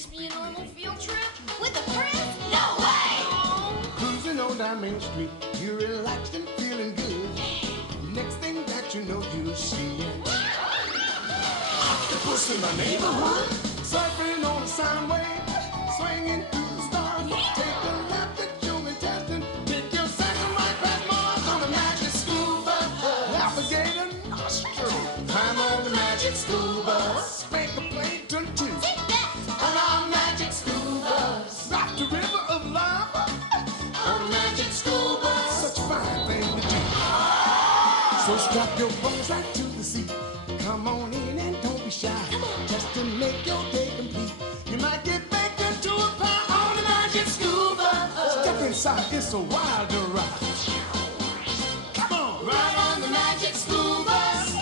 just be a normal field trip? With a friend? No way! Cruising on down Main Street, you're relaxed and feeling good. Next thing that you know, you'll see an octopus in my neighborhood. Surfing on a sound wave, swinging through the stars. Take a left at Julie Teston. Take your second right past Mars on a magic school bus. Alligator nostril. Climb on the magic school bus. Make a plankton too. On our magic school bus. Rock the river of lava. On a magic school bus. Such a fine thing to do. So strap your bones right to the seat. Come on in and don't be shy. Just to make your day complete. You might get baked into a pie on the magic school bus. Step inside, it's a wild ride. Come on, ride on the magic school bus.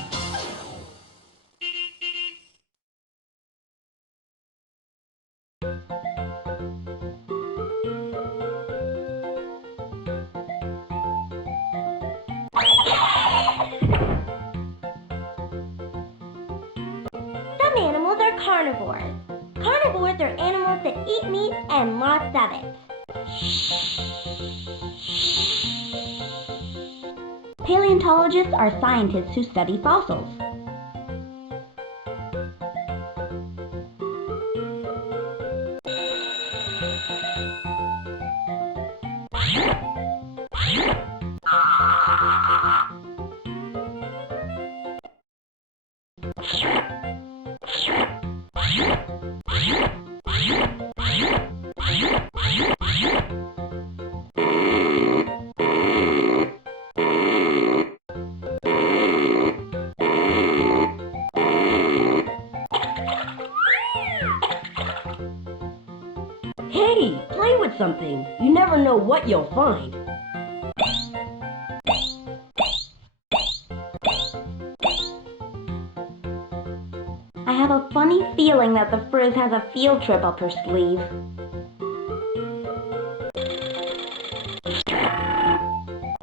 Some animals are carnivores. Carnivores are animals that eat meat and lots of it. Paleontologists are scientists who study fossils. Hey, play with something. You never know what you'll find. I have a funny feeling that the Frizz has a field trip up her sleeve.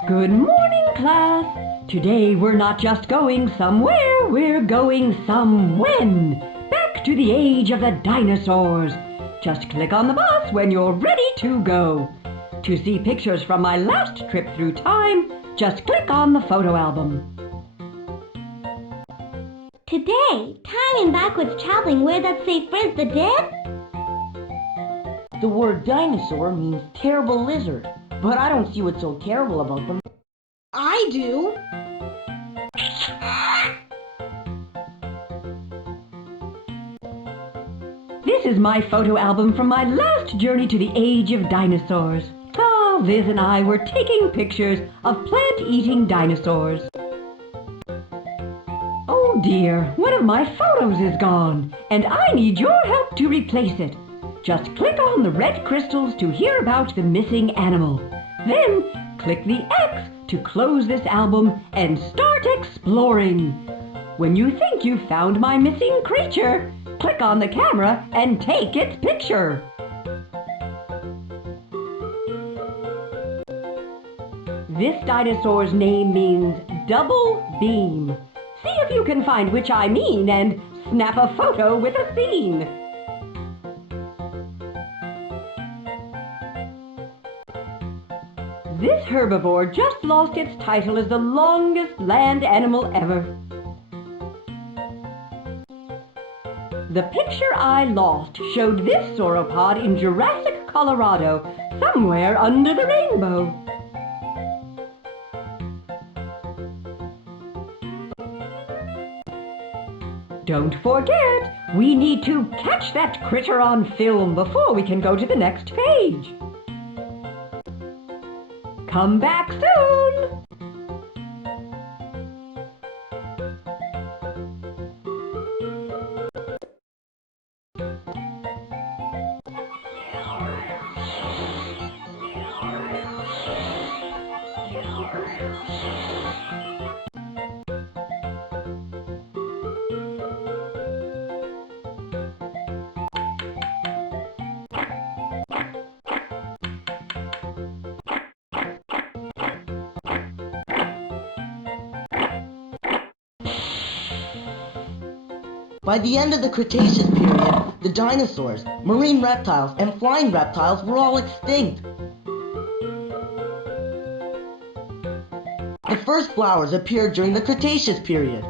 Good morning, class. Today we're not just going somewhere, we're going somewhen. Back to the age of the dinosaurs. Just click on the bus when you're ready to go. To see pictures from my last trip through time, just click on the photo album. Today, time and backwards traveling where that say Frizz the dead? The word dinosaur means terrible lizard, but I don't see what's so terrible about them. I do. This is my photo album from my last journey to the age of dinosaurs. Oh, Liz and I were taking pictures of plant-eating dinosaurs. Oh dear, one of my photos is gone, and I need your help to replace it. Just click on the red crystals to hear about the missing animal. Then click the X to close this album and start exploring. When you think you've found my missing creature, click on the camera and take its picture. This dinosaur's name means double beam. See if you can find which I mean and snap a photo with a scene. This herbivore just lost its title as the longest land animal ever. The picture I lost showed this sauropod in Jurassic, Colorado, somewhere under the rainbow. Don't forget, we need to catch that critter on film before we can go to the next page. Come back soon! By the end of the Cretaceous period, The dinosaurs, marine reptiles, and flying reptiles were all extinct. The first flowers appeared during the Cretaceous period.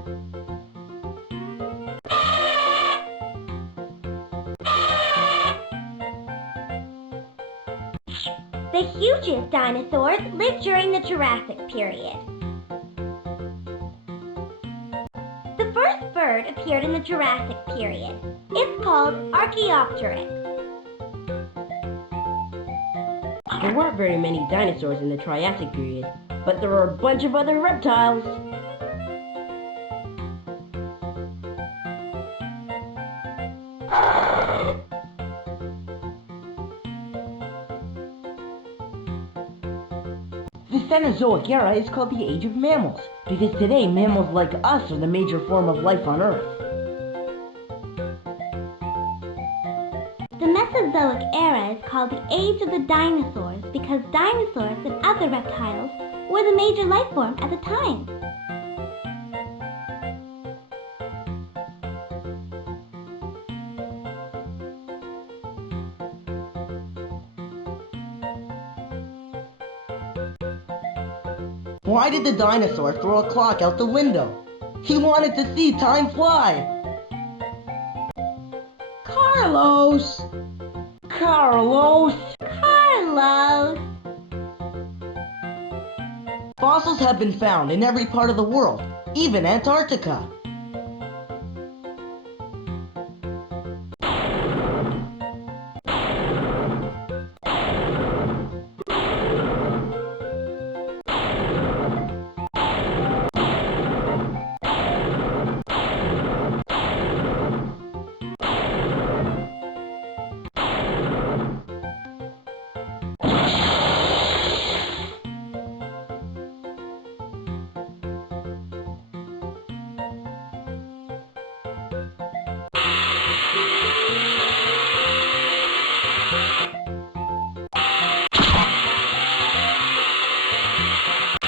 The hugest dinosaurs lived during the Jurassic period. The first bird appeared in the Jurassic period. It's called Archaeopteryx. There weren't very many dinosaurs in the Triassic period, but there were a bunch of other reptiles. The Cenozoic era is called the Age of Mammals, because today mammals like us are the major form of life on Earth. The Mesozoic era is called the Age of the Dinosaurs because dinosaurs and other reptiles were the major life form at the time. Why did the dinosaur throw a clock out the window? He wanted to see time fly. Carlos! Carlos! Carlos! Fossils have been found in every part of the world, even Antarctica.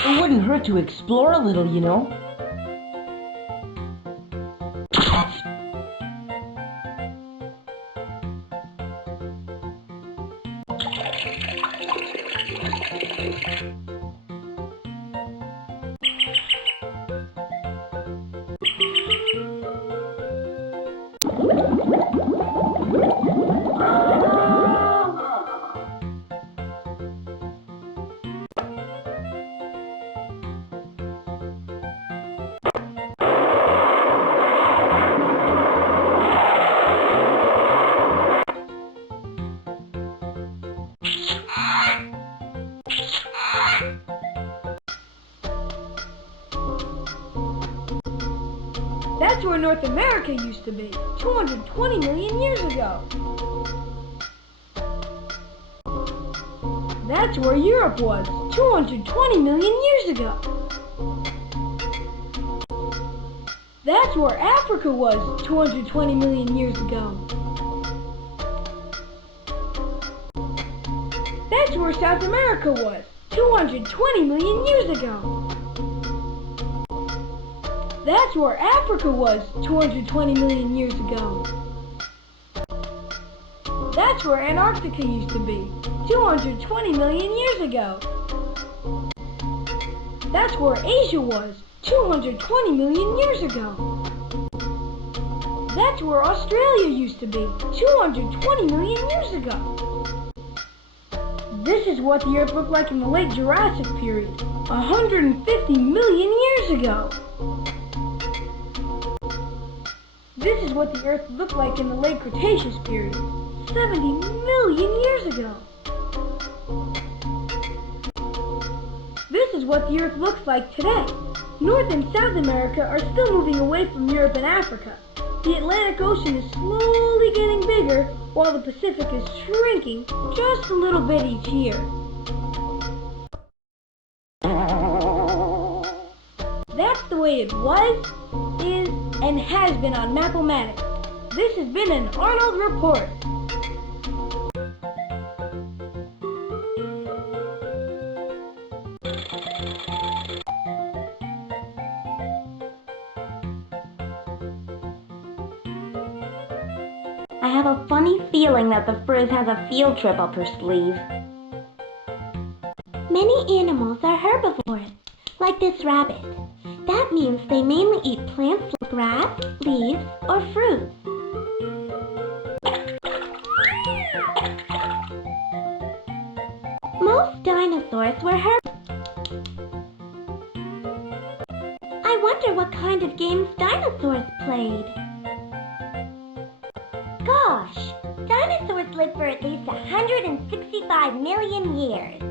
It wouldn't hurt to explore a little, you know. That's where North America used to be, 220 million years ago. That's where Europe was, 220 million years ago. That's where Africa was, 220 million years ago. That's where South America was, 220 million years ago. That's where Africa was 220 million years ago. That's where Antarctica used to be 220 million years ago. That's where Asia was 220 million years ago. That's where Australia used to be 220 million years ago. This is what the Earth looked like in the late Jurassic period, 150 million years ago. This is what the Earth looked like in the late Cretaceous period, 70 million years ago. This is what the Earth looks like today. North and South America are still moving away from Europe and Africa. The Atlantic Ocean is slowly getting bigger, while the Pacific is shrinking just a little bit each year. That's the way it was, is, and has been on Map-O-Matic. This has been an Arnold Report. I have a funny feeling that the Frizz has a field trip up her sleeve. Many animals are herbivores, like this rabbit. That means they mainly eat plants like grass, leaves, or fruits. Most dinosaurs were herbivores. I wonder what kind of games dinosaurs played. Gosh, dinosaurs lived for at least 165 million years.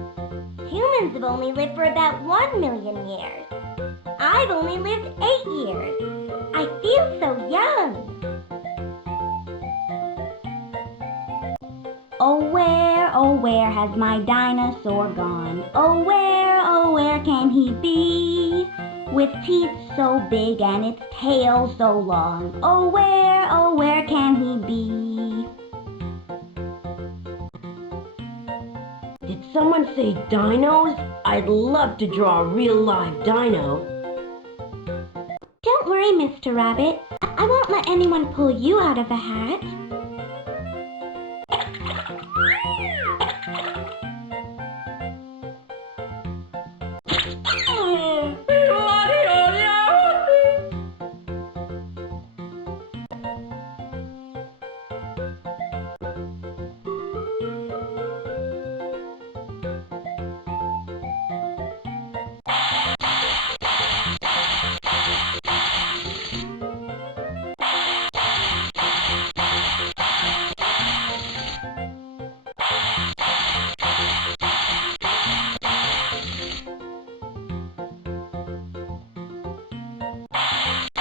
Humans have only lived for about 1 million years. I've only lived 8 years. I feel so young. Oh where has my dinosaur gone? Oh where can he be? With teeth so big and its tail so long. Oh where can he be? Did someone say dinos? I'd love to draw a real live dino. Don't worry, Mr. Rabbit. I won't let anyone pull you out of a hat.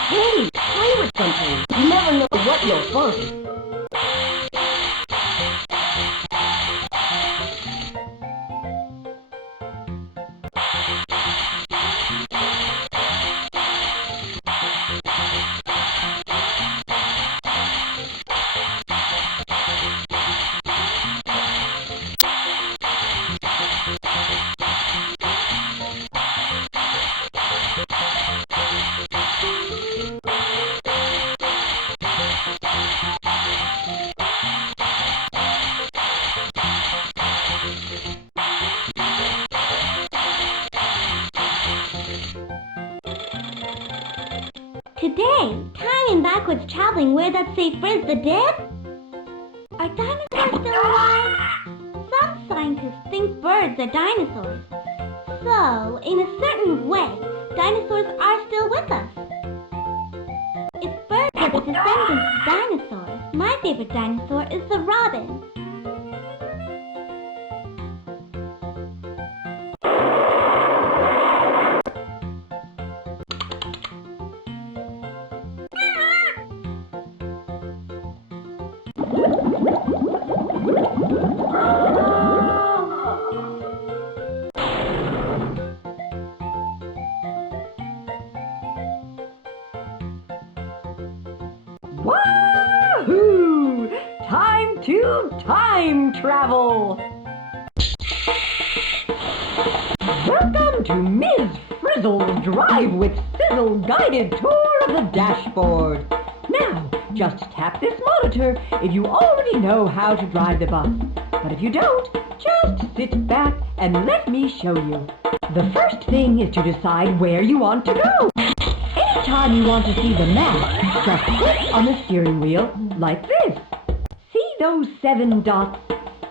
Hey, play with something. You never know what you'll find. Today, time and backwards traveling where that say Frizz the dead? Are dinosaurs still alive? Some scientists think birds are dinosaurs. So, in a certain way, dinosaurs are still with us. If birds are the descendants of dinosaurs, my favorite dinosaur is the robin. Wahoo! Time to time travel! Welcome to Ms. Frizzle's Drive with Sizzle guided tour of the dashboard. Now, just tap this monitor if you already know how to drive the bus. But if you don't, just sit back and let me show you. The first thing is to decide where you want to go. Anytime you want to see the map, just click on the steering wheel like this. See those 7 dots?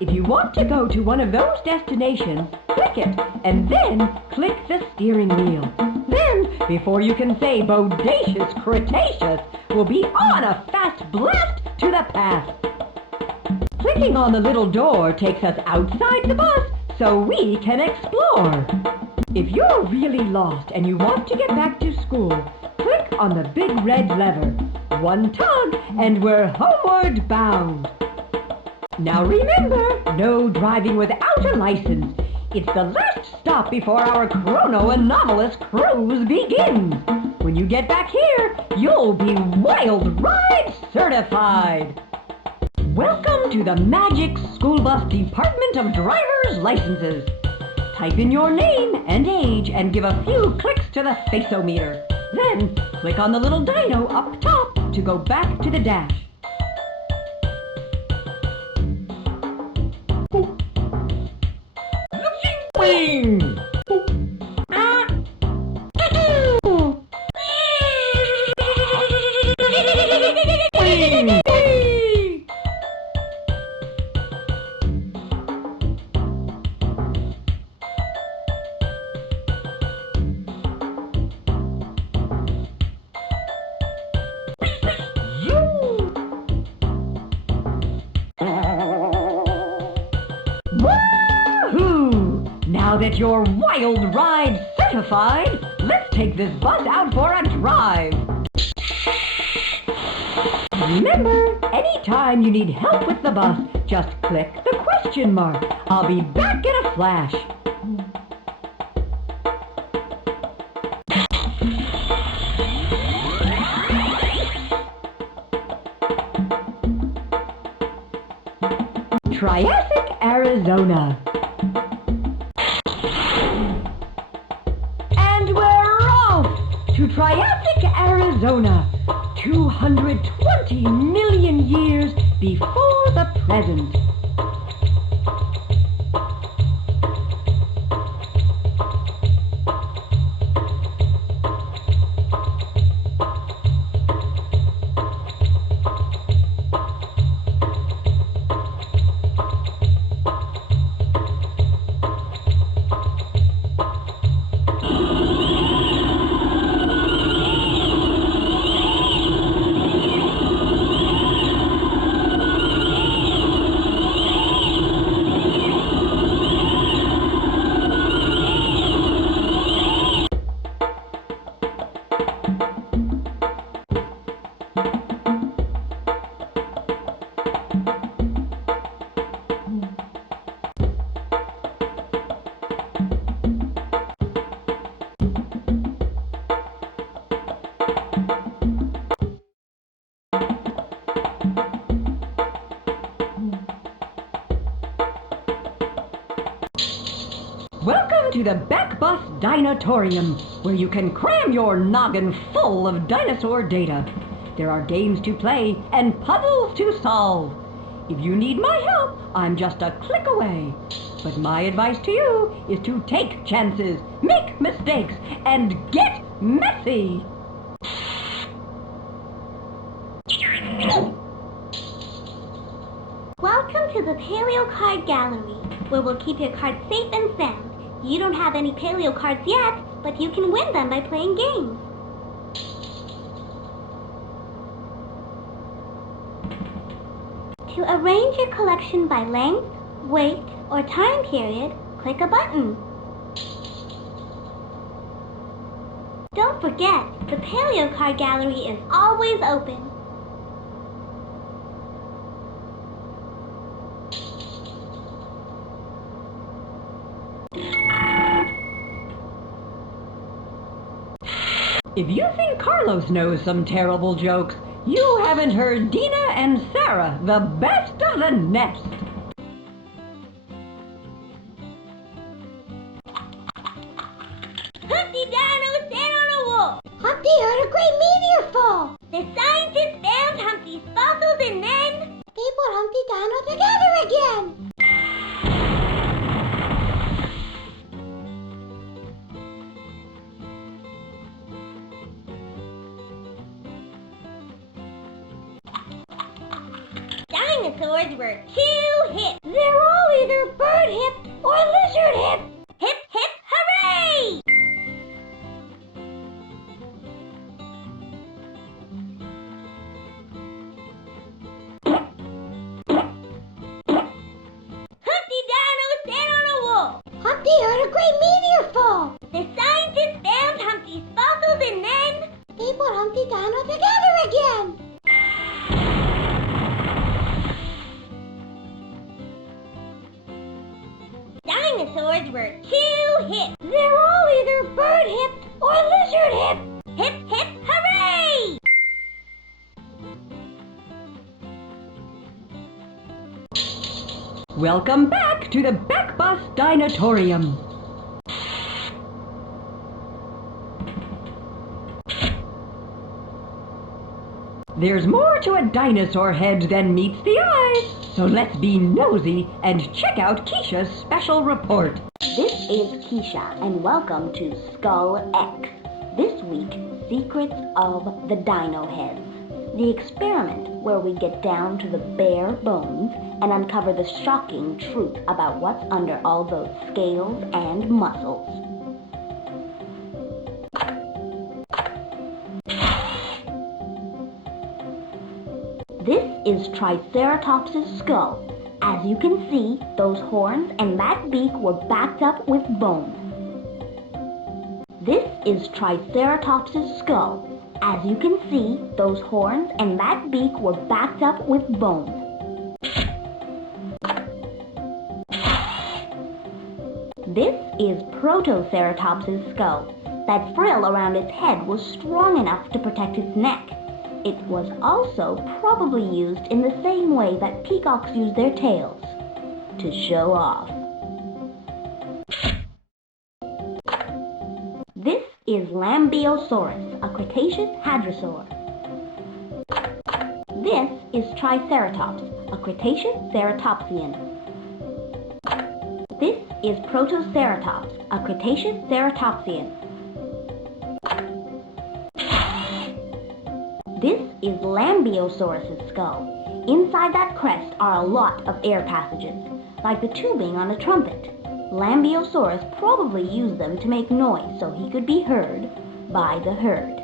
If you want to go to one of those destinations, click it, and then click the steering wheel. Then, before you can say bodacious Cretaceous, we'll be on a fast blast to the past. Clicking on the little door takes us outside the bus so we can explore. If you're really lost and you want to get back to school, click on the big red lever. One tug and we're homeward bound. Now remember, no driving without a license. It's the last stop before our chrono-anomalous cruise begins. When you get back here, you'll be Wild Ride certified. Welcome to the Magic School Bus Department of Driver's Licenses. Type in your name and age and give a few clicks to the faceometer. Then click on the little dino up top to go back to the dash. Wing! Wing! Woohoo! Now that you're wild ride certified, let's take this bus out for a drive. Remember, anytime you need help with the bus, just click the question mark. I'll be back in a flash. Triassic, Arizona. And we're off to Triassic, Arizona, 220 million years before the present. Welcome to the Back Bus Dinotorium, where you can cram your noggin full of dinosaur data. There are games to play and puzzles to solve. If you need my help, I'm just a click away. But my advice to you is to take chances, make mistakes, and get messy. Welcome to the Paleo Card Gallery, where we'll keep your cards safe and sound. You don't have any paleo cards yet, but you can win them by playing games. To arrange your collection by length, weight, or time period, click a button. Don't forget, the Paleo Card Gallery is always open. If you think Carlos knows some terrible jokes, you haven't heard Dina and Sarah, the best of the nest. Humpty Dino stand on a wall. Humpty heard a great meteor fall. The scientists found Humpty's fossils and then they put Humpty Dino together again. Dinosaurs were too hip. They're all either bird hip or lizard hip. Hip, hip, hooray! Humpty Dino stand on a wall. Humpty heard a great meteor fall. The scientists found Humpty's fossils and then they put Humpty Dino together again. Dinosaurs were too hip. They're all either bird hip or lizard hip. Hip, hip, hooray! Welcome back to the Back Bus Dinotorium. There's more to a dinosaur head than meets the eye, so let's be nosy and check out Keisha's special report. This is Keisha, and welcome to Skull X. This week, Secrets of the Dino Heads. The experiment where we get down to the bare bones and uncover the shocking truth about what's under all those scales and muscles. This is Triceratops' skull. As you can see, those horns and that beak were backed up with bone. This is Triceratops' skull. As you can see, those horns and that beak were backed up with bone. This is Protoceratops' skull. That frill around its head was strong enough to protect its neck. It was also probably used in the same way that peacocks use their tails, to show off. This is Lambeosaurus, a Cretaceous hadrosaur. This is Triceratops, a Cretaceous ceratopsian. This is Protoceratops, a Cretaceous ceratopsian. This is Lambeosaurus' skull. Inside that crest are a lot of air passages, like the tubing on a trumpet. Lambeosaurus probably used them to make noise so he could be heard by the herd.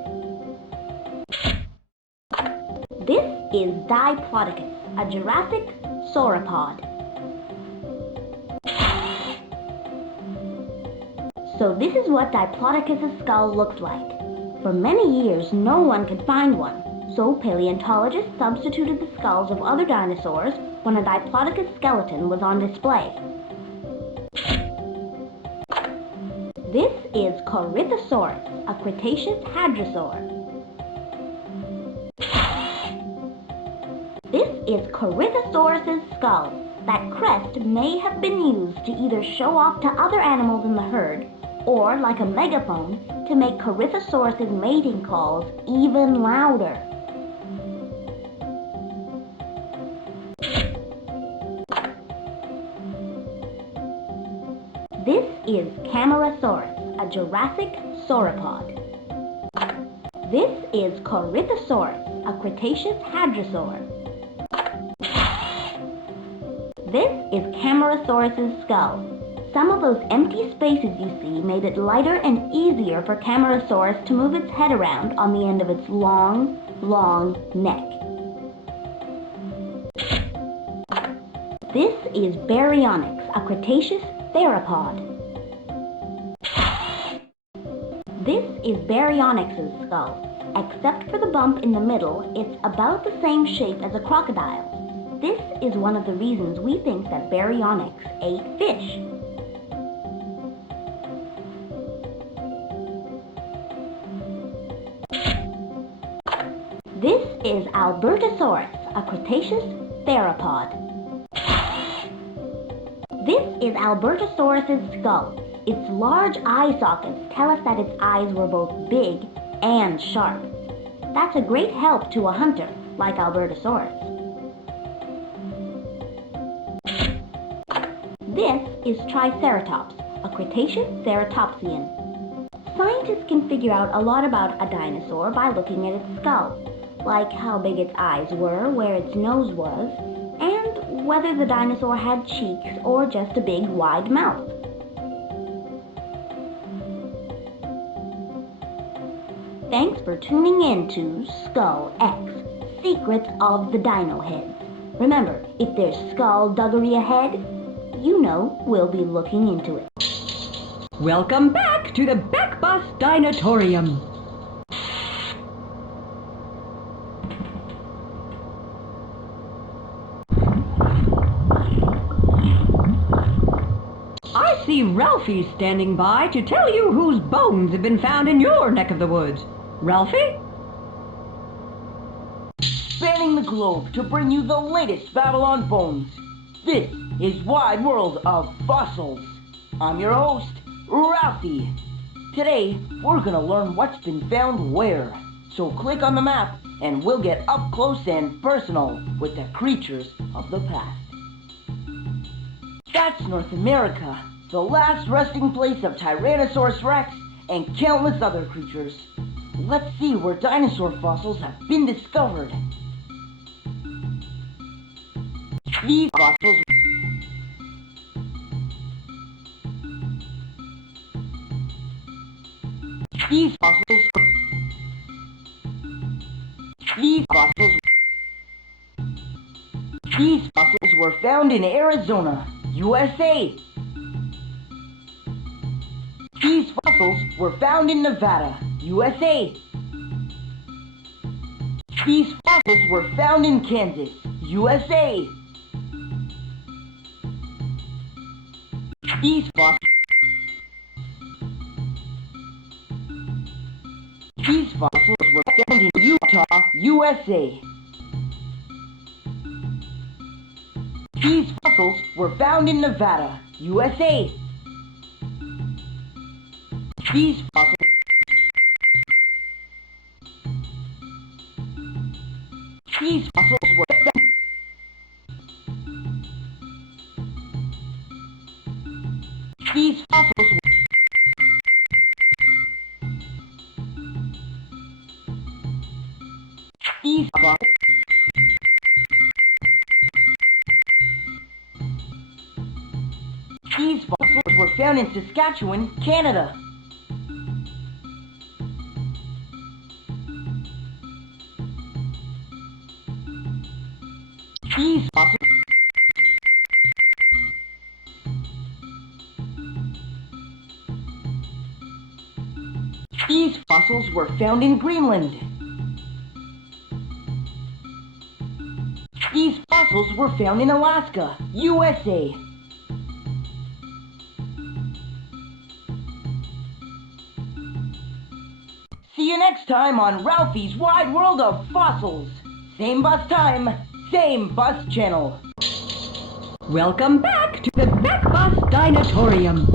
This is Diplodocus, a Jurassic sauropod. So this is what Diplodocus' skull looked like. For many years, no one could find one. So paleontologists substituted the skulls of other dinosaurs when a Diplodocus skeleton was on display. This is Corythosaurus, a Cretaceous hadrosaur. This is Corythosaurus' skull. That crest may have been used to either show off to other animals in the herd, or like a megaphone, to make Corythosaurus' mating calls even louder. This is Camarasaurus, a Jurassic sauropod. This is Corythosaurus, a Cretaceous hadrosaur. This is Camarasaurus' skull. Some of those empty spaces you see made it lighter and easier for Camarasaurus to move its head around on the end of its long, long neck. This is Baryonyx, a Cretaceous theropod. This is Baryonyx' skull. Except for the bump in the middle, it's about the same shape as a crocodile. This is one of the reasons we think that Baryonyx ate fish. This is Albertosaurus, a Cretaceous theropod. This is Albertosaurus' skull. Its large eye sockets tell us that its eyes were both big and sharp. That's a great help to a hunter, like Albertosaurus. This is Triceratops, a Cretaceous ceratopsian. Scientists can figure out a lot about a dinosaur by looking at its skull, like how big its eyes were, where its nose was, and whether the dinosaur had cheeks or just a big wide mouth. Thanks for tuning in to Skull X, Secrets of the Dino Heads. Remember, if there's skullduggery ahead, you know we'll be looking into it. Welcome back to the Backbus Dinotorium. I see Ralphie standing by to tell you whose bones have been found in your neck of the woods. Ralphie? Spanning the globe to bring you the latest Babylon bones. This is Wide World of Fossils. I'm your host, Ralphie. Today, we're gonna learn what's been found where. So click on the map and we'll get up close and personal with the creatures of the past. That's North America. the last resting place of Tyrannosaurus rex and countless other creatures. Let's see where dinosaur fossils have been discovered. These fossils were found in Arizona, USA. These fossils were found in Nevada, USA. These fossils were found in Kansas, USA. These fossils were found in Utah, USA. These fossils were found in Nevada, USA. These fossils were found. These fossils were found in Saskatchewan, Canada. These fossils were found in Greenland. These fossils were found in Alaska, USA. See you next time on Ralphie's Wide World of Fossils. Same bus time, same bus channel. Welcome back to the Back Bus Dinotorium.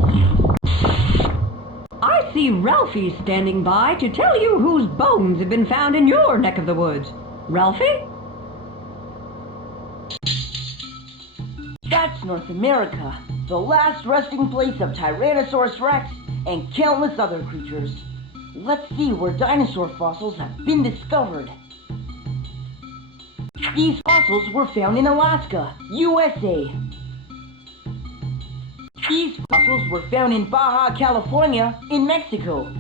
I see Ralphie standing by to tell you whose bones have been found in your neck of the woods. Ralphie? That's North America, the last resting place of Tyrannosaurus rex and countless other creatures. Let's see where dinosaur fossils have been discovered. These fossils were found in Alaska, USA. These fossils were found in Baja California, in Mexico.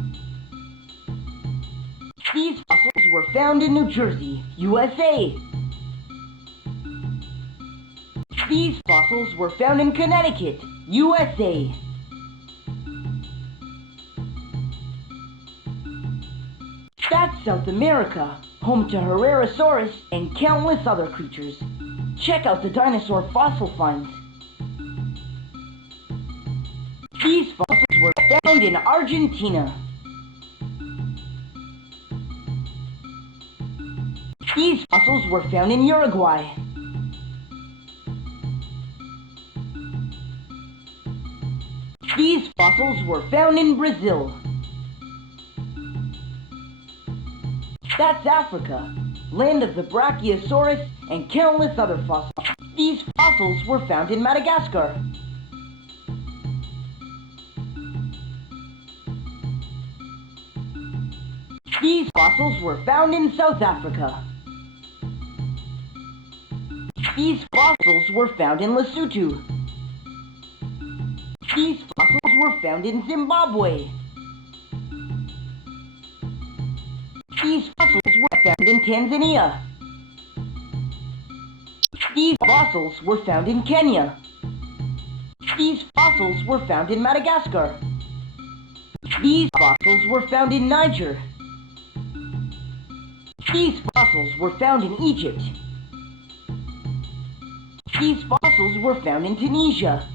These fossils were found in New Jersey, USA. These fossils were found in Connecticut, USA. That's South America, home to Herrerasaurus and countless other creatures. Check out the dinosaur fossil finds. These fossils were found in Argentina. These fossils were found in Uruguay. These fossils were found in Brazil. That's Africa, land of the Brachiosaurus and countless other fossils. These fossils were found in Madagascar. These fossils were found in South Africa. These fossils were found in Lesotho. These fossils were found in Zimbabwe. These fossils were found in Tanzania. These fossils were found in Kenya. These fossils were found in Madagascar. These fossils were found in Niger. These fossils were found in Egypt. These fossils were found in Tunisia.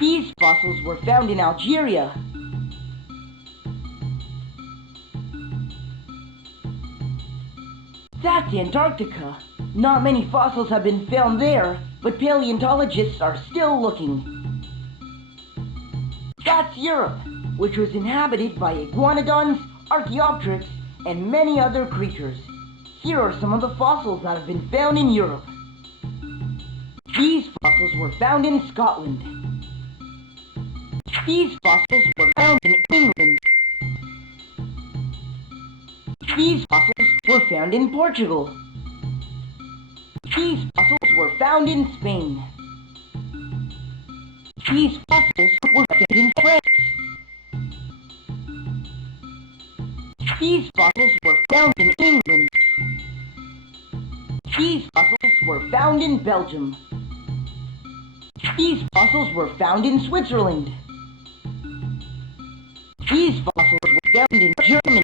These fossils were found in Algeria. That's Antarctica. Not many fossils have been found there, but paleontologists are still looking. That's Europe, which was inhabited by iguanodons, Archaeopteryx, and many other creatures. Here are some of the fossils that have been found in Europe. These fossils were found in Scotland. These fossils were found in England. These fossils were found in Portugal. These fossils were found in Spain. These fossils were found in France. These fossils were found in England. These fossils were found in Belgium. These fossils were found in Switzerland. These fossils were found in Germany.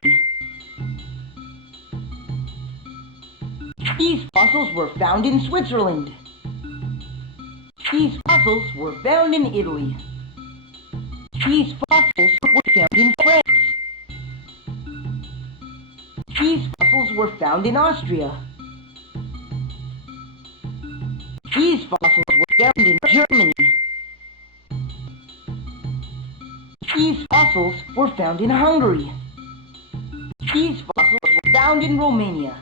These fossils were found in Switzerland. These fossils were found in Italy. These fossils were found in France. These fossils were found in Austria. These fossils were found in Germany. These fossils were found in Hungary. These fossils were found in Romania.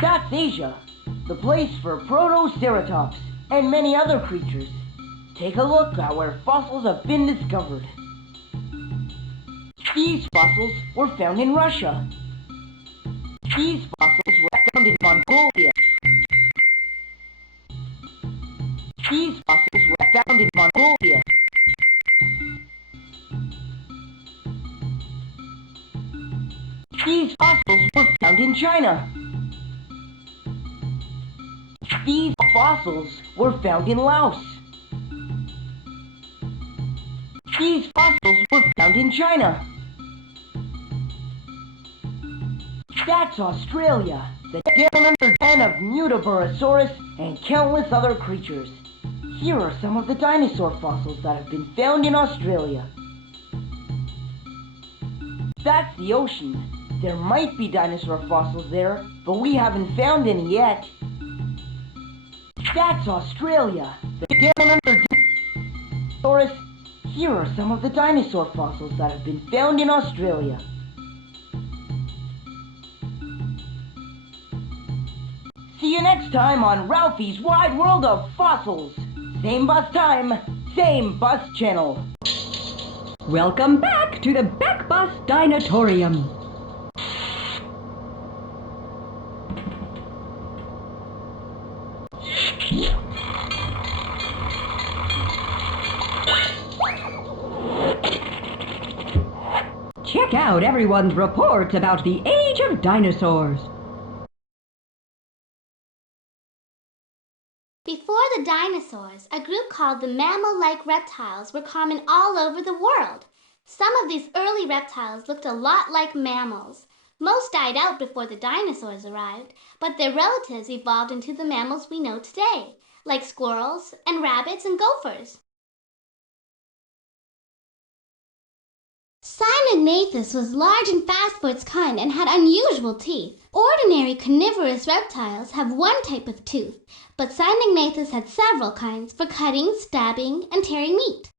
That's Asia, the place for Protoceratops and many other creatures. Take a look at where fossils have been discovered. These fossils were found in Russia. These fossils were found in Mongolia. These fossils were found in Mongolia. These fossils were found in China. These fossils were found in Laos. These fossils were found in China. That's Australia, the down-under den of Mutaborosaurus and countless other creatures. Here are some of the dinosaur fossils that have been found in Australia. That's the ocean. There might be dinosaur fossils there, but we haven't found any yet. That's Australia, the down-under Dinosaurus. Here are some of the dinosaur fossils that have been found in Australia. See you next time on Ralphie's Wide World of Fossils. Same bus time, same bus channel. Welcome back to the Back Bus Dinotorium. Check out everyone's reports about the age of dinosaurs. Before the dinosaurs, a group called the mammal-like reptiles were common all over the world. Some of these early reptiles looked a lot like mammals. Most died out before the dinosaurs arrived, but their relatives evolved into the mammals we know today, like squirrels and rabbits and gophers. Sinognathus was large and fast for its kind and had unusual teeth. Ordinary carnivorous reptiles have one type of tooth, but Sinognathus had several kinds for cutting, stabbing, and tearing meat.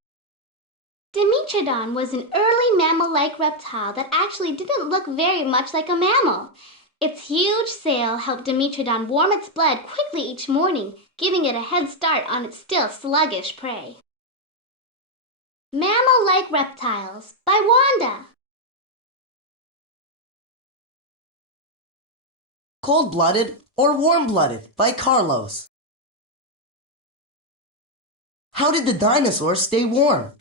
Dimetrodon was an early mammal-like reptile that actually didn't look very much like a mammal. Its huge sail helped Dimetrodon warm its blood quickly each morning, giving it a head start on its still sluggish prey. Mammal-like reptiles by Wanda. Cold-blooded or warm-blooded by Carlos. How did the dinosaurs stay warm?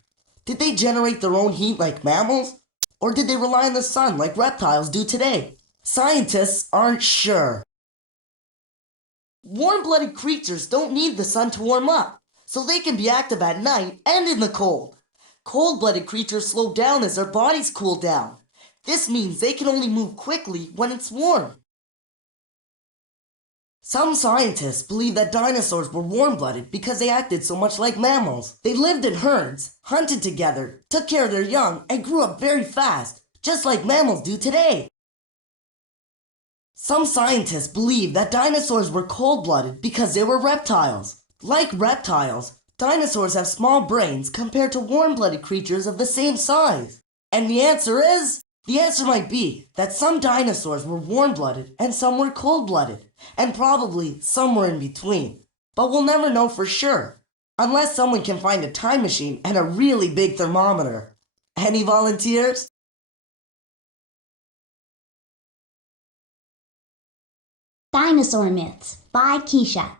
Did they generate their own heat like mammals? Or did they rely on the sun like reptiles do today? Scientists aren't sure. Warm-blooded creatures don't need the sun to warm up, so they can be active at night and in the cold. Cold-blooded creatures slow down as their bodies cool down. This means they can only move quickly when it's warm. Some scientists believe that dinosaurs were warm-blooded because they acted so much like mammals. They lived in herds, hunted together, took care of their young, and grew up very fast, just like mammals do today. Some scientists believe that dinosaurs were cold-blooded because they were reptiles. Like reptiles, dinosaurs have small brains compared to warm-blooded creatures of the same size. And the answer is The answer might be that some dinosaurs were warm-blooded and some were cold-blooded, and probably somewhere in between. But we'll never know for sure, unless someone can find a time machine and a really big thermometer. Any volunteers? Dinosaur Myths by Keisha.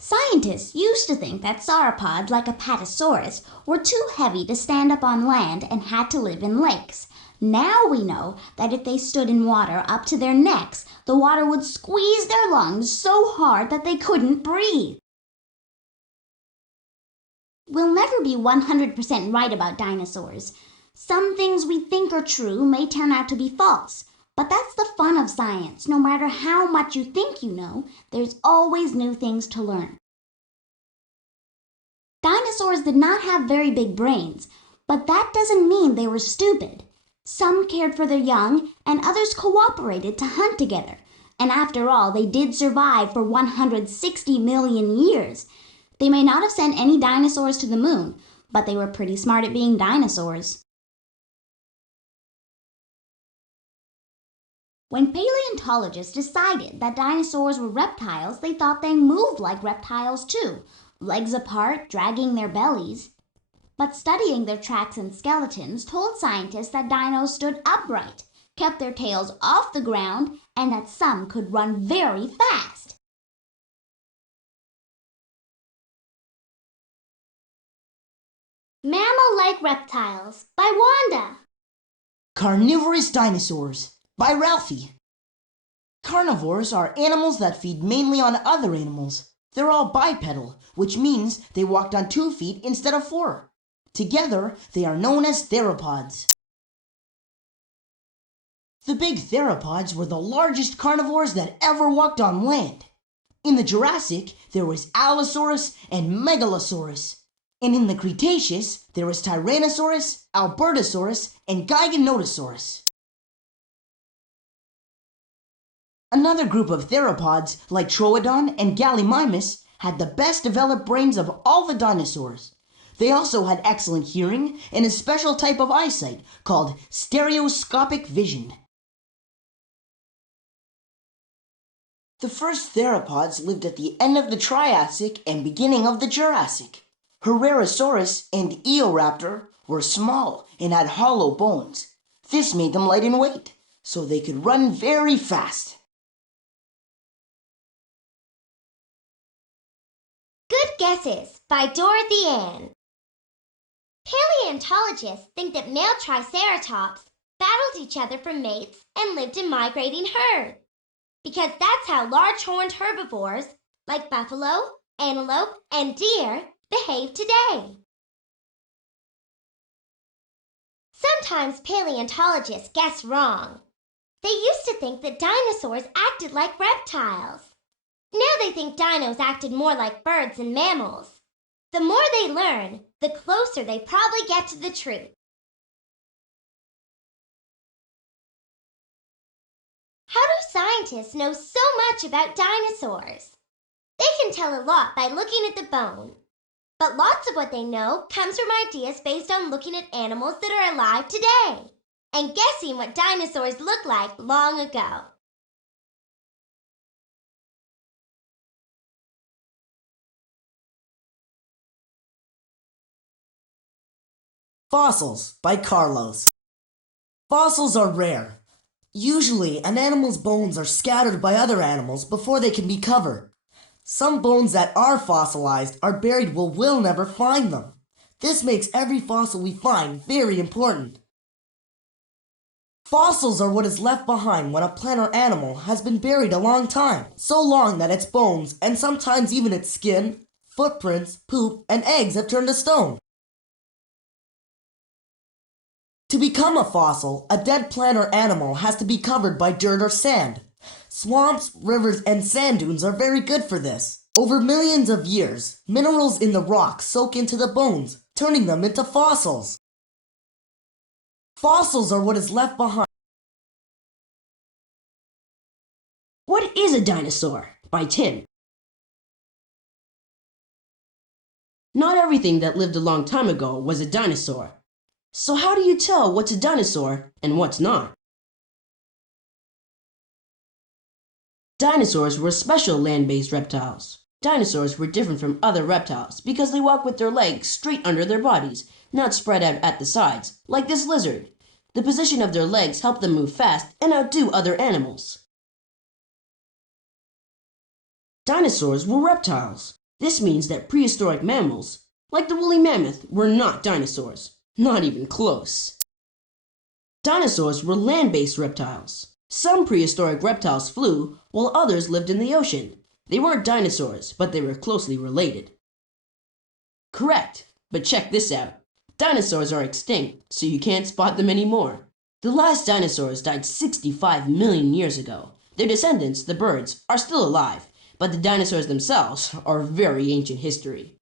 Scientists used to think that sauropods like Apatosaurus were too heavy to stand up on land and had to live in lakes. Now we know that if they stood in water up to their necks, the water would squeeze their lungs so hard that they couldn't breathe. We'll never be 100% right about dinosaurs. Some things we think are true may turn out to be false. But that's the fun of science. No matter how much you think you know, there's always new things to learn. Dinosaurs did not have very big brains, but that doesn't mean they were stupid. Some cared for their young, and others cooperated to hunt together. And after all, they did survive for 160 million years. They may not have sent any dinosaurs to the moon, but they were pretty smart at being dinosaurs. When paleontologists decided that dinosaurs were reptiles, they thought they moved like reptiles too, legs apart, dragging their bellies. But studying their tracks and skeletons told scientists that dinos stood upright, kept their tails off the ground, and that some could run very fast. Mammal-like Reptiles by Wanda. Carnivorous Dinosaurs by Ralphie. Carnivores are animals that feed mainly on other animals. They're all bipedal, which means they walked on 2 feet instead of 4. Together, they are known as theropods. The big theropods were the largest carnivores that ever walked on land. In the Jurassic, there was Allosaurus and Megalosaurus. And in the Cretaceous, there was Tyrannosaurus, Albertosaurus, and Giganotosaurus. Another group of theropods, like Troodon and Gallimimus, had the best developed brains of all the dinosaurs. They also had excellent hearing and a special type of eyesight called stereoscopic vision. The first theropods lived at the end of the Triassic and beginning of the Jurassic. Herrerasaurus and Eoraptor were small and had hollow bones. This made them light in weight, so they could run very fast. Good Guesses by Dorothy Ann. Paleontologists think that male Triceratops battled each other for mates and lived in migrating herds, because that's how large-horned herbivores like buffalo, antelope, and deer behave today. Sometimes paleontologists guess wrong. They used to think that dinosaurs acted like reptiles. Now they think dinos acted more like birds and mammals. The more they learn, the closer they probably get to the truth. How do scientists know so much about dinosaurs? They can tell a lot by looking at the bone. But lots of what they know comes from ideas based on looking at animals that are alive today and guessing what dinosaurs looked like long ago. Fossils by Carlos. Fossils are rare. Usually, an animal's bones are scattered by other animals before they can be covered. Some bones that are fossilized are buried where we'll never find them. This makes every fossil we find very important. Fossils are what is left behind when a plant or animal has been buried a long time, so long that its bones, and sometimes even its skin, footprints, poop, and eggs have turned to stone. To become a fossil, a dead plant or animal has to be covered by dirt or sand. Swamps, rivers, and sand dunes are very good for this. Over millions of years, minerals in the rock soak into the bones, turning them into fossils. Fossils are what is left behind. What is a dinosaur? By Tim. Not everything that lived a long time ago was a dinosaur. So how do you tell what's a dinosaur and what's not? Dinosaurs were special land-based reptiles. Dinosaurs were different from other reptiles because they walk with their legs straight under their bodies, not spread out at the sides, like this lizard. The position of their legs helped them move fast and outdo other animals. Dinosaurs were reptiles. This means that prehistoric mammals, like the woolly mammoth, were not dinosaurs. Not even close. Dinosaurs were land-based reptiles. Some prehistoric reptiles flew, while others lived in the ocean. They weren't dinosaurs, but they were closely related. Correct, but check this out. Dinosaurs are extinct, so you can't spot them anymore. The last dinosaurs died 65 million years ago. Their descendants, the birds, are still alive, but the dinosaurs themselves are very ancient history.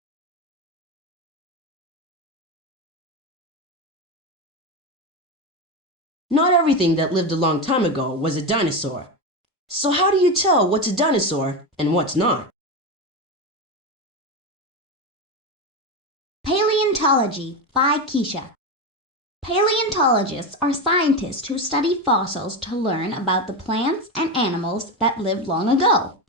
Not everything that lived a long time ago was a dinosaur. So how do you tell what's a dinosaur and what's not? Paleontology by Keisha. Paleontologists are scientists who study fossils to learn about the plants and animals that lived long ago.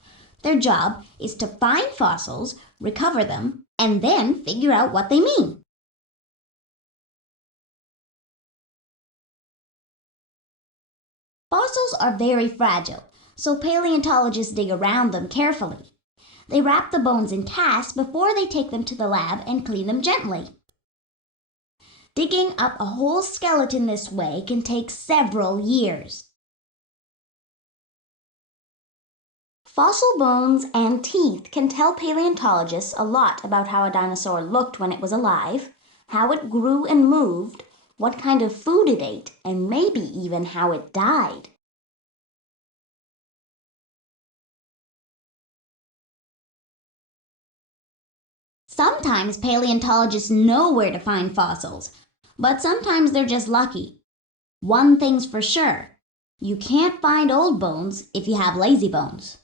Their job is to find fossils, recover them, and then figure out what they mean. Fossils are very fragile, so paleontologists dig around them carefully. They wrap the bones in casts before they take them to the lab and clean them gently. Digging up a whole skeleton this way can take several years. Fossil bones and teeth can tell paleontologists a lot about how a dinosaur looked when it was alive, how it grew and moved, what kind of food it ate, and maybe even how it died. Sometimes paleontologists know where to find fossils, but sometimes they're just lucky. One thing's for sure, you can't find old bones if you have lazy bones.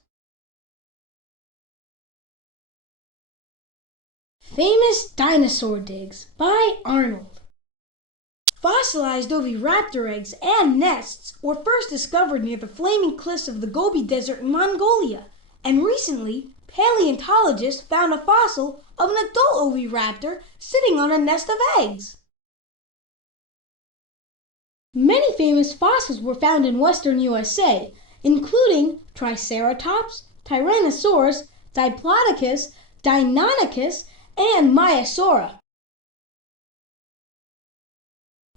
Famous Dinosaur Digs by Arnold. Fossilized oviraptor eggs and nests were first discovered near the flaming cliffs of the Gobi Desert in Mongolia, and recently, paleontologists found a fossil of an adult oviraptor sitting on a nest of eggs. Many famous fossils were found in western USA, including Triceratops, Tyrannosaurus, Diplodocus, Deinonychus, and Maiasaura.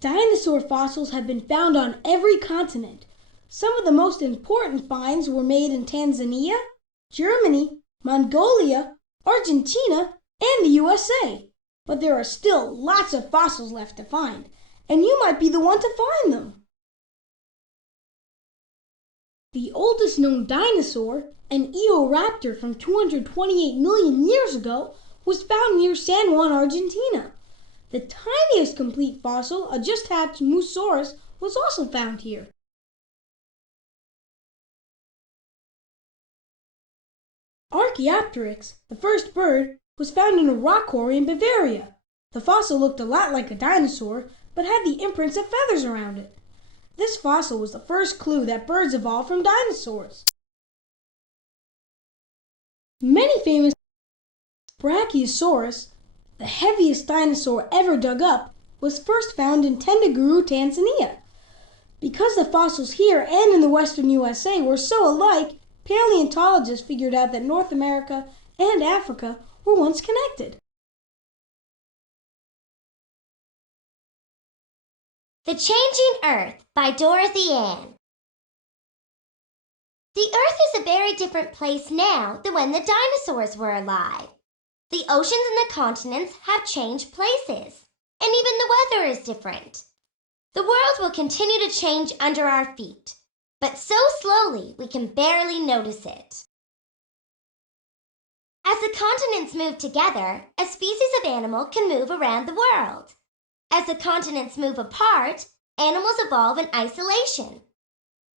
Dinosaur fossils have been found on every continent. Some of the most important finds were made in Tanzania, Germany, Mongolia, Argentina, and the USA. But there are still lots of fossils left to find, and you might be the one to find them. The oldest known dinosaur, an Eoraptor from 228 million years ago, was found near San Juan, Argentina. The tiniest complete fossil, a just-hatched Moosaurus, was also found here. Archaeopteryx, the first bird, was found in a rock quarry in Bavaria. The fossil looked a lot like a dinosaur, but had the imprints of feathers around it. This fossil was the first clue that birds evolved from dinosaurs. Many famous Brachiosaurus, the heaviest dinosaur ever dug up, was first found in Tendaguru, Tanzania. Because the fossils here and in the western USA were so alike, paleontologists figured out that North America and Africa were once connected. The Changing Earth by Dorothy Ann. The Earth is a very different place now than when the dinosaurs were alive. The oceans and the continents have changed places, and even the weather is different. The world will continue to change under our feet, but so slowly we can barely notice it. As the continents move together, a species of animal can move around the world. As the continents move apart, animals evolve in isolation.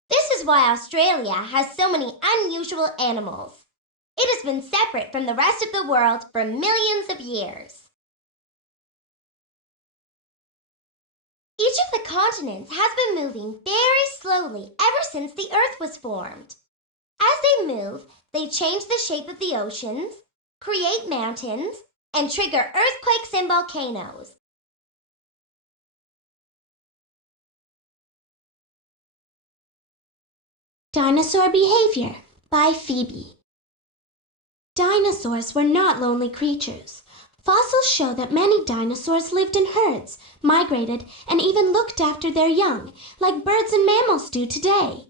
This is why Australia has so many unusual animals. It has been separate from the rest of the world for millions of years. Each of the continents has been moving very slowly ever since the Earth was formed. As they move, they change the shape of the oceans, create mountains, and trigger earthquakes and volcanoes. Dinosaur Behavior by Phoebe. Dinosaurs were not lonely creatures. Fossils show that many dinosaurs lived in herds, migrated, and even looked after their young, like birds and mammals do today.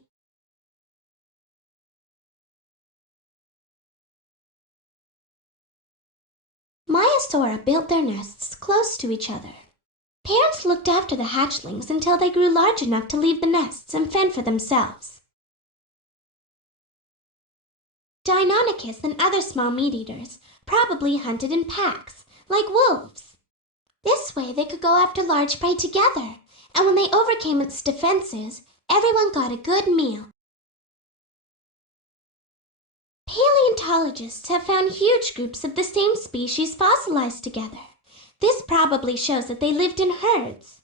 Maiasaura built their nests close to each other. Parents looked after the hatchlings until they grew large enough to leave the nests and fend for themselves. Deinonychus and other small meat-eaters probably hunted in packs, like wolves. This way they could go after large prey together, and when they overcame its defenses, everyone got a good meal. Paleontologists have found huge groups of the same species fossilized together. This probably shows that they lived in herds.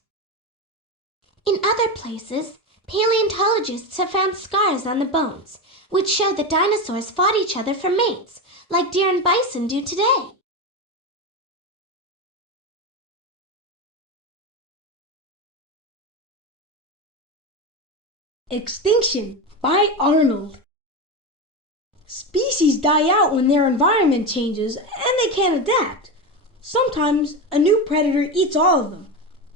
In other places, paleontologists have found scars on the bones, which show that dinosaurs fought each other for mates, like deer and bison do today. Extinction by Arnold. Species die out when their environment changes and they can't adapt. Sometimes a new predator eats all of them.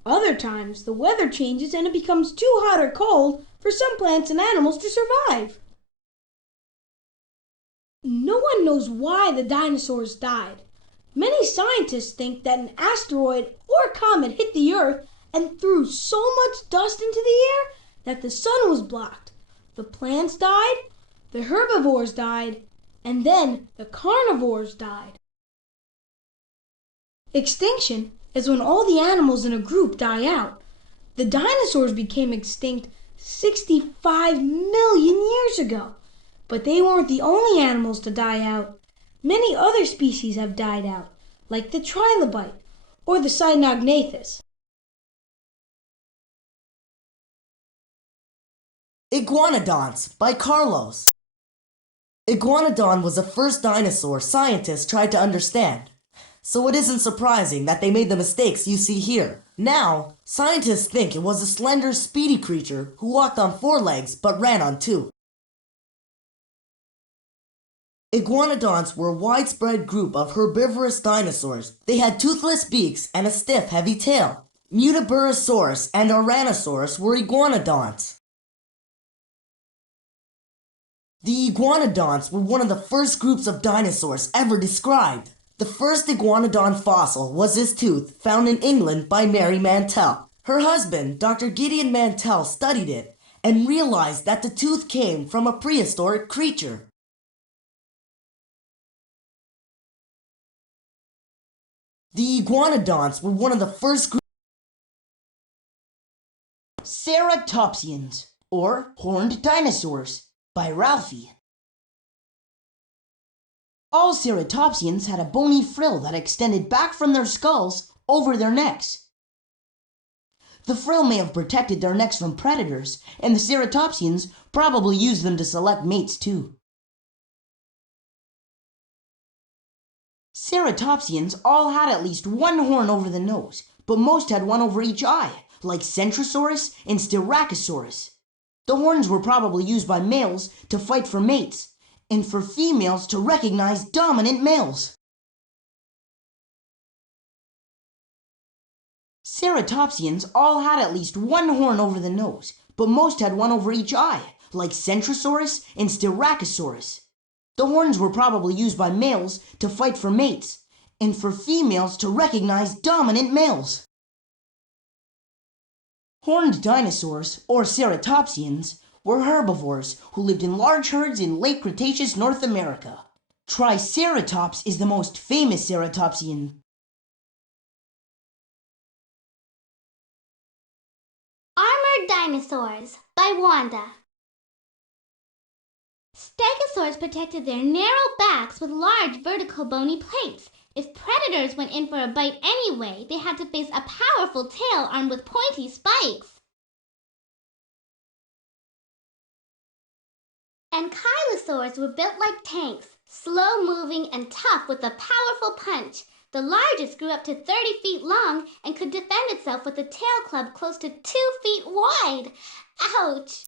Other times the weather changes and it becomes too hot or cold for some plants and animals to survive. No one knows why the dinosaurs died. Many scientists think that an asteroid or comet hit the Earth and threw so much dust into the air that the sun was blocked. The plants died, the herbivores died, and then the carnivores died. Extinction is when all the animals in a group die out. The dinosaurs became extinct 65 million years ago, but they weren't the only animals to die out. Many other species have died out, like the trilobite or the Cyanognathes. Iguanodonts by Carlos. Iguanodon was the first dinosaur scientists tried to understand, so it isn't surprising that they made the mistakes you see here. Now, scientists think it was a slender, speedy creature who walked on 4 legs but ran on 2. Iguanodonts were a widespread group of herbivorous dinosaurs. They had toothless beaks and a stiff, heavy tail. Muttaburrasaurus and Ouranosaurus were iguanodonts. The iguanodonts were one of the first groups of dinosaurs ever described. The first iguanodon fossil was this tooth, found in England by Mary Mantell. Her husband, Dr. Gideon Mantell, studied it and realized that the tooth came from a prehistoric creature. The iguanodonts were one of the first groups. Ceratopsians, or horned dinosaurs, by Ralphie. All ceratopsians had a bony frill that extended back from their skulls over their necks. The frill may have protected their necks from predators, and the ceratopsians probably used them to select mates too. Ceratopsians all had at least one horn over the nose, but most had one over each eye, like Centrosaurus and Styracosaurus. The horns were probably used by males to fight for mates, and for females to recognize dominant males. Ceratopsians all had at least one horn over the nose, but most had one over each eye, like Centrosaurus and Styracosaurus. The horns were probably used by males to fight for mates, and for females to recognize dominant males. Horned dinosaurs, or ceratopsians, were herbivores who lived in large herds in late Cretaceous North America. Triceratops is the most famous ceratopsian. Armored Dinosaurs by Wanda. Stegosaurs protected their narrow backs with large vertical bony plates If predators went in for a bite anyway, they had to face a powerful tail armed with pointy spikes. Ankylosaurs were built like tanks, slow-moving and tough with a powerful punch. The largest grew up to 30 feet long and could defend itself with a tail club close to 2 feet wide. Ouch!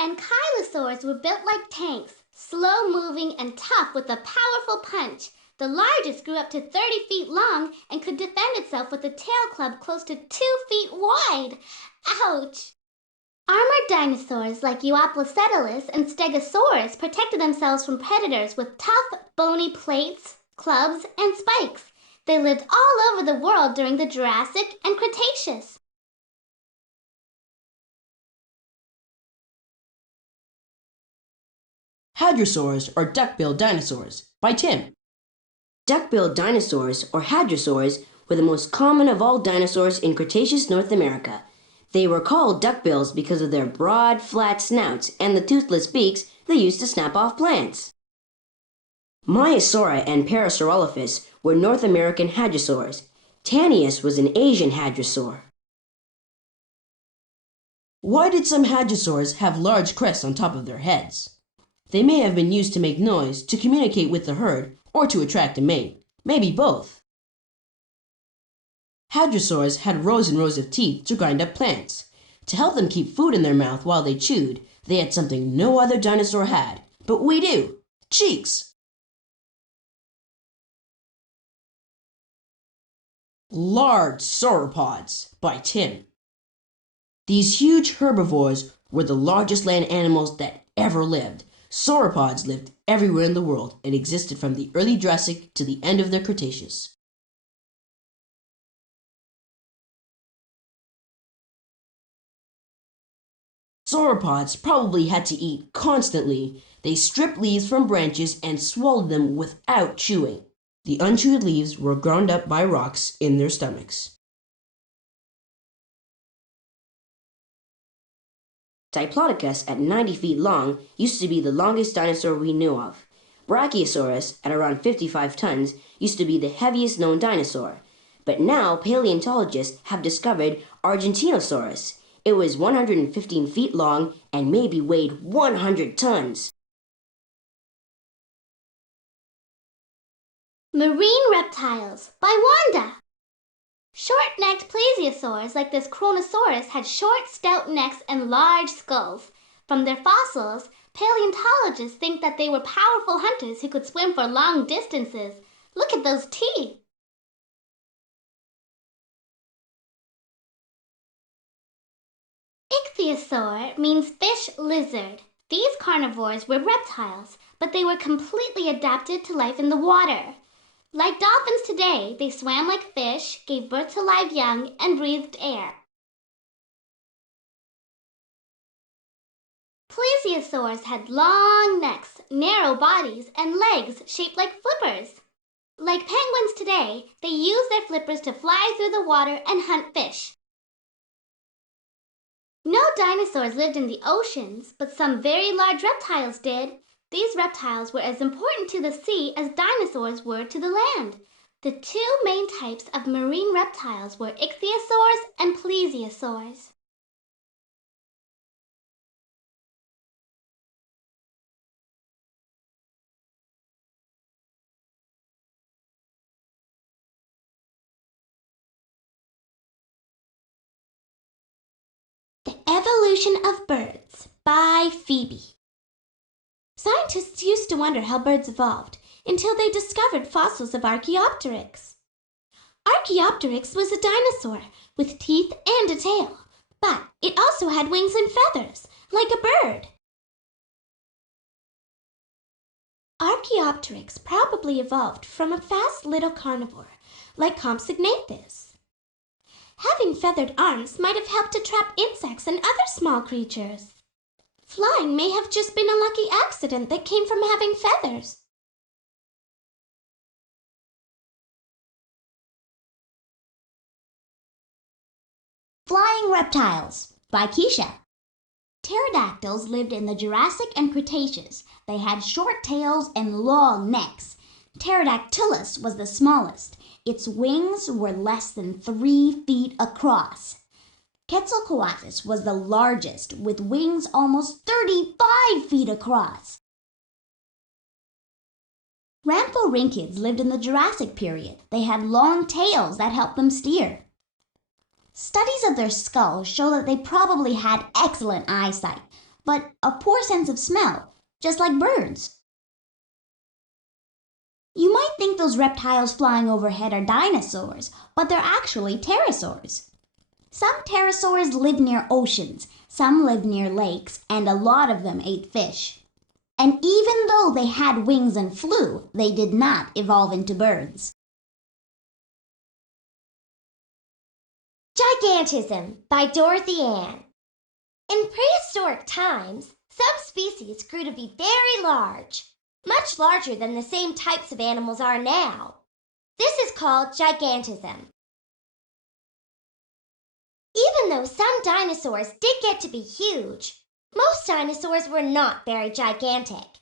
Ankylosaurs were built like tanks, slow-moving and tough with a powerful punch. The largest grew up to 30 feet long and could defend itself with a tail club close to 2 feet wide. Ouch! Armored dinosaurs like Euoplocetus and Stegosaurus protected themselves from predators with tough, bony plates, clubs, and spikes. They lived all over the world during the Jurassic and Cretaceous. Hadrosaurs or duck-billed dinosaurs by Tim. Duck-billed dinosaurs or hadrosaurs were the most common of all dinosaurs in Cretaceous North America. They were called duckbills because of their broad, flat snouts and the toothless beaks they used to snap off plants. Maiasaura and Parasaurolophus were North American hadrosaurs. Tannius was an Asian hadrosaur. Why did some hadrosaurs have large crests on top of their heads? They may have been used to make noise, to communicate with the herd, or to attract a mate. Maybe both. Hadrosaurs had rows and rows of teeth to grind up plants. To help them keep food in their mouth while they chewed, they had something no other dinosaur had. But we do. Cheeks. Large sauropods by Tim. These huge herbivores were the largest land animals that ever lived. Sauropods lived everywhere in the world and existed from the early Jurassic to the end of the Cretaceous. Sauropods probably had to eat constantly. They stripped leaves from branches and swallowed them without chewing. The unchewed leaves were ground up by rocks in their stomachs. Diplodocus, at 90 feet long, used to be the longest dinosaur we knew of. Brachiosaurus, at around 55 tons, used to be the heaviest known dinosaur. But now paleontologists have discovered Argentinosaurus. It was 115 feet long and maybe weighed 100 tons. Marine reptiles by Wanda. Short-necked plesiosaurs like this Kronosaurus had short, stout necks and large skulls. From their fossils, paleontologists think that they were powerful hunters who could swim for long distances. Look at those teeth. Ichthyosaur means fish lizard. These carnivores were reptiles, but they were completely adapted to life in the water. Like dolphins today, they swam like fish, gave birth to live young, and breathed air. Plesiosaurs had long necks, narrow bodies, and legs shaped like flippers. Like penguins today, they use their flippers to fly through the water and hunt fish. No dinosaurs lived in the oceans, but some very large reptiles did. These reptiles were as important to the sea as dinosaurs were to the land. The two main types of marine reptiles were ichthyosaurs and plesiosaurs. The Evolution of Birds by Phoebe. Scientists used to wonder how birds evolved until they discovered fossils of Archaeopteryx. Archaeopteryx was a dinosaur with teeth and a tail, but it also had wings and feathers, like a bird. Archaeopteryx probably evolved from a fast little carnivore, like Compsognathus. Having feathered arms might have helped to trap insects and other small creatures. Flying may have just been a lucky accident that came from having feathers. Flying reptiles by Keisha. Pterodactyls lived in the Jurassic and Cretaceous. They had short tails and long necks. Pterodactylus was the smallest. Its wings were less than 3 feet across. Quetzalcoatlus was the largest, with wings almost 35 feet across. Ramphorhynchids lived in the Jurassic period. They had long tails that helped them steer. Studies of their skulls show that they probably had excellent eyesight, but a poor sense of smell, just like birds. You might think those reptiles flying overhead are dinosaurs, but they're actually pterosaurs. Some pterosaurs live near oceans, some live near lakes, and a lot of them ate fish. And even though they had wings and flew, they did not evolve into birds. Gigantism by Dorothy Ann. In prehistoric times, some species grew to be very large, much larger than the same types of animals are now. This is called gigantism. Even though some dinosaurs did get to be huge, most dinosaurs were not very gigantic.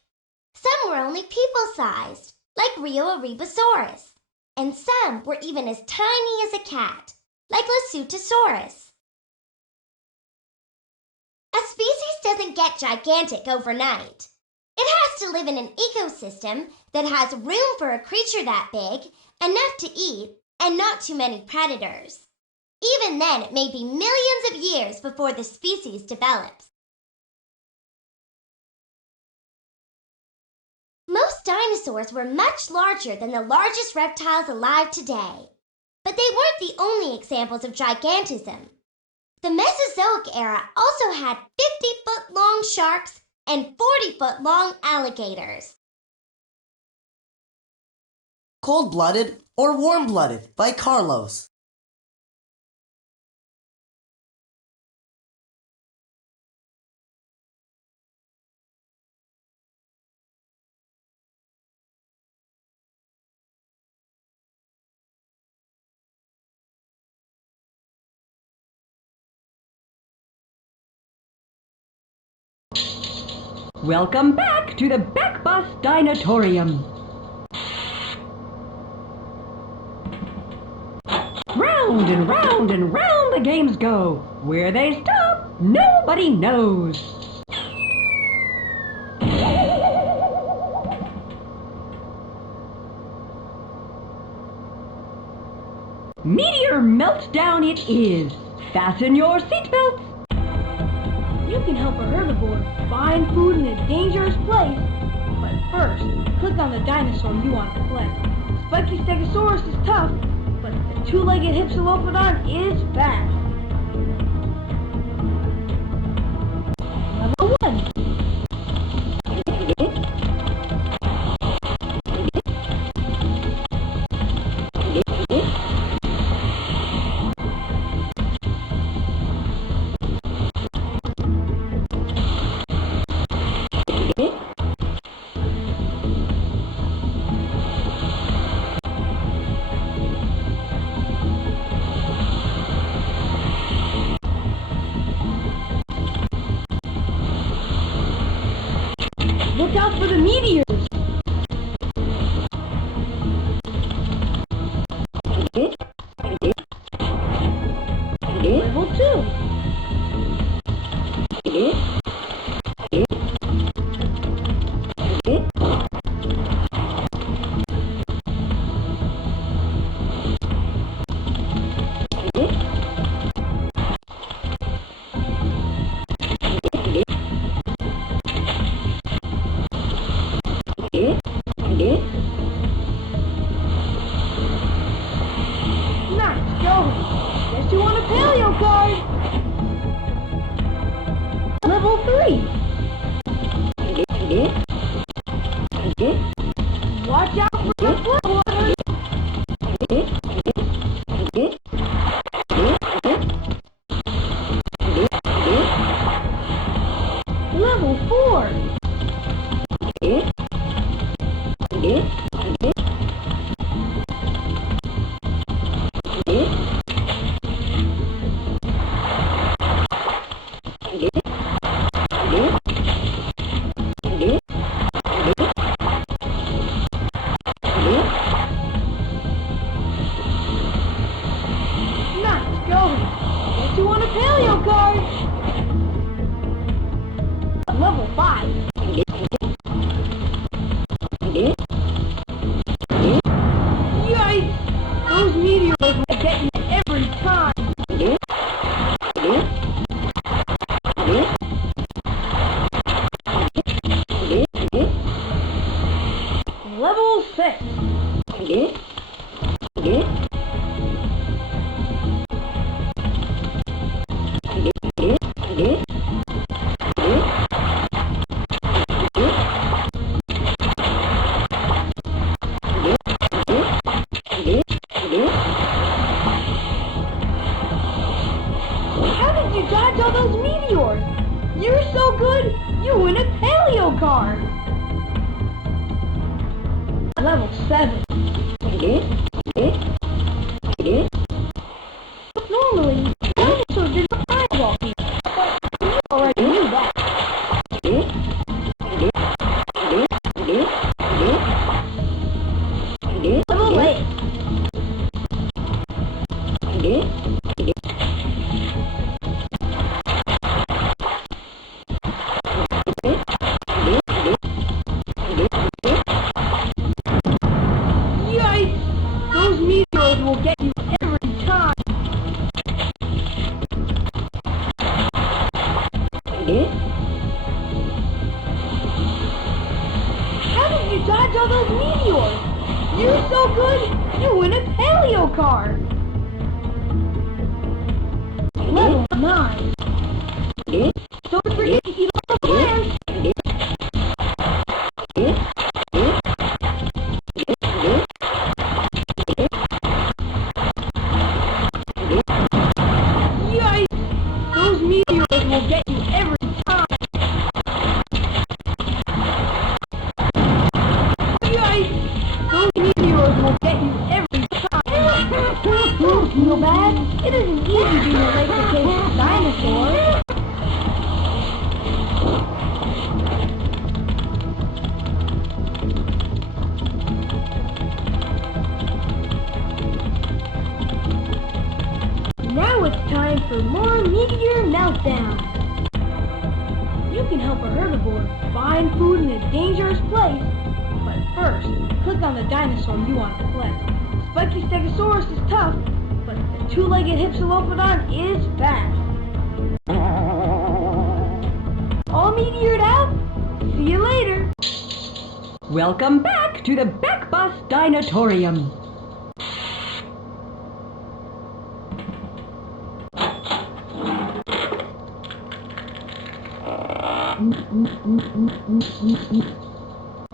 Some were only people-sized, like Rheoerebus, and some were even as tiny as a cat, like Lasutosaurus. A species doesn't get gigantic overnight. It has to live in an ecosystem that has room for a creature that big, enough to eat, and not too many predators. Even then, it may be millions of years before the species develops. Most dinosaurs were much larger than the largest reptiles alive today. But they weren't the only examples of gigantism. The Mesozoic era also had 50-foot-long sharks and 40-foot-long alligators. Cold-Blooded or Warm-Blooded by Carlos. Welcome back to the Back Bus Dinotorium. Round and round and round the games go. Where they stop, nobody knows. Meteor meltdown it is. Fasten your seatbelts. You can help a herbivore find food in a dangerous place. But first, click on the dinosaur you want to play. Spiky Stegosaurus is tough, but the two-legged Hypsilophodon is fast. Level 1. Look out for the meteors! Level 2. Nice going. Guess you want a paleo card. Level 3. Watch out for the floodwaters. Level 4. paleo card! Level 5. Yikes! Those meteors will get you every time! Level 6. How did you dodge all those meteors? You're so good, you win a paleo card! Level 7. Normally, dinosaurs did not eyeball people, but you already knew that. Level 8. Yikes! Those meteors will get you every time! How did you dodge all those meteors? You're so good, you win a paleo card! Level 9. Don't forget to eat all the plants! Yikes! Those meteors will get you every time! Yikes! Those meteors will get you every time! Don't feel bad. It isn't easy being a Cretaceous dinosaur. Now it's time for more meteor meltdown. You can help a herbivore find food in a dangerous place, but first, click on the dinosaur you want to play. Spiky Stegosaurus is tough, but the two-legged Hypsilophodon is fast. All meteored out? See you later! Welcome back to the Backbus Dinotorium.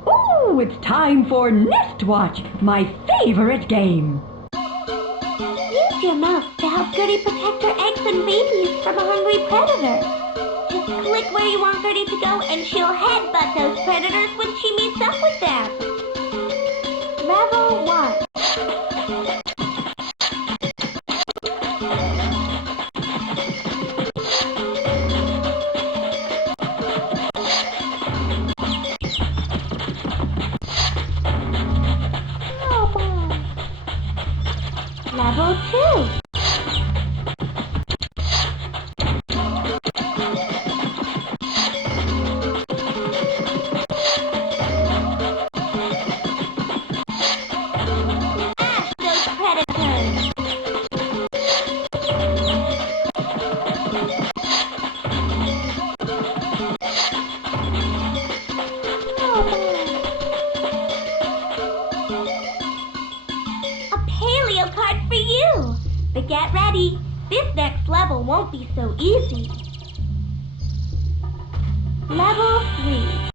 Ooh, it's time for Nest Watch, my favorite game. Use your mouth to help Gertie protect her eggs and babies from a hungry predator. Just click where you want Gertie to go and she'll headbutt those predators when she meets up with them. Level 1. Level 2. But get ready, this next level won't be so easy. Level 3.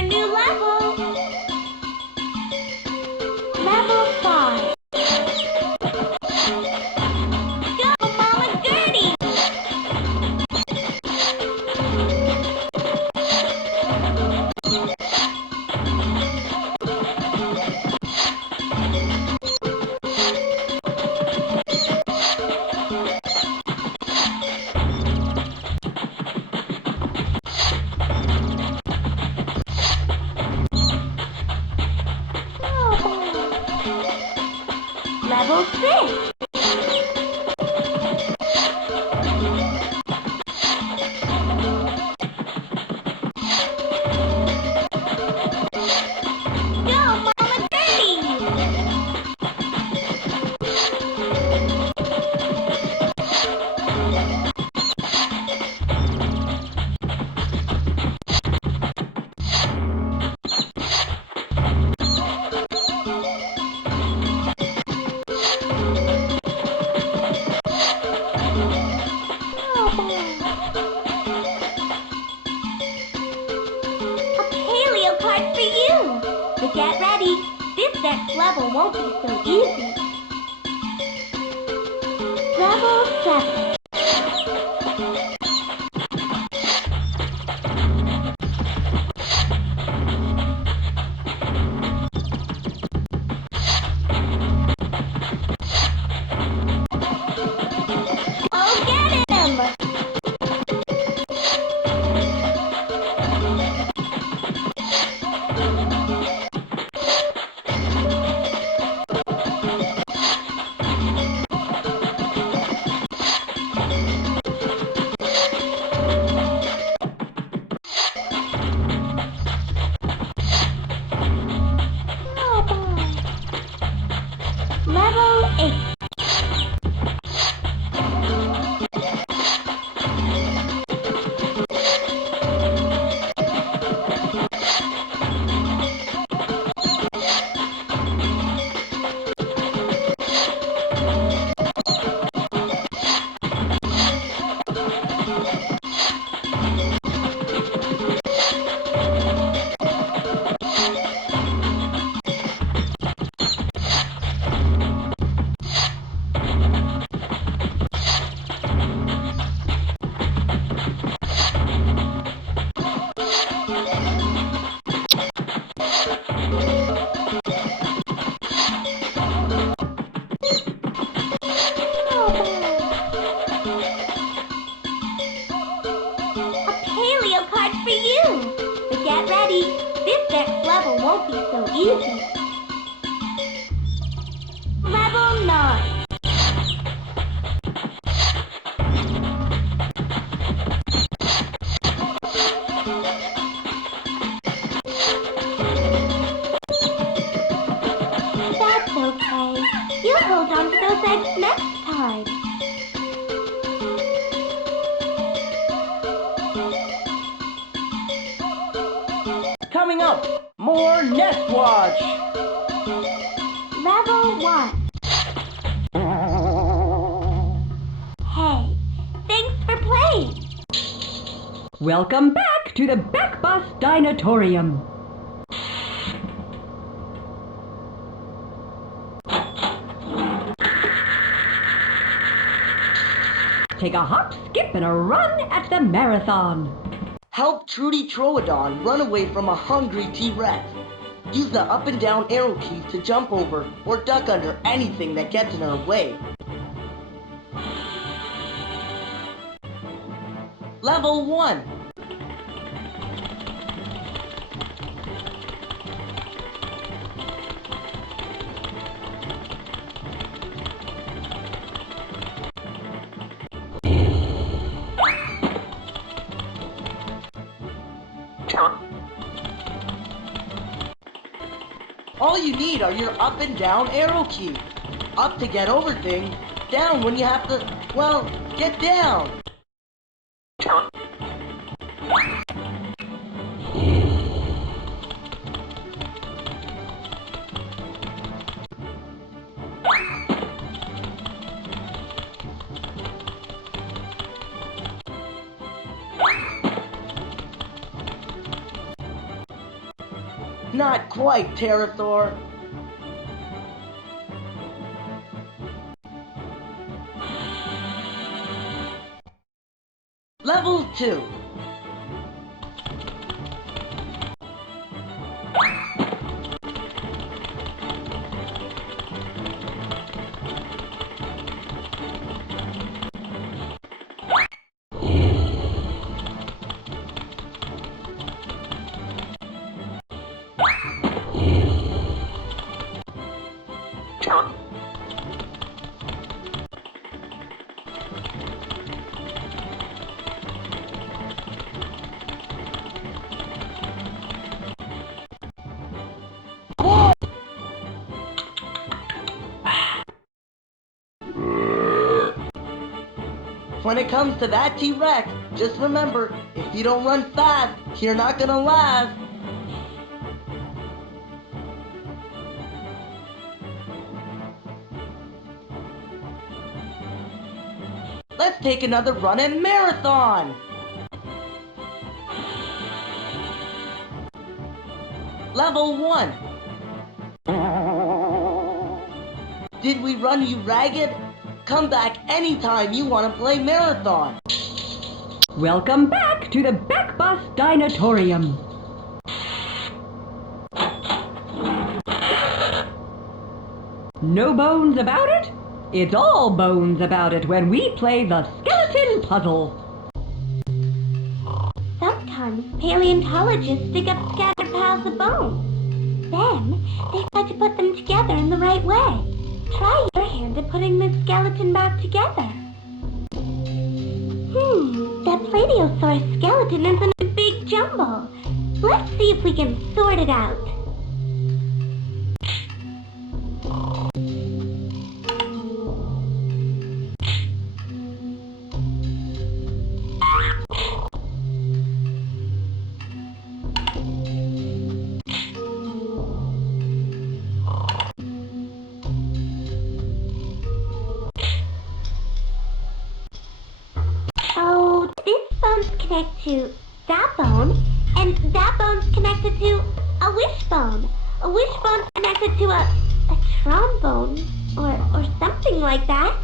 a new level. Level 5. Go, Mama Gertie! Level 6. Go, Mama Gertie! A paleo card for you! But get ready, this next level won't be so easy. Level 7. Oh, get him! Oh, boy. Level 8. A paleo card for you! But get ready, this next level won't be so easy. Level 9. That's okay. You'll hold on to those eggs next time. Coming up, more Nest Watch. Level 1. Hey, thanks for playing. Welcome back to the Backbus Dinotorium. Take a hop, skip, and a run at the marathon. Help Trudy Troodon run away from a hungry T-Rex. Use the up and down arrow keys to jump over or duck under anything that gets in her way. Level 1. All you need are your up and down arrow keys. Up to get over things, down when you have to, well, get down. Not quite, Pterosaur. Level 2. When it comes to that T-Rex, just remember, if you don't run fast, you're not gonna last. Let's take another run at Marathon! Level 1. Did we run you ragged? Come back anytime you want to play Marathon. Welcome back to the Backbus Dinotorium. No bones about it? It's all bones about it when we play the skeleton puzzle. Sometimes paleontologists dig up scattered piles of bones. Then they try to put them together in the right way. Try your hand at putting this skeleton back together. That Plateosaurus skeleton is in a big jumble. Let's see if we can sort it out. Connect to that bone, and that bone's connected to a wishbone. A wishbone's connected to a trombone, or something like that.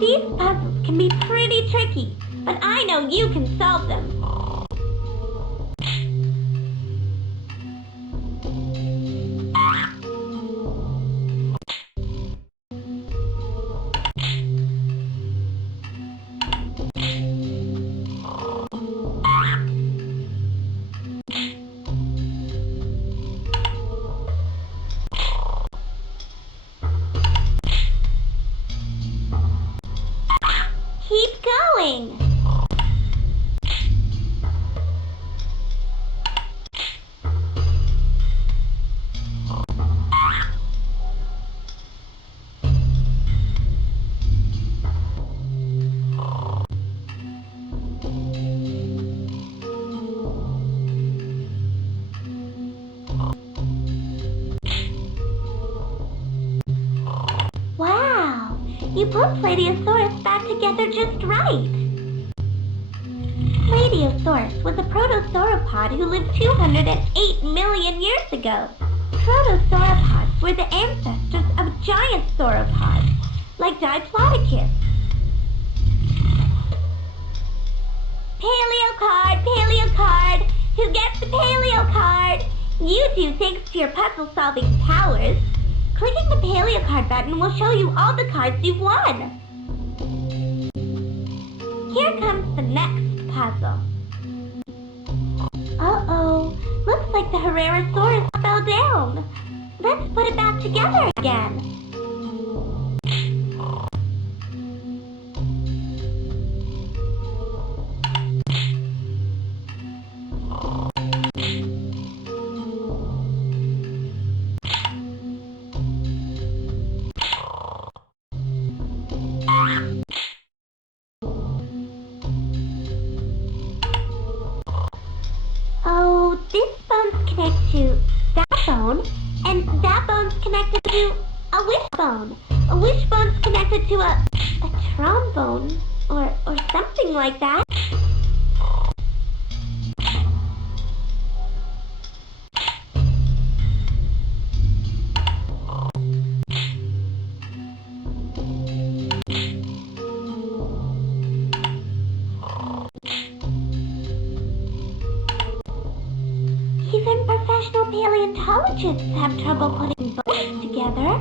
These puzzles can be pretty tricky, but I know you can solve them. Keep going! Wow! You put Plateosaurus back together just right! Plateosaurus was a protosauropod who lived 208 million years ago. Protosauropods were the ancestors of giant sauropods, like Diplodocus. Paleo card! Paleo card! Who gets the paleo card? You do, thanks to your puzzle-solving powers. Clicking the paleo card button will show you all the cards you've won. Here comes the next puzzle. Uh-oh, looks like the Herrerasaurus fell down. Let's put it back together again. connect to that bone, and that bone's connected to a wishbone. A wishbone's connected to a trombone, or something like that. Even professional paleontologists have trouble putting bones together.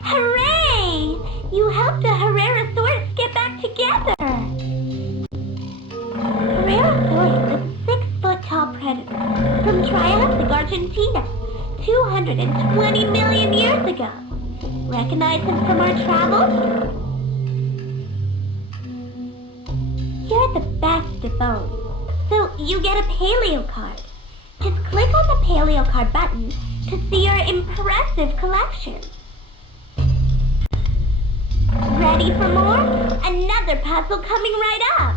Hooray! You helped a Herrerasaurus get back together! Herrerasaurus is a 6-foot-tall predator from Triassic, Argentina, 220 million years ago. Recognize him from our travels? You're the best at bones, so you get a paleo card. Just click on the paleo card button to see your impressive collection. Ready for more? Another puzzle coming right up!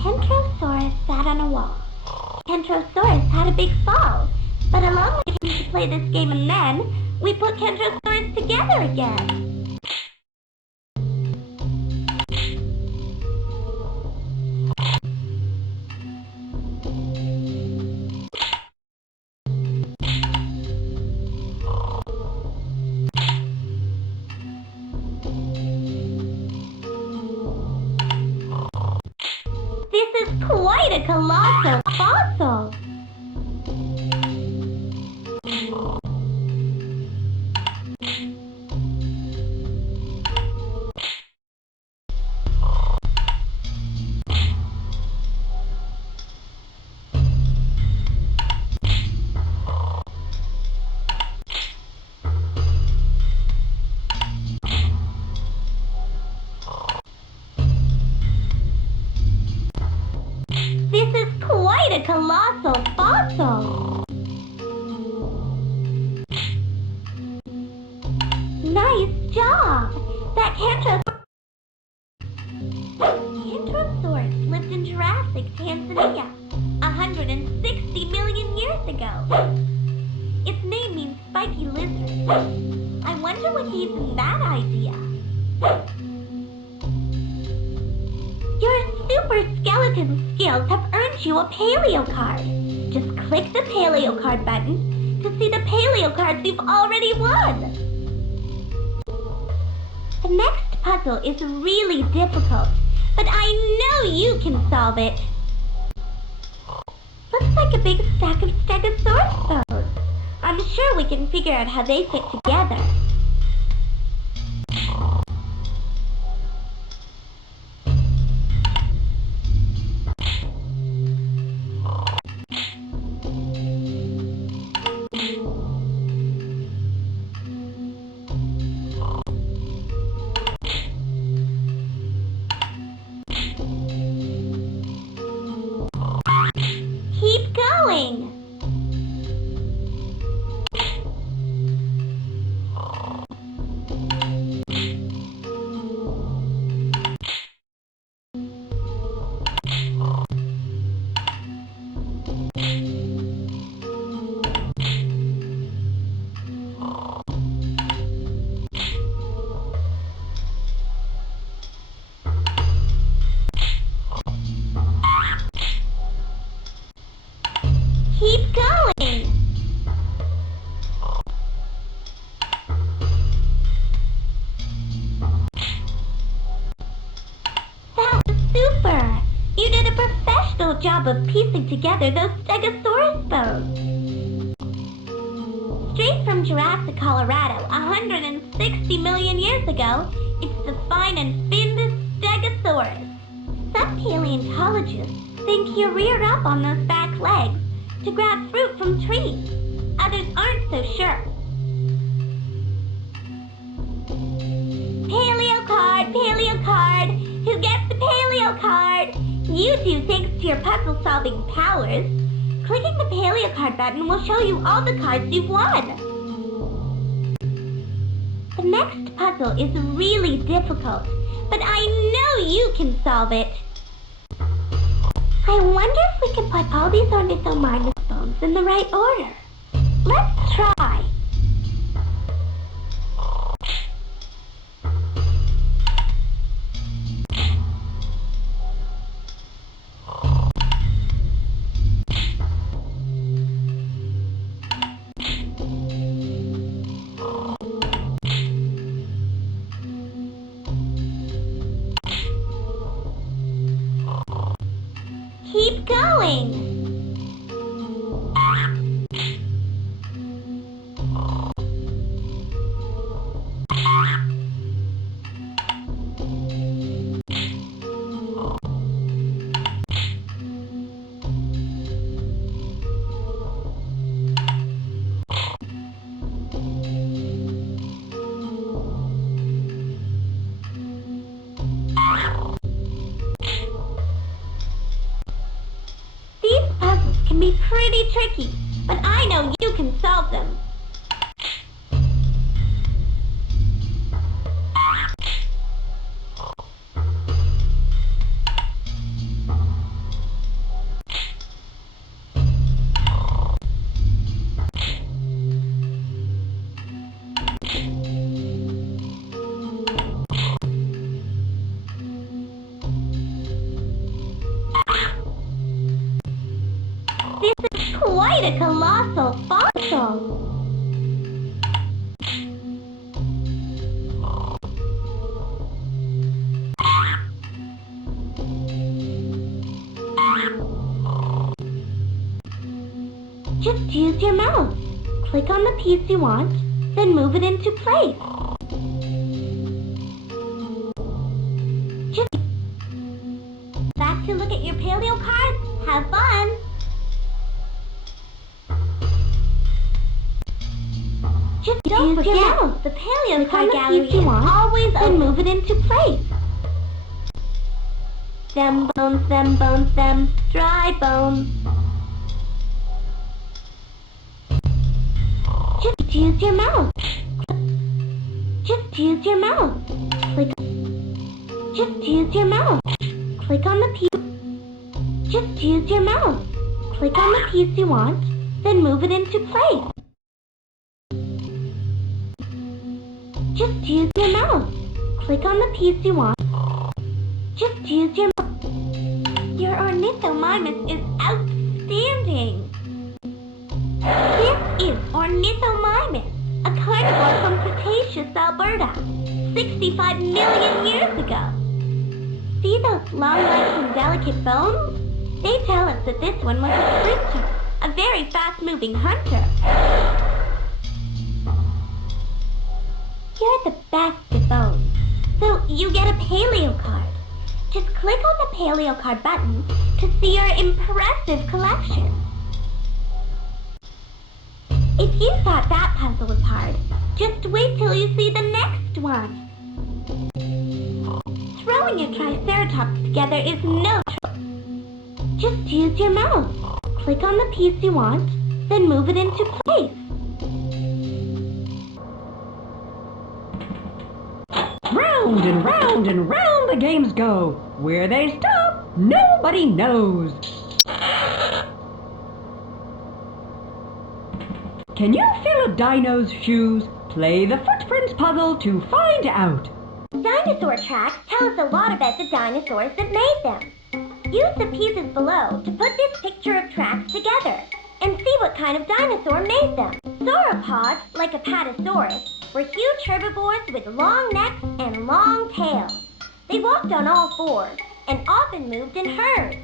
Kentrosaurus sat on a wall. Kentrosaurus had a big fall, but along we came to play this game, and then we put Kentrosaurus together again. This is quite a colossal fossil. This is quite a colossal fossil. Nice job! That Kentrosaurus lived in Jurassic, Tanzania, 160 million years ago. Its name means spiky lizard. I wonder what gave them that idea. Your super skeleton skills have earned you a paleo card. Just click the paleo card button to see the paleo cards you've already won. The next puzzle is really difficult, but I know you can solve it. Looks like a big stack of Stegosaurus bones. I'm sure we can figure out how they fit together. Keep going! Keep going! That was super! You did a professional job of piecing together those Stegosaurus bones. Straight from Jurassic, Colorado, 160 million years ago, it's the fine and finned Stegosaurus. Some paleontologists think you reared up on those back legs to grab fruit from trees. Others aren't so sure. Paleo card! Who gets the paleo card? You do, thanks to your puzzle-solving powers. Clicking the paleo card button will show you all the cards you've won. The next puzzle is really difficult, but I know you can solve it. I wonder if we can put all these ornithomimus bones in the right order. Let's try. Keep going. These puzzles can be pretty tricky, but I know you can solve them. This is quite a colossal fossil. Just use your mouse. Click on the piece you want, then move it into place. Just back to look at your paleo cards. Have fun! Just don't forget your mouse. The paleo card gallery you want, always then move it into place. Them bones, them dry bones. Just use your mouse. Just use your mouse. Click. Just use your mouse. Click on the piece. Just use your mouse. Click on the piece you want, then move it into place. Just use your mouse. Click on the piece you want. Just use your mouse. Your ornithomimus is outstanding. This is ornithomimus, a carnivore from Cretaceous, Alberta, 65 million years ago. See those long legs and delicate bones? They tell us that this one was a sprinter, a very fast-moving hunter. You're the best at bones, so you get a paleo card. Just click on the paleo card button to see your impressive collection. If you thought that puzzle was hard, just wait till you see the next one. Throwing a Triceratops together is no trouble. Just use your mouse. Click on the piece you want, then move it into place. Round and round and round the games go. Where they stop, nobody knows. Can you fill a dino's shoes? Play the footprints puzzle to find out. Dinosaur tracks tell us a lot about the dinosaurs that made them. Use the pieces below to put this picture of tracks together and see what kind of dinosaur made them. Sauropods, like Apatosaurus, were huge herbivores with long necks and long tails. They walked on all fours and often moved in herds.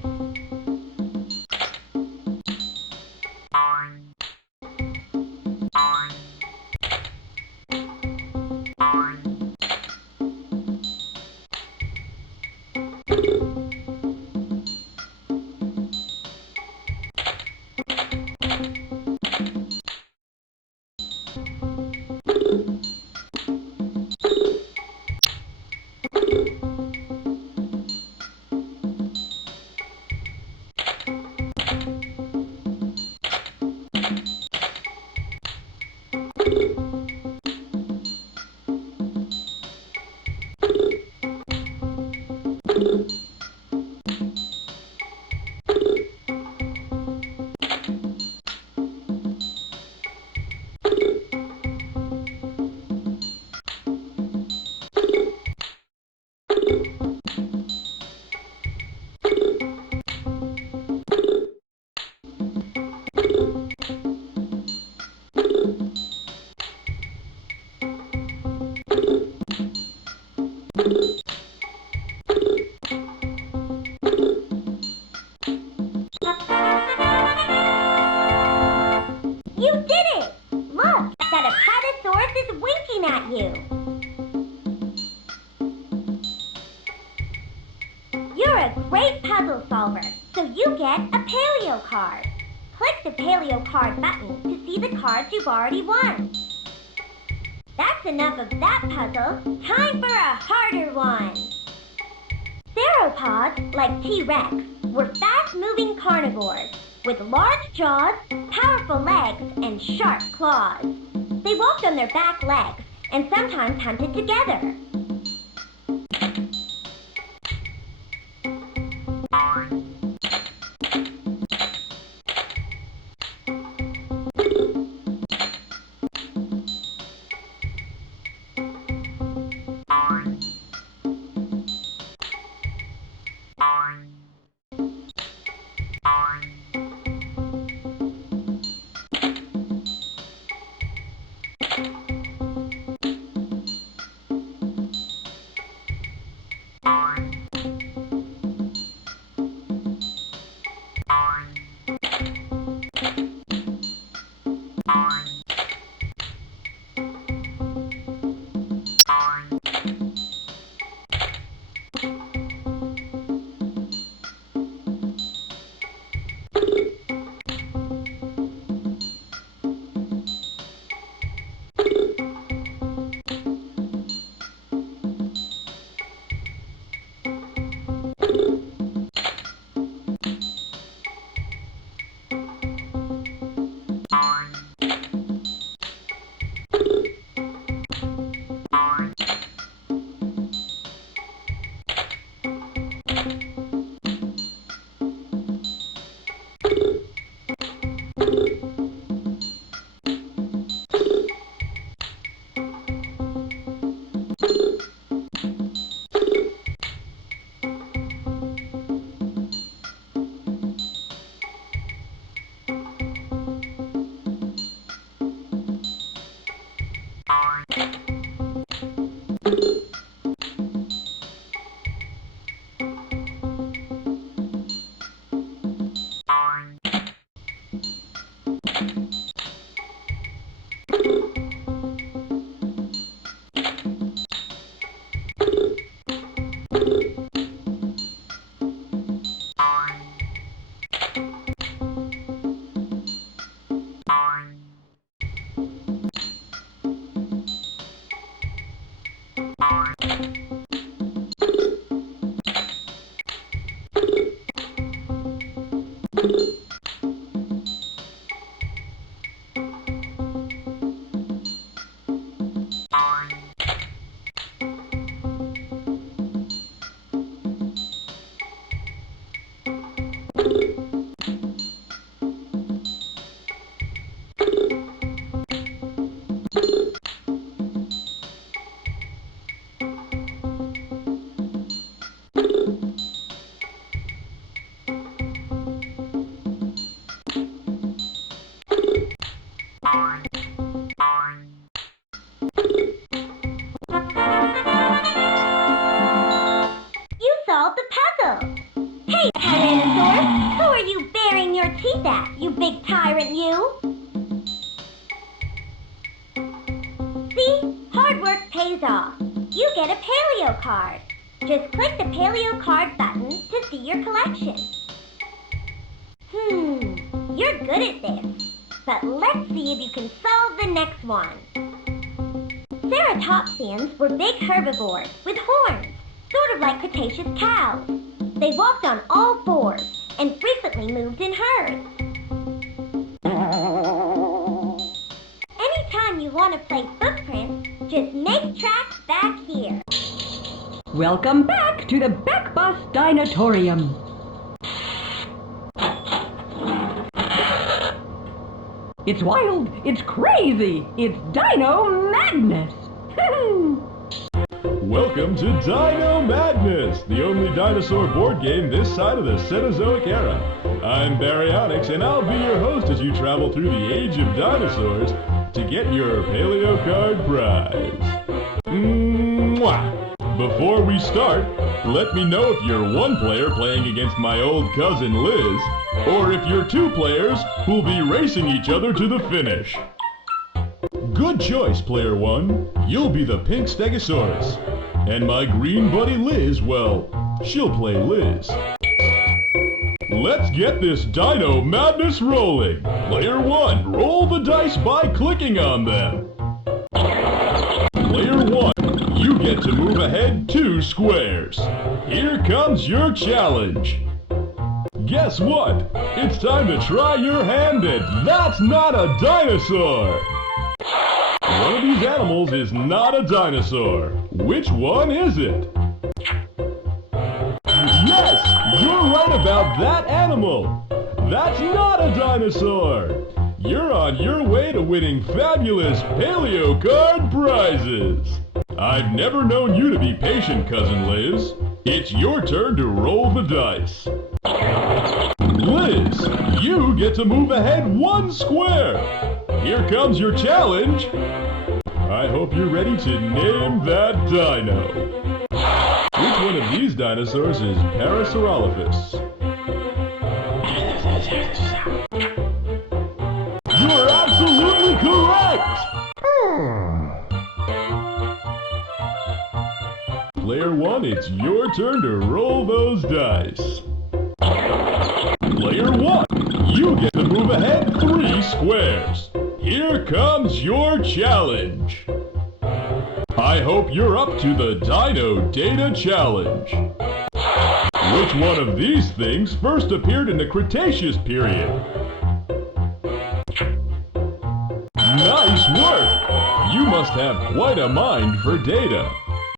puzzle solver, so you get a paleo card. Click the paleo card button to see the cards you've already won. That's enough of that puzzle. Time for a harder one. Theropods, like T-Rex, were fast-moving carnivores with large jaws, powerful legs, and sharp claws. They walked on their back legs and sometimes hunted together. You big tyrant, you! See? Hard work pays off. You get a paleo card. Just click the paleo card button to see your collection. You're good at this. But let's see if you can solve the next one. Ceratopsians were big herbivores with horns, sort of like Cretaceous cows. They walked on all fours and frequently moved in herds. Anytime you want to play footprints, just make tracks back here. Welcome back to the Backbus Dinotorium. It's wild, it's crazy, it's Dino Madness! Welcome to Dino Madness, the only dinosaur board game this side of the Cenozoic era. I'm Baryonyx, and I'll be your host as you travel through the age of dinosaurs to get your Paleo Card prize. Mwah! Before we start, let me know if you're one player playing against my old cousin Liz, or if you're two players who'll be racing each other to the finish. Good choice, player one. You'll be the pink Stegosaurus. And my green buddy Liz, well, she'll play Liz. Let's get this dino madness rolling. Player 1, roll the dice by clicking on them. Player 1, you get to move ahead 2 squares. Here comes your challenge. Guess what? It's time to try your hand at That's Not a Dinosaur! One of these animals is not a dinosaur. Which one is it? Yes! You're right about that animal! That's not a dinosaur! You're on your way to winning fabulous paleo card prizes! I've never known you to be patient, Cousin Liz. It's your turn to roll the dice. Liz, you get to move ahead 1 square. Here comes your challenge. I hope you're ready to name that dino. Which one of these dinosaurs is Parasaurolophus? You are absolutely correct! Player 1, it's your turn to roll those dice. Player 1, you get to move ahead 3 squares. Here comes your challenge. I hope you're up to the Dino Data Challenge. Which one of these things first appeared in the Cretaceous period? Nice work! You must have quite a mind for data.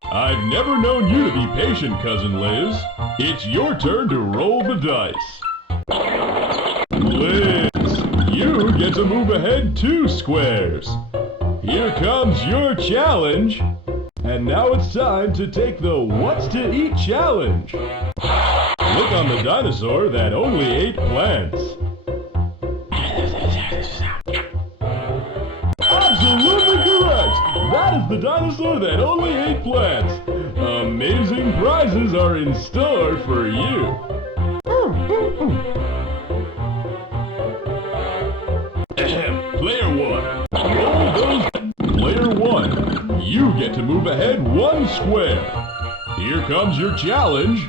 I've never known you to be patient, Cousin Liz. It's your turn to roll the dice. Liz, you get to move ahead 2 squares. Here comes your challenge. And now it's time to take the What's to Eat challenge. Look on the dinosaur that only ate plants. Absolutely correct! That is the dinosaur that only ate plants. Amazing prizes are in store for you. Player 1, roll those. Player 1, you get to move ahead 1 square. Here comes your challenge.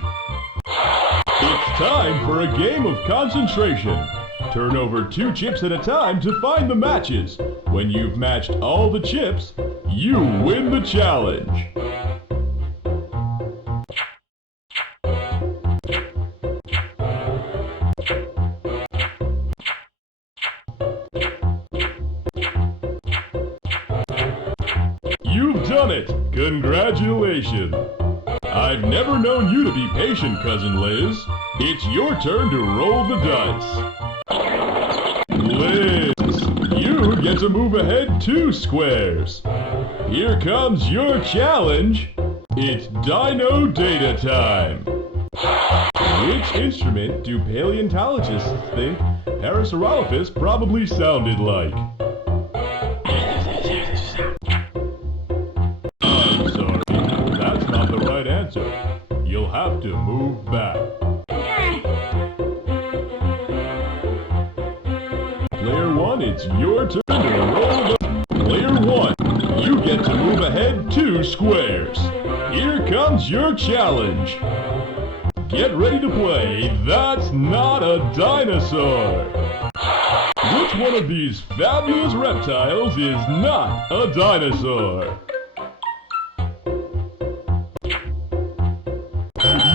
It's time for a game of concentration. Turn over 2 chips at a time to find the matches. When you've matched all the chips, you win the challenge. You've done it! Congratulations! I've never known you to be patient, Cousin Liz. It's your turn to roll the dice. Liz, you get to move ahead 2 squares. Here comes your challenge. It's Dino Data time. Which instrument do paleontologists think Parasaurolophus probably sounded like? I'm sorry, that's not the right answer. You'll have to move back. Player 1, it's your turn to roll the... Player 1, you get to move ahead 2 squares. Here comes your challenge. Get ready to play That's Not a Dinosaur. Which one of these fabulous reptiles is not a dinosaur?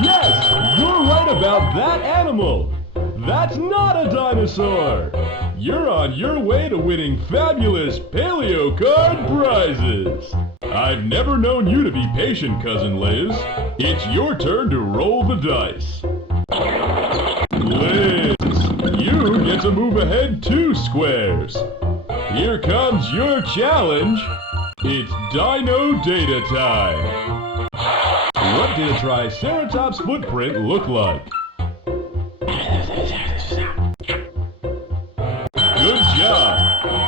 Yes, you're right about that animal. That's not a dinosaur. You're on your way to winning fabulous paleo card prizes. I've never known you to be patient, Cousin Liz. It's your turn to roll the dice. Liz, you get to move ahead 2 squares. Here comes your challenge. It's Dino Data time. What did a Triceratops footprint look like? Good job!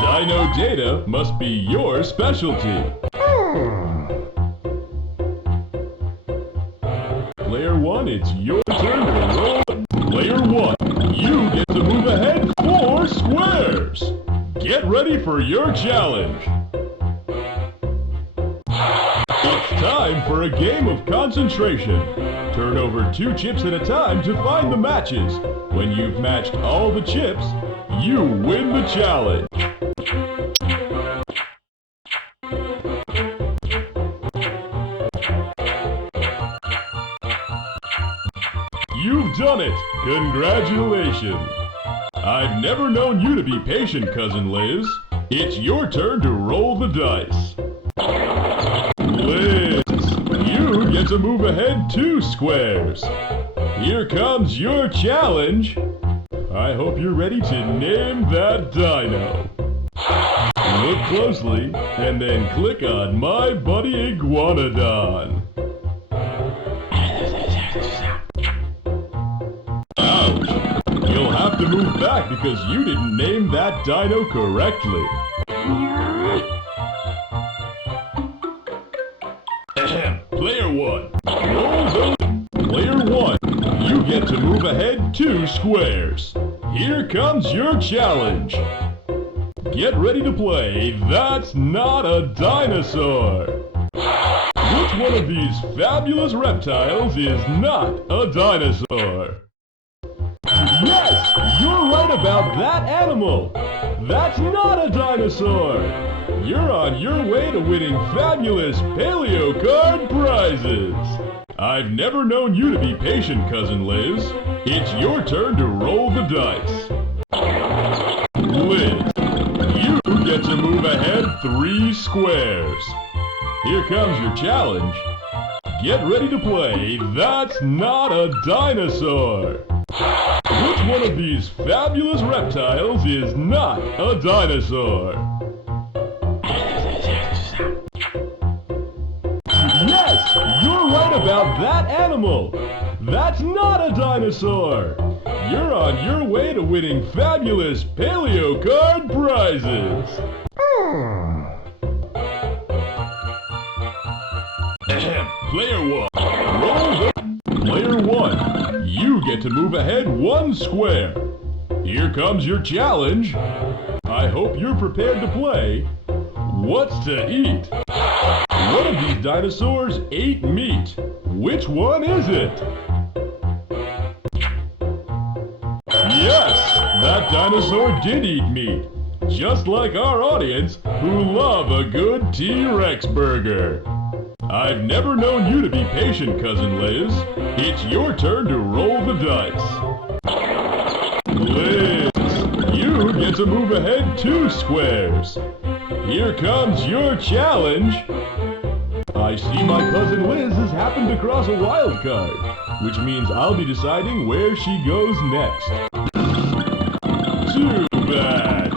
Dino Data must be your specialty. Player 1, it's your turn to roll. Player 1, you get to move ahead 4 squares. Get ready for your challenge. It's time for a game of concentration. Turn over 2 chips at a time to find the matches. When you've matched all the chips, you win the challenge. You've done it! Congratulations! I've never known you to be patient, Cousin Liz. It's your turn to roll the dice. Liz, you get to move ahead 2 squares. Here comes your challenge. I hope you're ready to name that dino. Look closely, and then click on My Buddy Iguanodon. Ouch! You'll have to move back because you didn't name that dino correctly. Player 1, roll the... Player 1, you get to move ahead 2 squares. Here comes your challenge. Get ready to play That's Not a Dinosaur. Which one of these fabulous reptiles is not a dinosaur? Yes, you're right about that animal. That's not a dinosaur. You're on your way to winning fabulous paleo card prizes. I've never known you to be patient, Cousin Liz. It's your turn to roll the dice. Liz, you get to move ahead 3 squares. Here comes your challenge. Get ready to play That's Not a Dinosaur. Which one of these fabulous reptiles is not a dinosaur? Yes, you're right about that animal. That's not a dinosaur. You're on your way to winning fabulous paleo card prizes. Player 1, roll the... Player 1, you get to move ahead 1 square. Here comes your challenge. I hope you're prepared to play What's to Eat? One of these dinosaurs ate meat. Which one is it? Yes, that dinosaur did eat meat. Just like our audience, who love a good T-Rex burger. I've never known you to be patient, Cousin Liz. It's your turn to roll the dice. Liz, you get to move ahead 2 squares. Here comes your challenge. I see my cousin Liz has happened to cross a wild card, which means I'll be deciding where she goes next. Too bad.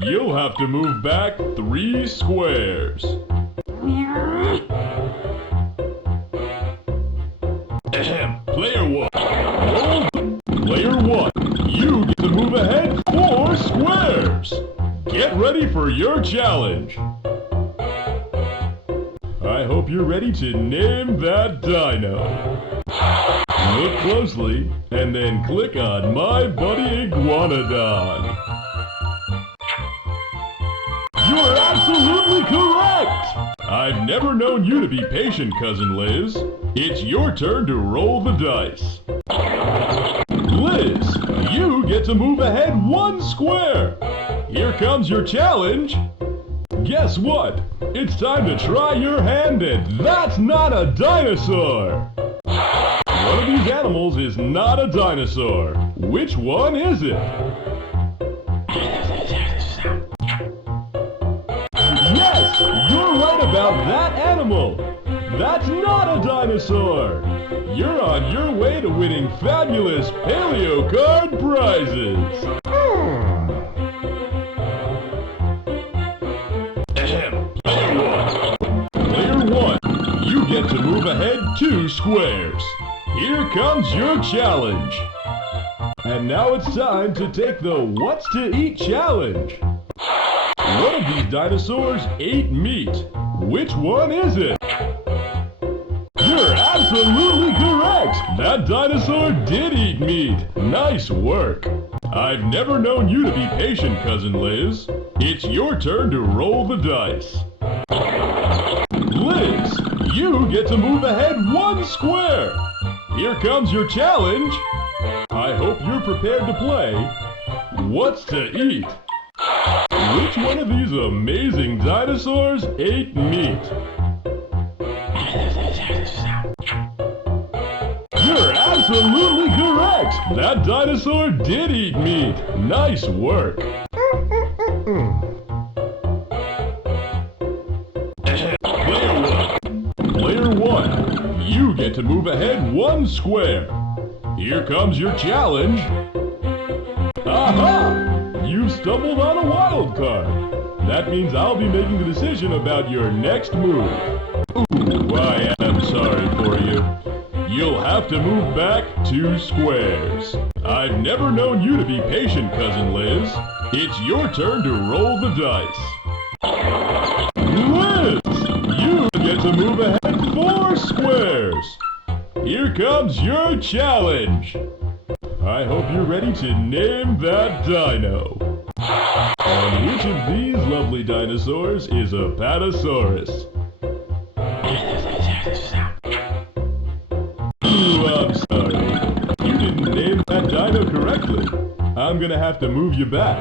You'll have to move back 3 squares. Player 1, roll the... Player 1, you get to move ahead 4 squares. Get ready for your challenge. I hope you're ready to name that dino. Look closely, and then click on My Buddy Iguanodon. You're absolutely correct! I've never known you to be patient, Cousin Liz. It's your turn to roll the dice. Liz, you get to move ahead 1 square. Here comes your challenge. Guess what? It's time to try your hand at That's Not a Dinosaur. One of these animals is not a dinosaur. Which one is it? Yes, you're right about that animal. That's not a dinosaur. You're on your way to winning fabulous paleo card prizes. Player 1, you get to move ahead 2 squares. Here comes your challenge. And now it's time to take the What's to Eat challenge. One of these dinosaurs ate meat. Which one is it? You're absolutely correct! That dinosaur did eat meat. Nice work. I've never known you to be patient, Cousin Liz. It's your turn to roll the dice. Liz, you get to move ahead 1 square. Here comes your challenge. I hope you're prepared to play What's to Eat? Which one of these amazing dinosaurs ate meat? You're absolutely correct! That dinosaur did eat meat! Nice work! Player 1, you get to move ahead 1 square. Here comes your challenge. Aha! You've stumbled on a wild card. That means I'll be making the decision about your next move. Ooh, I am sorry for you. You'll have to move back 2 squares. I've never known you to be patient, Cousin Liz. It's your turn to roll the dice. Liz, you get to move ahead 4 squares. Here comes your challenge. I hope you're ready to name that dino. And which of these lovely dinosaurs is a Patasaurus? Ooh, I'm sorry. You didn't name that dino correctly. I'm gonna have to move you back.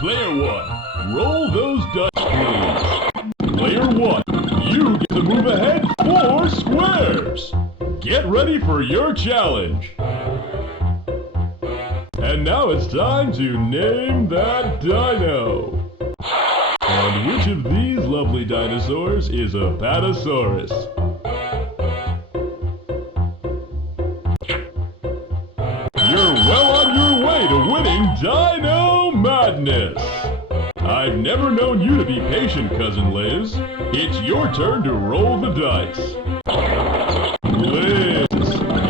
Player 1, roll those dice, please. Player 1, you get to move ahead 4 squares. Get ready for your challenge. And now it's time to name that dino. And which of these lovely dinosaurs is a Patasaurus? You're well on your way to winning Dino Madness! I've never known you to be patient, Cousin Liz. It's your turn to roll the dice. Liz,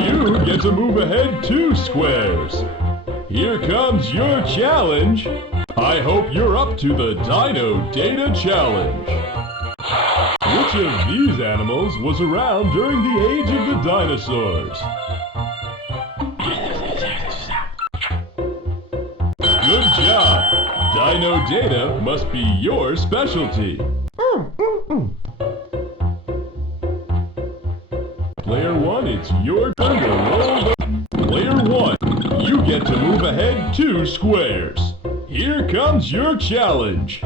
you get to move ahead 2 squares. Here comes your challenge. I hope you're up to the Dino Data Challenge. Which of these animals was around during the age of the dinosaurs? Good job! Dino data must be your specialty. Player 1, it's your turn to roll the... Player 1, you get to move ahead 2 squares. Here comes your challenge.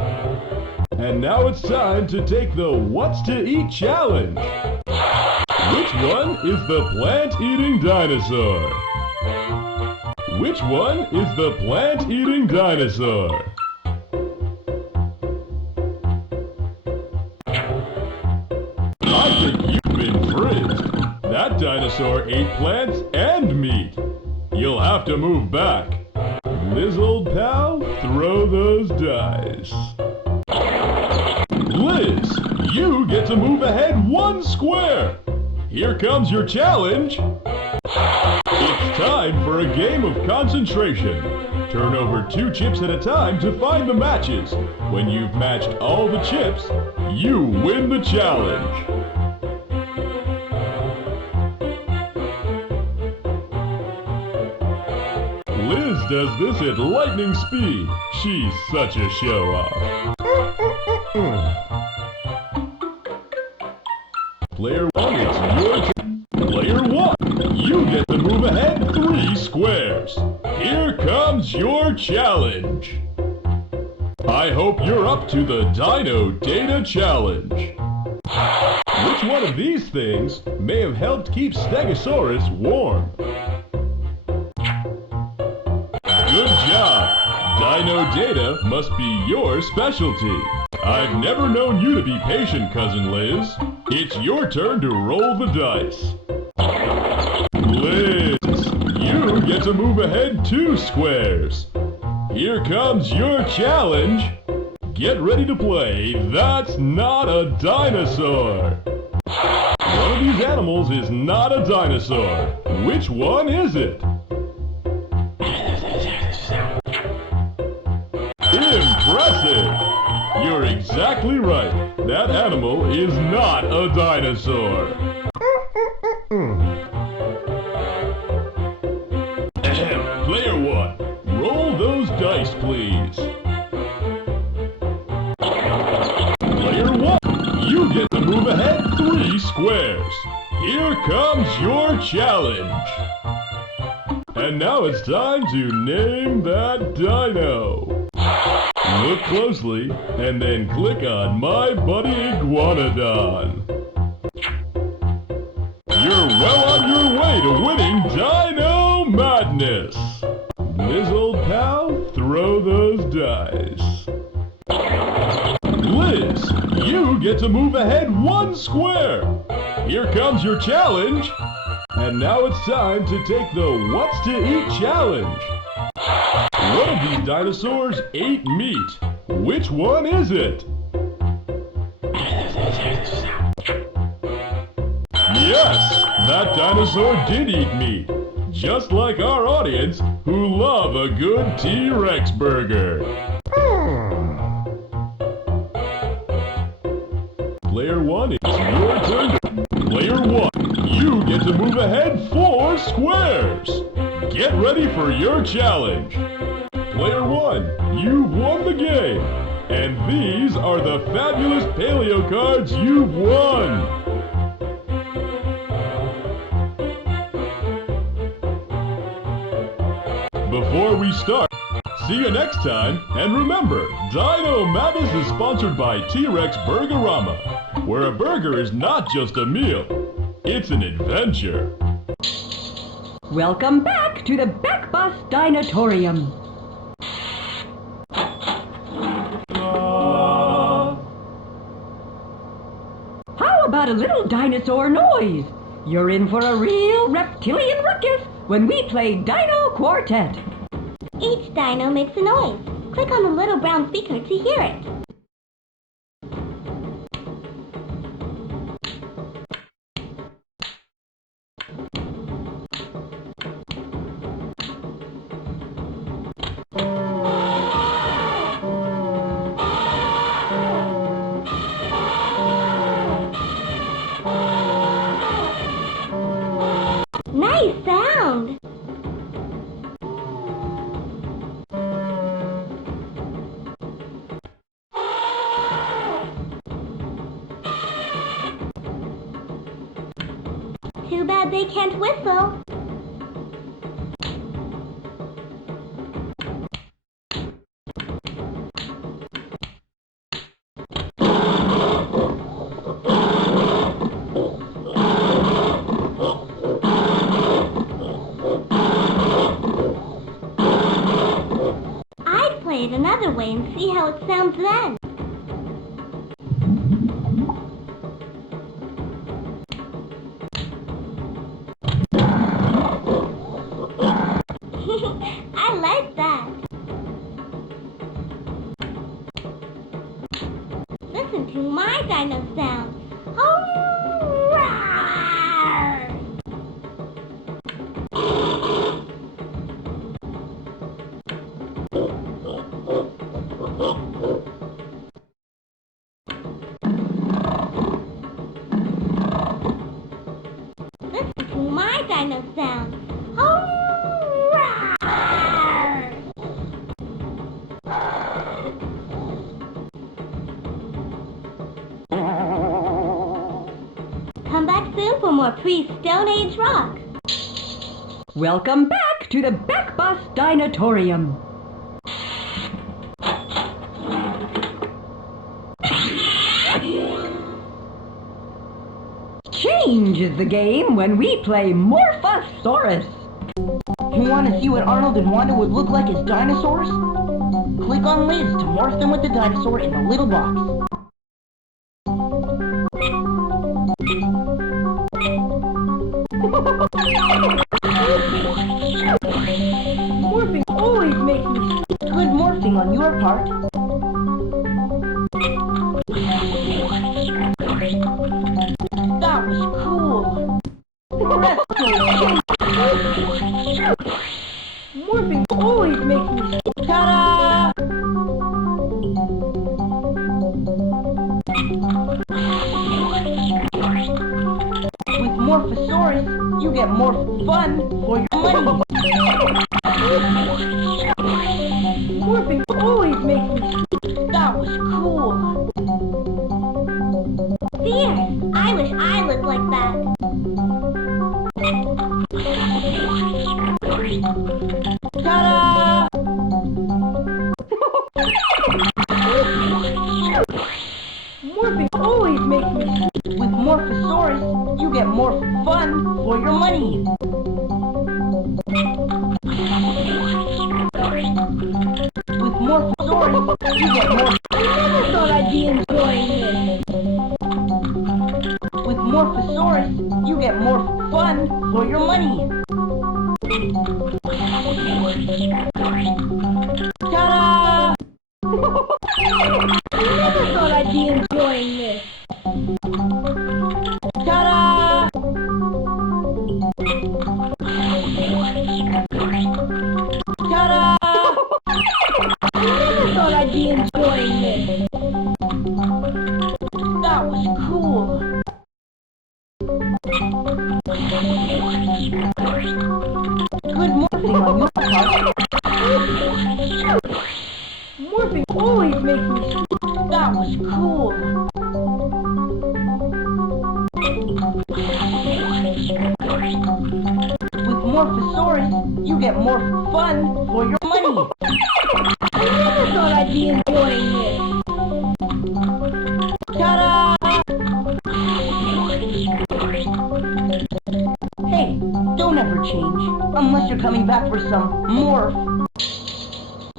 And now it's time to take the What's to Eat challenge. Which one is the plant-eating dinosaur? Which one is the plant-eating dinosaur? I think you've been frizzed. That dinosaur ate plants and meat. You'll have to move back. Liz, old pal, throw those dice. Liz, you get to move ahead 1 square. Here comes your challenge. It's time for a game of concentration. Turn over 2 chips at a time to find the matches. When you've matched all the chips, you win the challenge. Liz does this at lightning speed. She's such a show-off. Player 1, it's your turn. Player 1, you get to move ahead 3 squares. Here comes your challenge. I hope you're up to the Dino Data Challenge. Which one of these things may have helped keep Stegosaurus warm? Good job! Dino data must be your specialty. I've never known you to be patient, Cousin Liz. It's your turn to roll the dice. Liz, you get to move ahead 2 squares. Here comes your challenge. Get ready to play That's Not a Dinosaur. One of these animals is not a dinosaur. Which one is it? Impressive! You're exactly right. That animal is not a dinosaur. Player 1, roll those dice, please. comes your challenge. And now it's time to name that dino. Look closely and then click on My Buddy Iguanodon. You're well on your way to winning Dino Madness. Liz, old pal, throw those dice. Liz, you get to move ahead 1 square. Here comes your challenge. And now it's time to take the What's to Eat challenge. One of these dinosaurs ate meat. Which one is it? Yes, that dinosaur did eat meat. Just like our audience, who love a good T-Rex burger. Player 1, it's your turn. Player 1, you get to move ahead 4 squares. Get ready for your challenge. Player 1, you've won the game. And these are the fabulous paleo cards you've won. Before we start, see you next time, and remember, Dino Madness is sponsored by T-Rex Burgerama, where a burger is not just a meal, it's an adventure. Welcome back to the Backbus Dinotorium. How about a little dinosaur noise? You're in for a real reptilian ruckus when we play Dino Quartet. Each dino makes a noise. Click on the little brown speaker to hear it. Nice sound! Too bad they can't whistle. I'd play it another way and see how it sounds then. I like that. Listen to my dino sound. Hurrah! Listen to my dino sound. Hurrah! Come back soon for more pre-Stone Age rock. Welcome back to the Backbus Dinotorium. Change is the game when we play Morphosaurus. You want to see what Arnold and Wanda would look like as dinosaurs? Click on Liz to morph them with the dinosaur in the little box. Morphing always makes me... Good morphing on your part. That was cool. Morphing always makes me... Ta-da! With Morphosaurus, you get more fun for your money. Morphing always makes me... That was cool. Fierce! I wish I looked like that. your money. With Morphosaurus, you get more. I never thought I'd be enjoying this. With Morphosaurus, you get more fun for your money. Ta-da! I never thought I'd be enjoying this. Ta-da! Ta-da! I never thought I'd be enjoying this. That was cool. Good morphing on your part. Morphing always makes me sick. That was cool. With Morphosaurus, you get more fun for your money. I never thought I'd be enjoying this. Ta-da! Hey, don't ever change, unless you're coming back for some morph.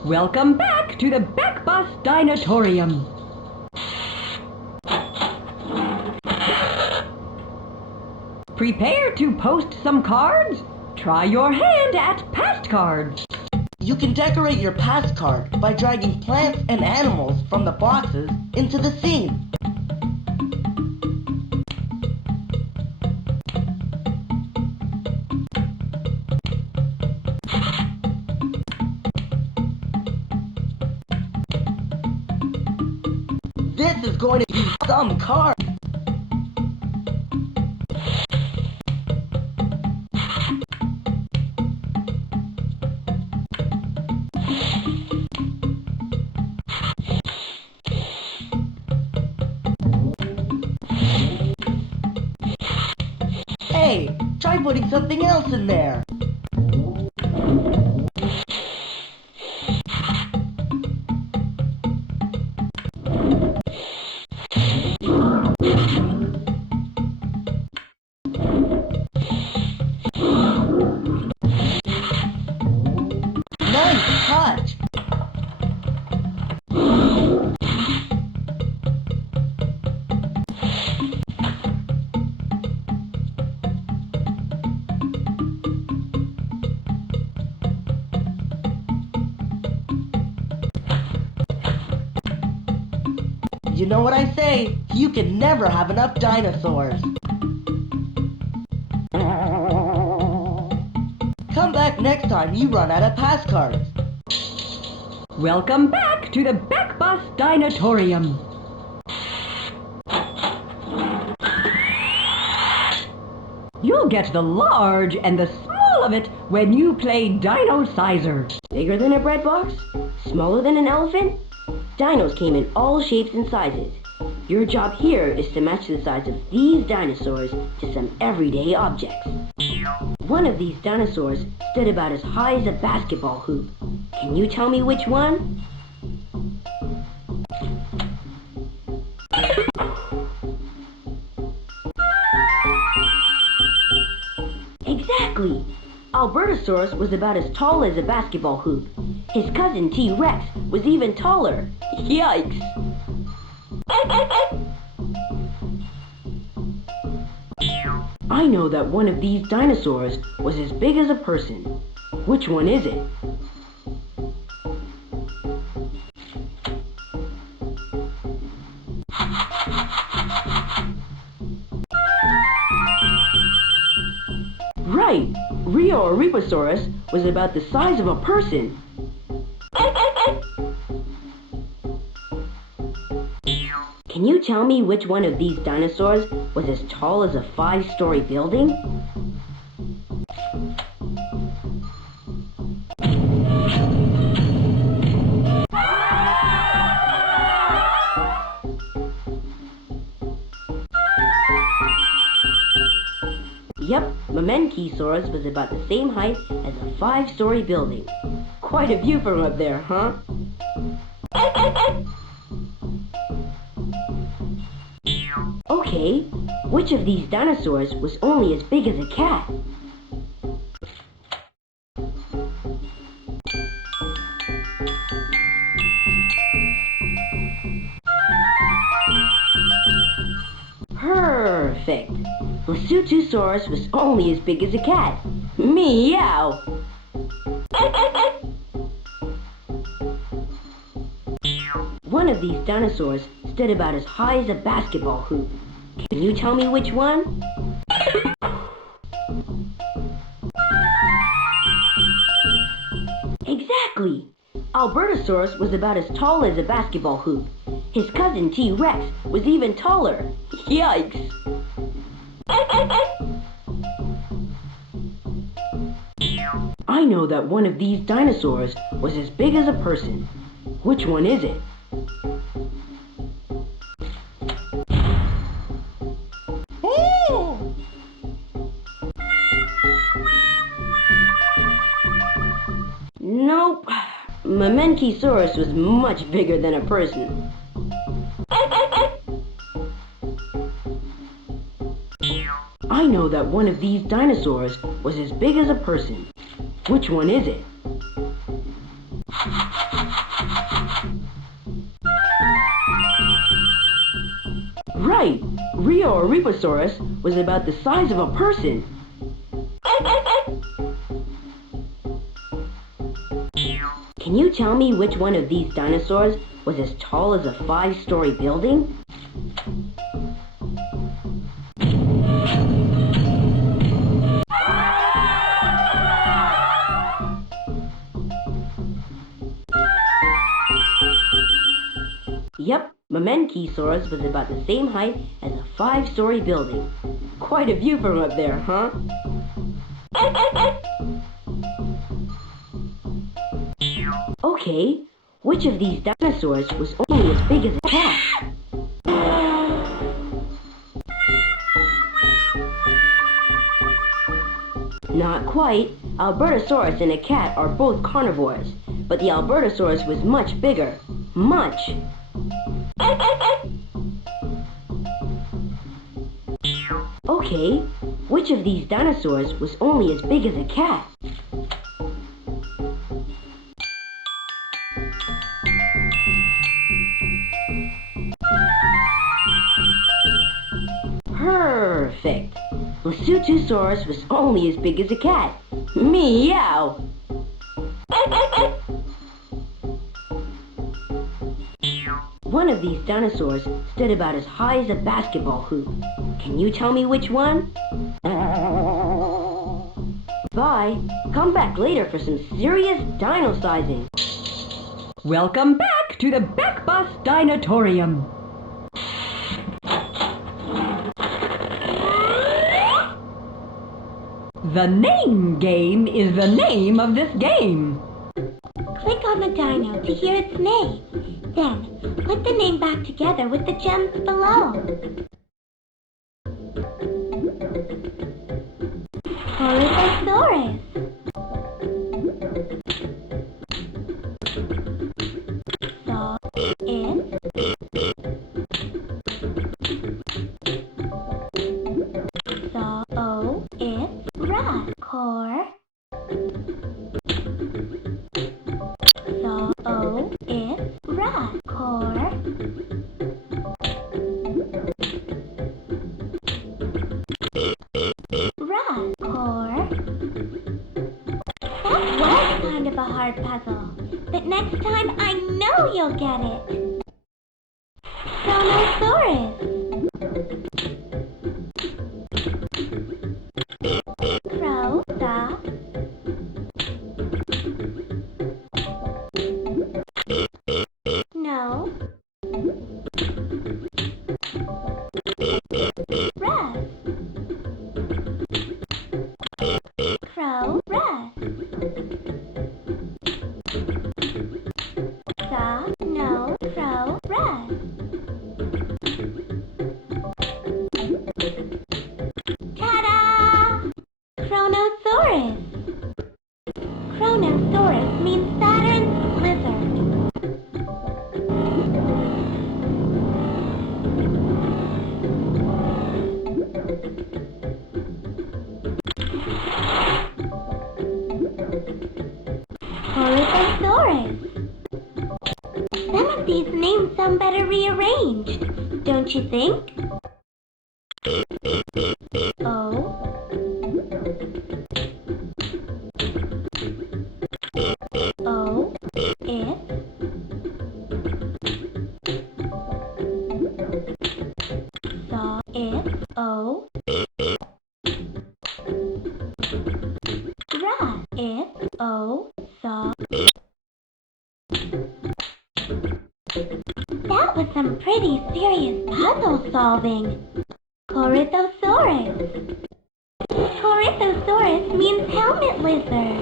Welcome back to the Backbus Dinotorium. Prepare to post some cards? Try your hand at past cards. You can decorate your past card by dragging plants and animals from the boxes into the scene. This is going to be some card. Hey, try putting something else in there. Nice touch. You know what I say? You can never have enough dinosaurs. Come back next time you run out of pass cards. Welcome back to the Backbus Dinotorium. You'll get the large and the small of it when you play Dino Sizer. Bigger than a bread box? Smaller than an elephant? Dinos came in all shapes and sizes. Your job here is to match the size of these dinosaurs to some everyday objects. One of these dinosaurs stood about as high as a basketball hoop. Can you tell me which one? Exactly! Albertosaurus was about as tall as a basketball hoop. His cousin T-Rex was even taller. Yikes! I know that one of these dinosaurs was as big as a person. Which one is it? Right! Rheoreposaurus was about the size of a person. Can you tell me which one of these dinosaurs was as tall as a 5-story building? Yep, Mamenchisaurus was about the same height as a 5-story building. Quite a view from up there, huh? Okay, Which of these dinosaurs was only as big as a cat? Perfect. Lesothosaurus was only as big as a cat. Meow. One of these dinosaurs stood about as high as a basketball hoop. Can you tell me which one? Exactly. Albertosaurus was about as tall as a basketball hoop. His cousin T-Rex was even taller. Yikes! I know that one of these dinosaurs was as big as a person. Which one is it? Oh! Nope. Mamenchisaurus was much bigger than a person. I know that one of these dinosaurs was as big as a person. Which one is it? Right! Rheoreposaurus was about the size of a person. Can you tell me which one of these dinosaurs was as tall as a 5-story building? Yep, Mamenchisaurus was about the same height as a 5-story building. Quite a view from up there, huh? Okay, which of these dinosaurs was only as big as a cat? Not quite. Albertosaurus and a cat are both carnivores, but the Albertosaurus was much bigger. Much! Okay, which of these dinosaurs was only as big as a cat? Perfect! Lesothosaurus was only as big as a cat. Meow! One of these dinosaurs stood about as high as a basketball hoop. Can you tell me which one? Bye. Come back later for some serious dino sizing. Welcome back to the Backbus Dinotorium. The name game is the name of this game. Click on the dino to hear its name. Then, put the name back together with the gems below. Herbivores. So, it's rat. Core. So, it's rat. Core. Rat. Core. That was kind of a hard puzzle, but next time I know you'll get it. Dinosaurus. Crow, stop. No. Rest. Crow, rest. Stop. No. Crow, rest. Ta-da! Chronosaurus. Chronosaurus means Saturn's lizard. you think? O. O. If. Saw. If. O. Ra. If. O. Saw. That was some pretty serious puzzle solving. Corythosaurus. Corythosaurus means helmet lizard.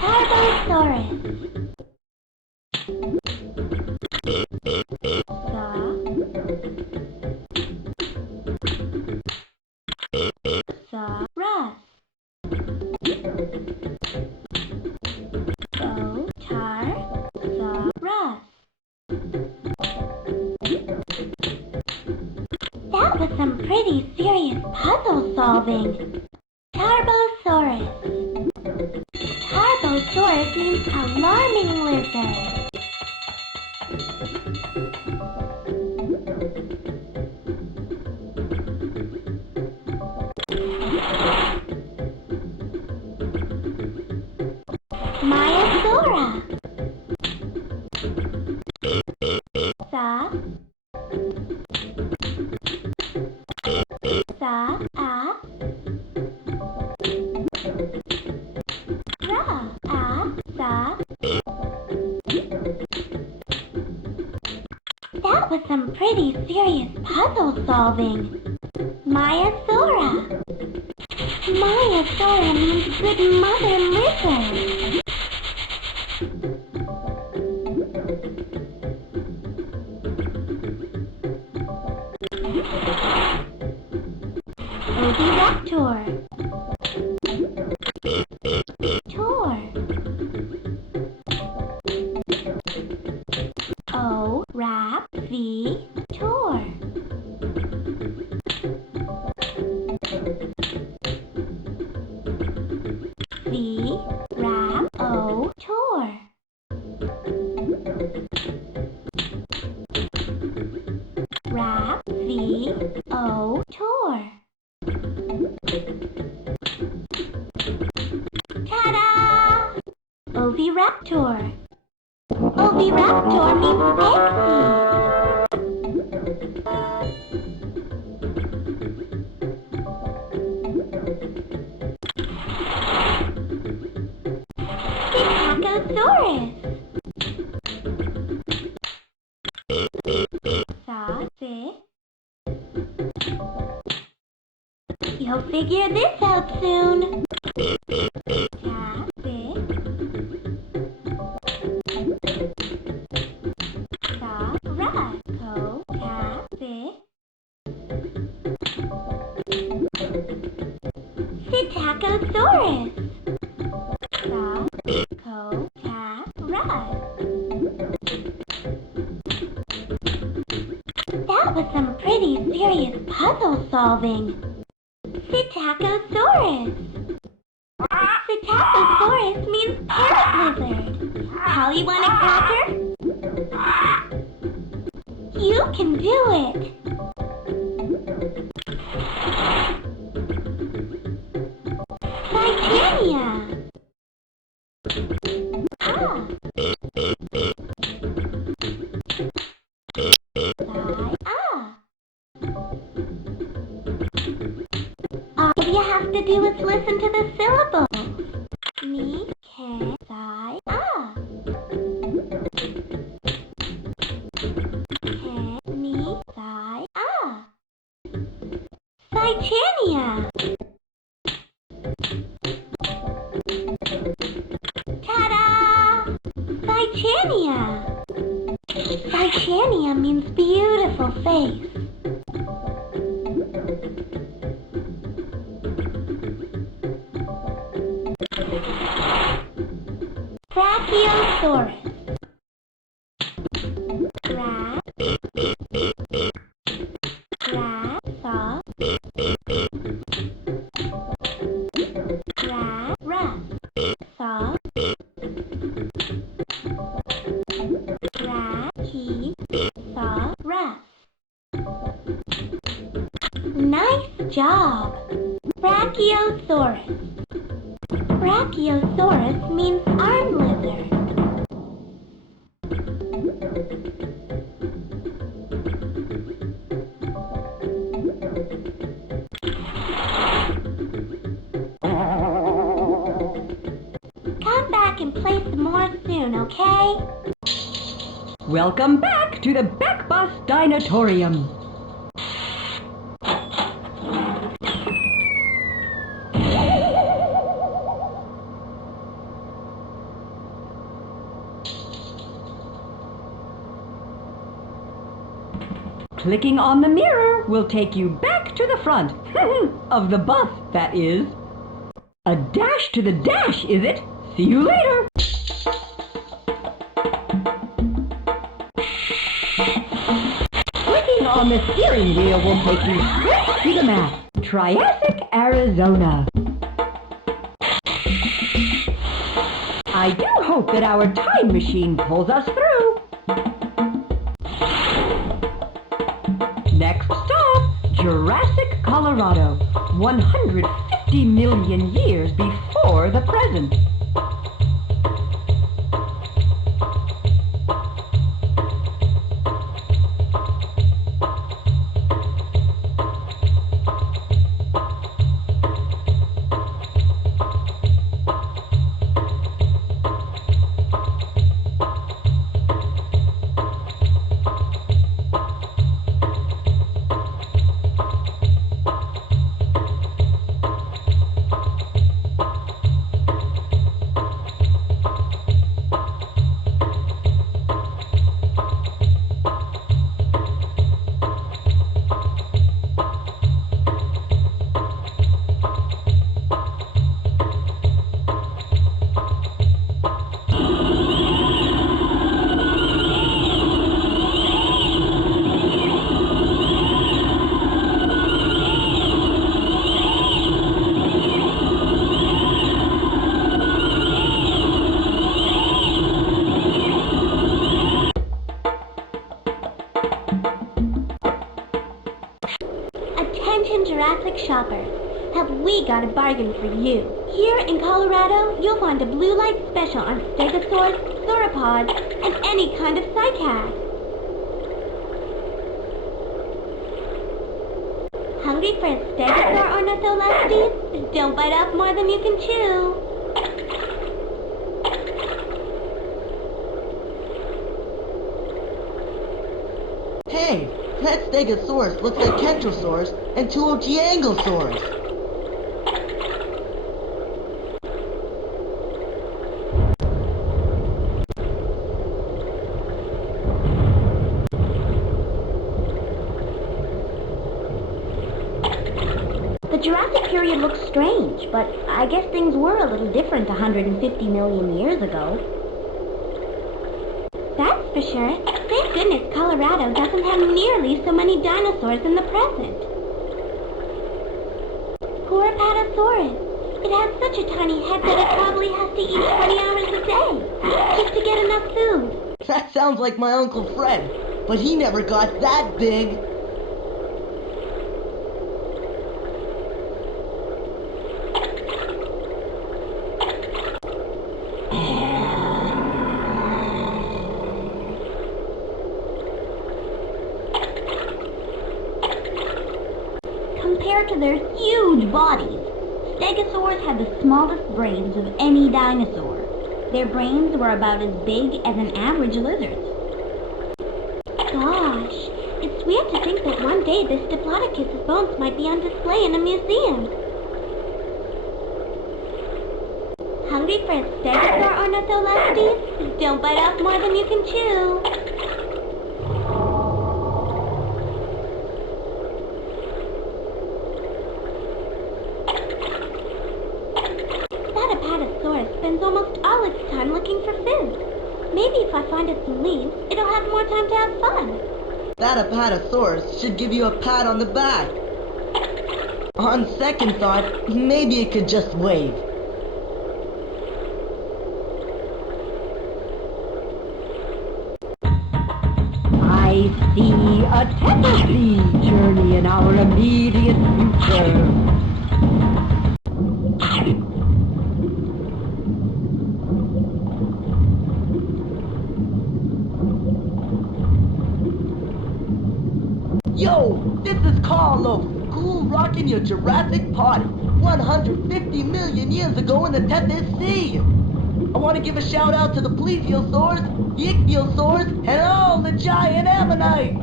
Herbivores. Saurus. Saurus. That was some pretty serious puzzle solving. Tarbosaurus. Tarbosaurus means alarming lizard. Maiasaura. Sa. Sa. A. Ra. A. Sa. That was some pretty serious puzzle solving. Maiasaura. Maiasaura means good mother lizard. Oviraptor. Tor. O. Rap. V. Tor. V. Rap. O. Tor. Rap. V. O. Tor. Ta-da! Oviraptor. Oviraptor means Pterosaurus. You'll figure this out soon. Psittacosaurus. That was some pretty serious puzzle solving. Psittacosaurus. Psittacosaurus means parrot lizard. How you want it, Cracker? You can do it. Titania. All you have to do is listen to the syllables. Ni, ke, sai, a. Ke, ni, sai, a. Titania. Ta-da! Titania. Titania means beautiful face. Brachiosaurus. Brachiosaurus means arm lizard. Come back and play some more soon, okay? Welcome back to the Backbus Dinotorium. Clicking on the mirror will take you back to the front of the bus, that is. A dash to the dash, is it? See you later. Clicking on the steering wheel will take you straight to the map. Triassic, Arizona. I do hope that our time machine pulls us through. Next stop, Jurassic, Colorado, 150 million years before the present. Attention Jurassic shoppers, have we got a bargain for you? Here in Colorado, you'll find a blue light special on stegosaurs, sauropods, and any kind of cycad. Hungry for a stegosaur ornitholestes? Don't bite off more than you can chew. Hey, that Stegosaurus looks like Kentrosaurus and Geological. The Jurassic period looks strange, but I guess things were a little different 150 million years ago. That's for sure. Thank goodness Colorado doesn't have nearly so many dinosaurs in the present. Poor Apatosaurus. It has such a tiny head that it probably has to eat 20 hours a day just to get enough food. That sounds like my Uncle Fred, but he never got that big. Compared to their huge bodies, stegosaurs had the smallest brains of any dinosaur. Their brains were about as big as an average lizard's. Gosh, it's weird to think that one day this Diplodocus's bones might be on display in a museum. Hungry for a stegosaur ornitholestes? Don't bite off more than you can chew. Spends almost all its time looking for food. Maybe if I find it some leaves, it'll have more time to have fun. That Apatosaurus should give you a pat on the back. On second thought, maybe it could just wave. I see a Tennessee journey in our immediate future. Yo, this is Carlo. Cool rocking your Jurassic party. 150 million years ago in the Tethys Sea. I want to give a shout out to the plesiosaurs, the ichthyosaurs, and all the giant ammonites.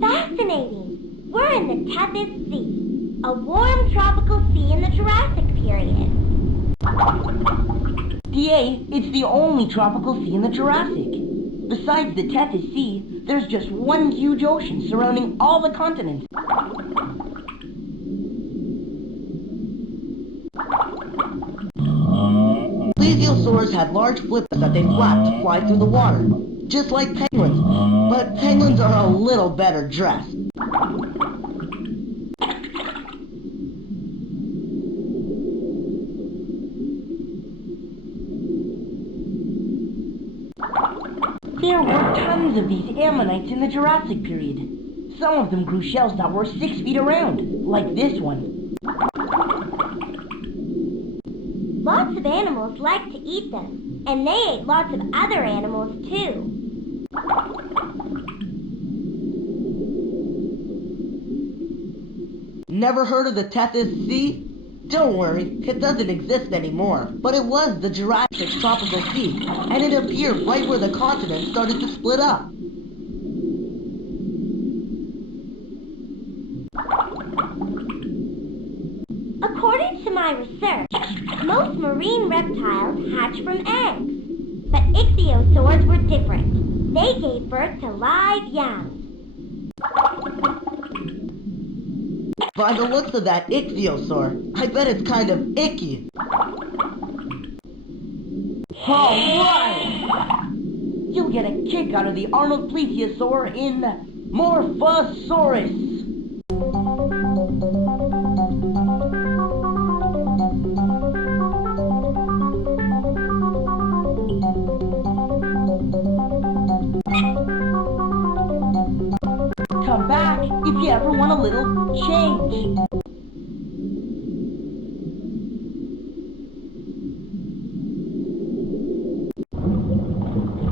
Fascinating. We're in the Tethys Sea, a warm tropical sea in the Jurassic period. DA, it's the only tropical sea in the Jurassic. Besides the Tethys Sea, there's just one huge ocean surrounding all the continents. Plesiosaurs had large flippers that they flapped to fly through the water, just like penguins, but penguins are a little better dressed. There were tons of these ammonites in the Jurassic period. Some of them grew shells that were 6 feet around, like this one. Lots of animals like to eat them, and they ate lots of other animals too. Never heard of the Tethys Sea? Don't worry, it doesn't exist anymore. But it was the Jurassic tropical sea, and it appeared right where the continents started to split up. According to my research, most marine reptiles hatch from eggs. But ichthyosaurs were different. They gave birth to live young. By the looks of that ichthyosaur, I bet it's kind of icky. Alright! You'll get a kick out of the Arnold plesiosaur in Morphosaurus. Come back if you ever want a little change.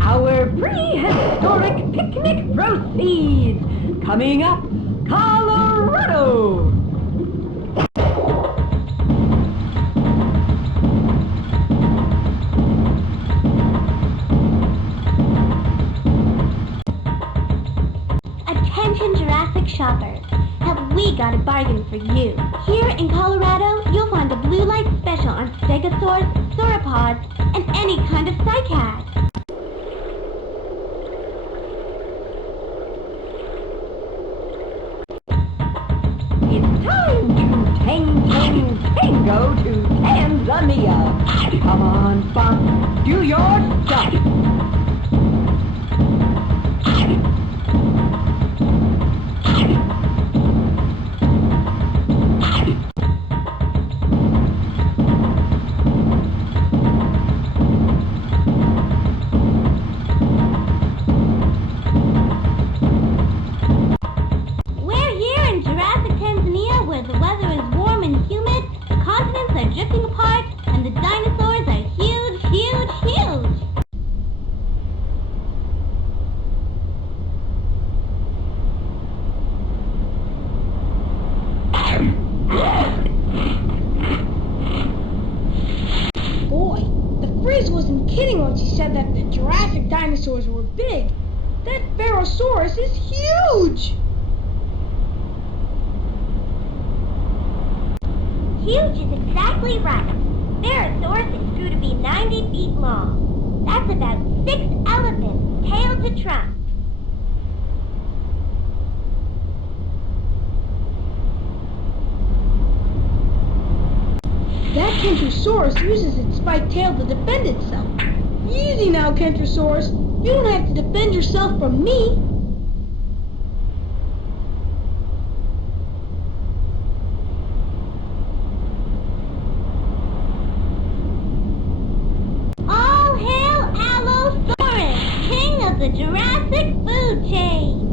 Our prehistoric picnic proceeds. Coming up, Colorado. Attention Jurassic shoppers, have we got a bargain for you? Here in Colorado, you'll find a blue light special on stegosaurs, sauropods, and any kind of cycad. It's time to tango to Tanzania. Come on, Fox, do your stuff. We're here in Jurassic Tanzania where the weather is warm and humid, the continents are drifting apart, and the dinosaurs are huge, huge, huge. Boy, the Frizz wasn't kidding when she said that the Jurassic dinosaurs were big. That Barosaurus is huge! Huge is exactly right. Barosaurus grew to be 90 feet long. That's about 6 elephants, tail to trunk. That Kentrosaurus uses its spiked tail to defend itself. Easy now, Kentrosaurus. You don't have to defend yourself from me. the Jurassic food chain.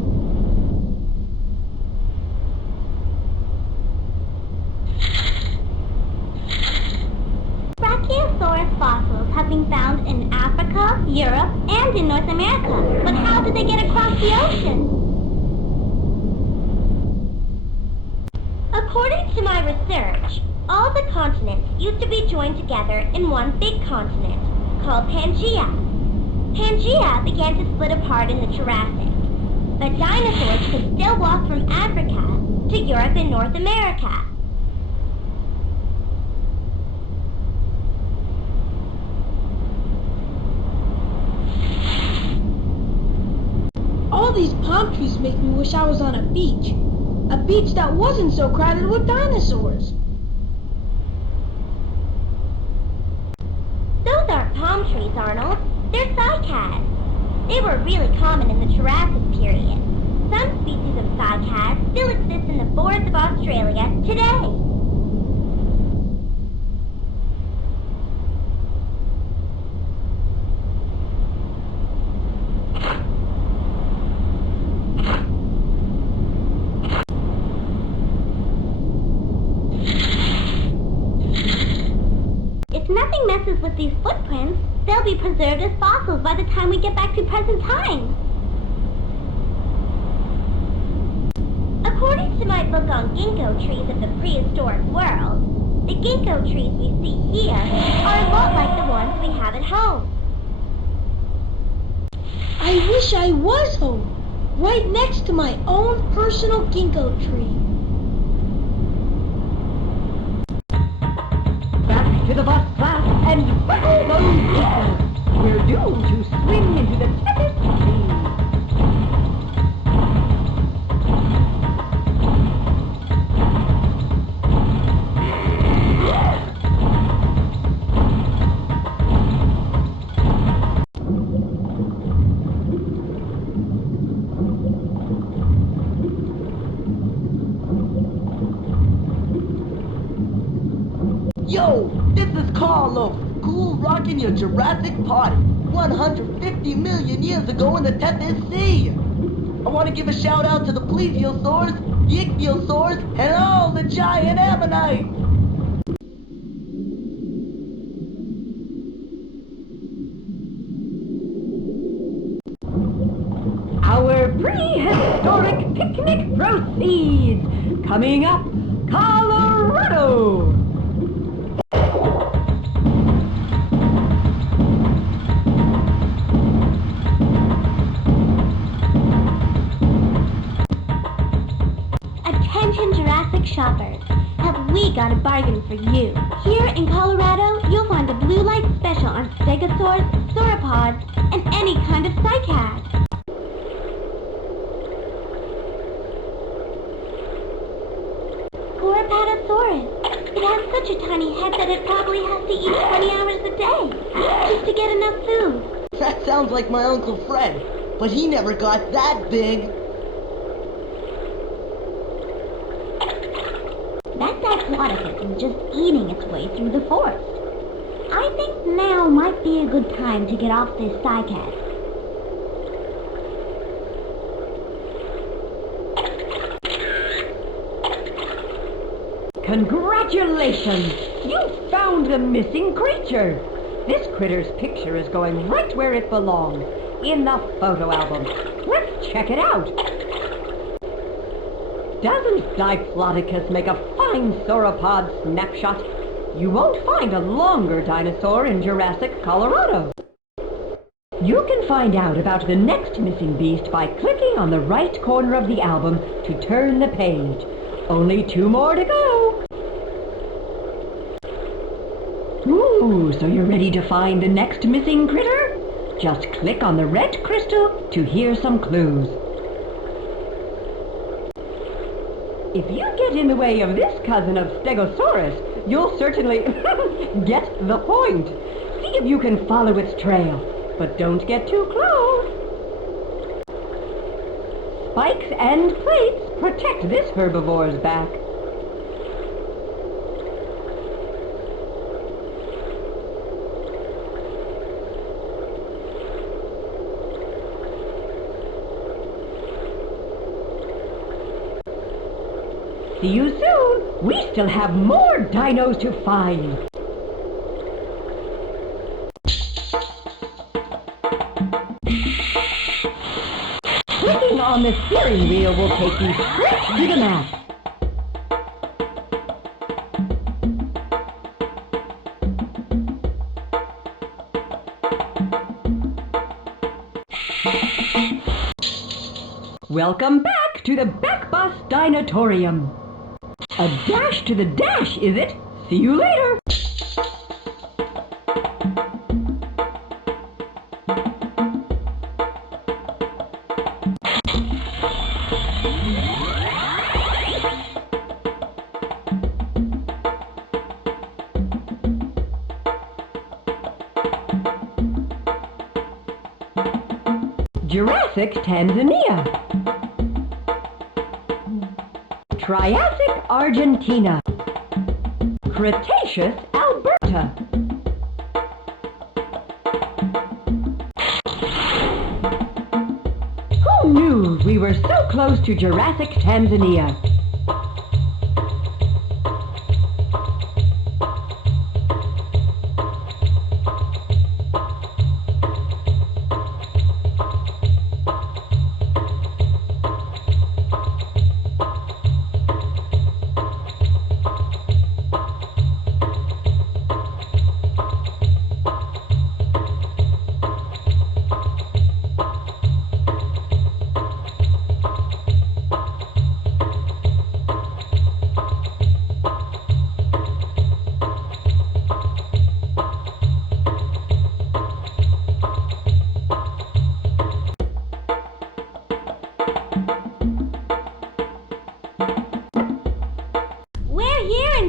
Brachiosaurus fossils have been found in Africa, Europe, and in North America. But how did they get across the ocean? According to my research, all the continents used to be joined together in one big continent, called Pangaea. Pangaea began to split apart in the Jurassic, but dinosaurs could still walk from Africa to Europe and North America. All these palm trees make me wish I was on a beach. A beach that wasn't so crowded with dinosaurs. Those aren't palm trees, Arnold. They're cycads. They were really common in the Jurassic period. Some species of cycads still exist in the forests of Australia today. If nothing messes with these footprints, they'll be preserved as fossils by the time we get back to present time. According to my book on ginkgo trees of the prehistoric world, the ginkgo trees we see here are a lot like the ones we have at home. I wish I was home, right next to my own personal ginkgo tree. Back to the bus class and buckle those seatbelts. We're doomed to swing into the tepid sea. Yo, this is Carlos. Cool rocking your Jurassic party 150 million years ago in the tepid sea. I want to give a shout out to the plesiosaurs, the ichthyosaurs, and all the giant ammonites. Our prehistoric picnic proceeds. Coming up, Colorado. Attention Jurassic shoppers, have we got a bargain for you? Here in Colorado, you'll find a blue light special on stegosaurs, sauropods, and any kind of cycad. Sauropodosaurus. It has such a tiny head that it probably has to eat 20 hours a day just to get enough food. That sounds like my Uncle Fred, but he never got that big. That Diplodocus is just eating its way through the forest. I think now might be a good time to get off this cycad. Congratulations! You found the missing creature! This critter's picture is going right where it belongs, in the photo album. Let's check it out. Doesn't Diplodocus make a fine sauropod snapshot? You won't find a longer dinosaur in Jurassic, Colorado. You can find out about the next missing beast by clicking on the right corner of the album to turn the page. Only 2 more to go. Ooh, so you're ready to find the next missing critter? Just click on the red crystal to hear some clues. If you get in the way of this cousin of Stegosaurus, you'll certainly get the point. See if you can follow its trail, but don't get too close. Spikes and plates protect this herbivore's back. See you soon. We still have more dinos to find. Clicking on the steering wheel will take you straight to the map. Welcome back to the Backbus Dinotorium. A dash to the dash, is it? See you later. Jurassic, Tanzania. Triassic, Argentina. Cretaceous, Alberta. Who knew we were so close to Jurassic, Tanzania?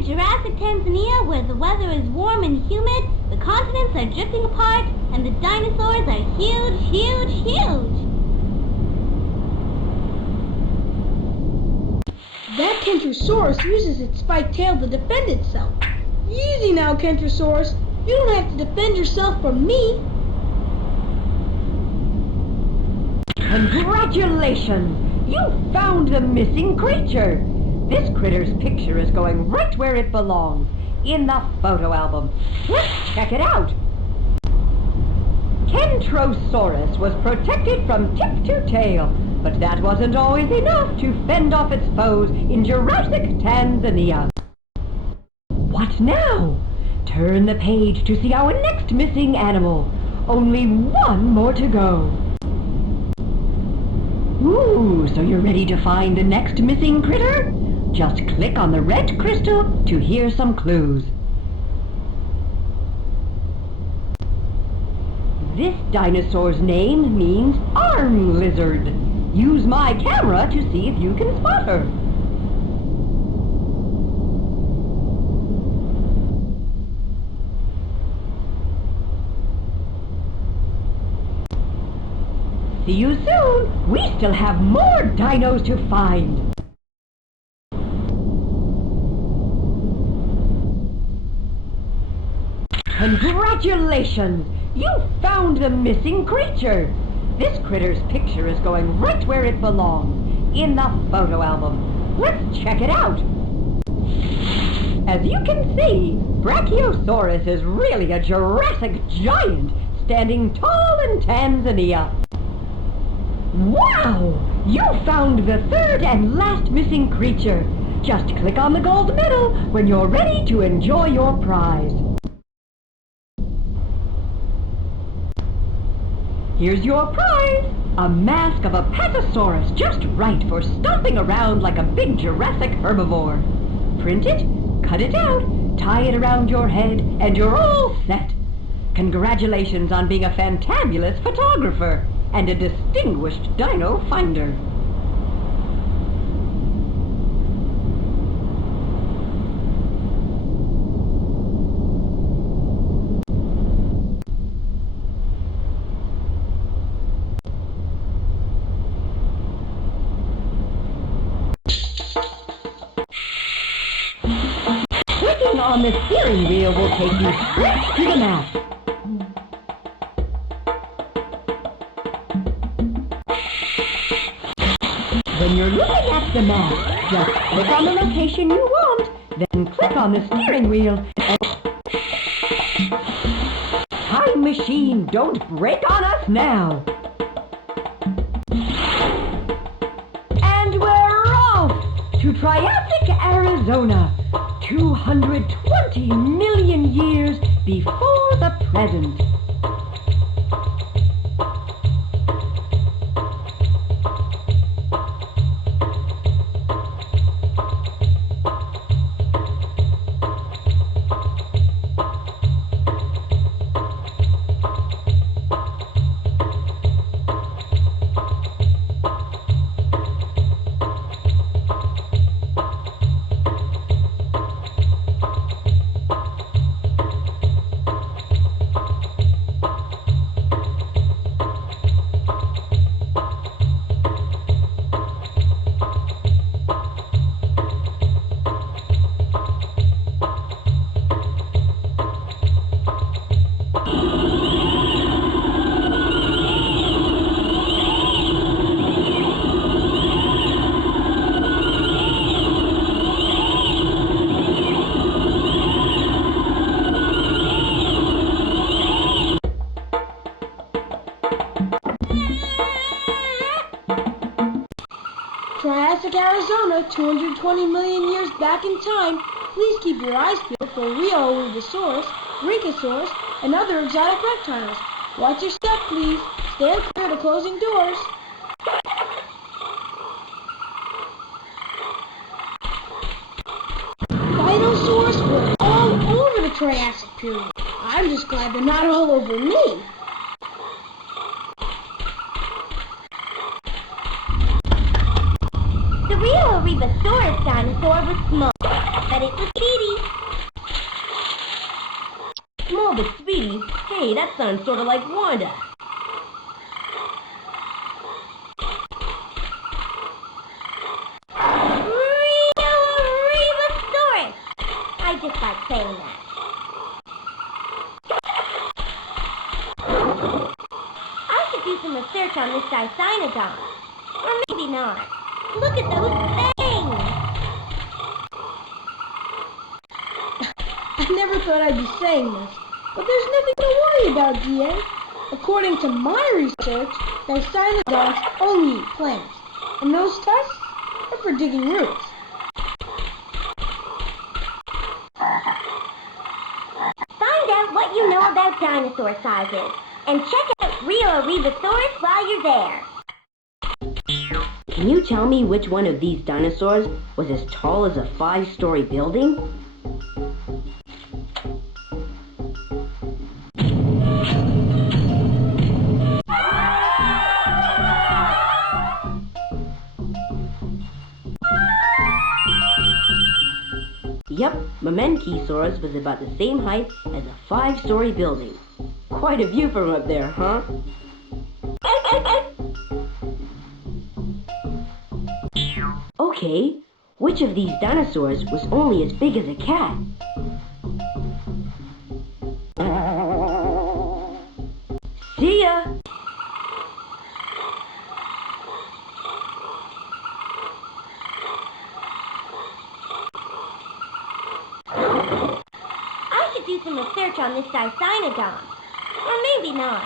Jurassic Tanzania, where the weather is warm and humid, the continents are drifting apart, and the dinosaurs are huge, huge, huge. That Kentrosaurus uses its spiked tail to defend itself. Easy now, Kentrosaurus. You don't have to defend yourself from me. Congratulations! You found the missing creature! This critter's picture is going right where it belongs, in the photo album. Let's check it out! Kentrosaurus was protected from tip to tail, but that wasn't always enough to fend off its foes in Jurassic Tanzania. What now? Turn the page to see our next missing animal. Only one more to go. Ooh, so you're ready to find the next missing critter? Just click on the red crystal to hear some clues. This dinosaur's name means arm lizard. Use my camera to see if you can spot her. See you soon! We still have more dinos to find. Congratulations! You found the missing creature! This critter's picture is going right where it belongs, in the photo album. Let's check it out! As you can see, Brachiosaurus is really a Jurassic giant, standing tall in Tanzania. Wow! You found the third and last missing creature. Just click on the gold medal when you're ready to enjoy your prize. Here's your prize! A mask of Apatosaurus, just right for stomping around like a big Jurassic herbivore. Print it, cut it out, tie it around your head, and you're all set. Congratulations on being a fantabulous photographer and a distinguished dino finder. Clicking on the steering wheel will take you straight to the map. The When you're looking at the map, just click on the location you want, then click on the steering wheel and... Time machine, don't break on us now! And we're off to Triassic, Arizona, 220 million years before the present. Triassic, Arizona, 220 million years back in time. Please keep your eyes peeled for Rheolosaurus, Brinchosaurus, and other exotic reptiles. Watch your step, please. Stand clear of the closing doors. Dinosaurs were all over the Triassic period. I'm just glad they're not all over me. The Rheolosaurus dinosaur was small, but it was speedy. Small but speedy? Hey, that sounds sort of like Wanda. Rheolosaurus! I just like saying that. I should do some research on this Dicynodon. Or maybe not. Look at those fangs! I never thought I'd be saying this, but there's nothing to worry about, DA. According to my research, Dicynodons only eat plants, and those tusks are for digging roots. Find out what you know about dinosaur sizes, and check out Rheolosaurus while you're there. Can you tell me which one of these dinosaurs was as tall as a 5-story building? Yep, Mamenchisaurus was about the same height as a 5-story building. Quite a view from up there, huh? Okay, which of these dinosaurs was only as big as a cat? See ya! I should do some research on this Dicynodon. Or maybe not.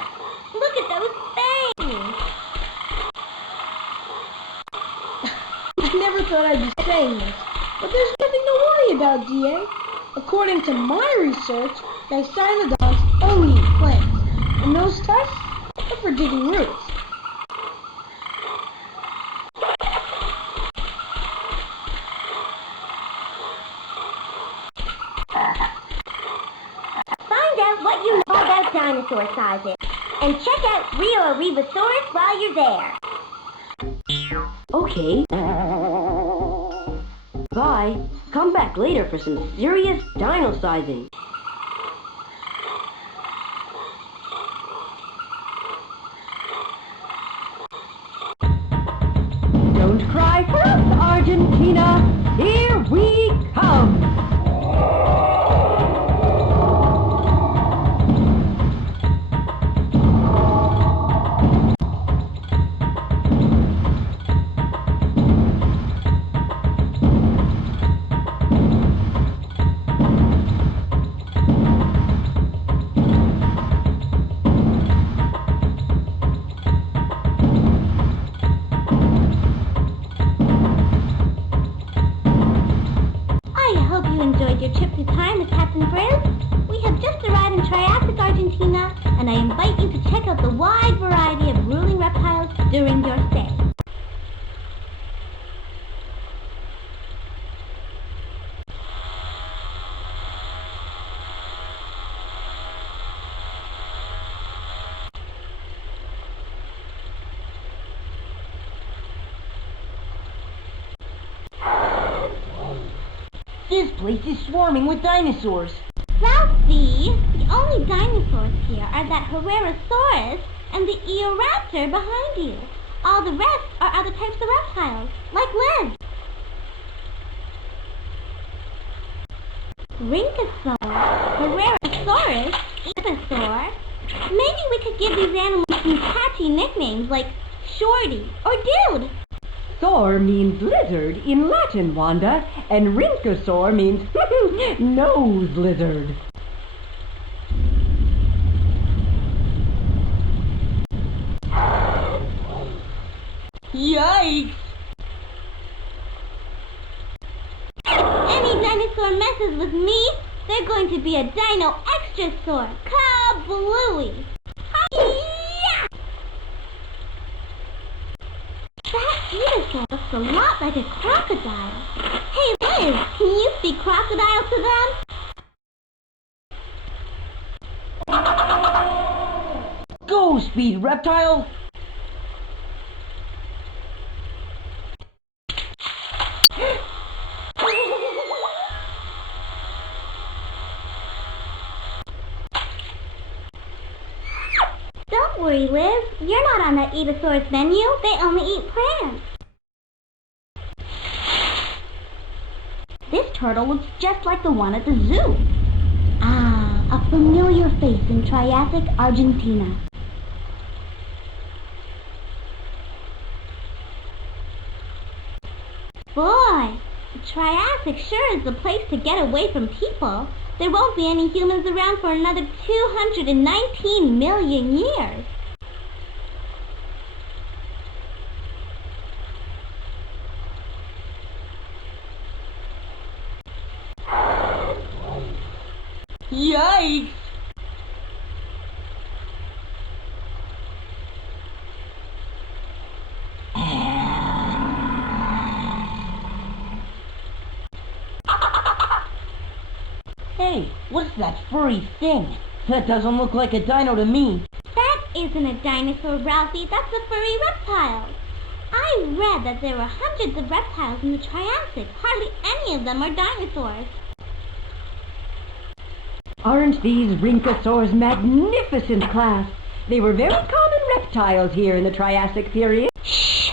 Look at those fangs! I never thought I'd be saying this, but there's nothing to worry about, DA. According to my research, Dicynodons only eat plants, and those tusks are for digging roots. Find out what you know about dinosaur sizes, and check out Rheolosaurus while you're there. Okay. Bye. Come back later for some serious dino sizing. Don't cry for us, Argentina. Here we come. I invite you to check out the wide variety of ruling reptiles during your stay. This place is swarming with dinosaurs. Ralphie, the only dinosaurs here are that Herrerasaurus and the Eoraptor behind you. All the rest are other types of reptiles, like Liz. Rhynchosaur, Herrerasaurus, Dinosaur. Maybe we could give these animals some catchy nicknames like Shorty or Dude. Saur means lizard in Latin, Wanda, and rhynchosaur means nose lizard. Yikes! Any dinosaur messes with me, they're going to be a dino extrasaur. Kablooey! Hi-ya! That dinosaur looks a lot like a crocodile. Hey Liz, can you speak crocodile to them? Go, speed reptile! Don't worry, Liz. You're not on that Edosaurus menu. They only eat plants. This turtle looks just like the one at the zoo. Ah, a familiar face in Triassic Argentina. Boy, the Triassic sure is the place to get away from people. There won't be any humans around for another 219 million years. Yikes! Hey, what's that furry thing? That doesn't look like a dino to me. That isn't a dinosaur, Ralphie. That's a furry reptile. I read that there were hundreds of reptiles in the Triassic. Hardly any of them are dinosaurs. Aren't these rhynchosaurs magnificent, class? They were very common reptiles here in the Triassic period. Shh!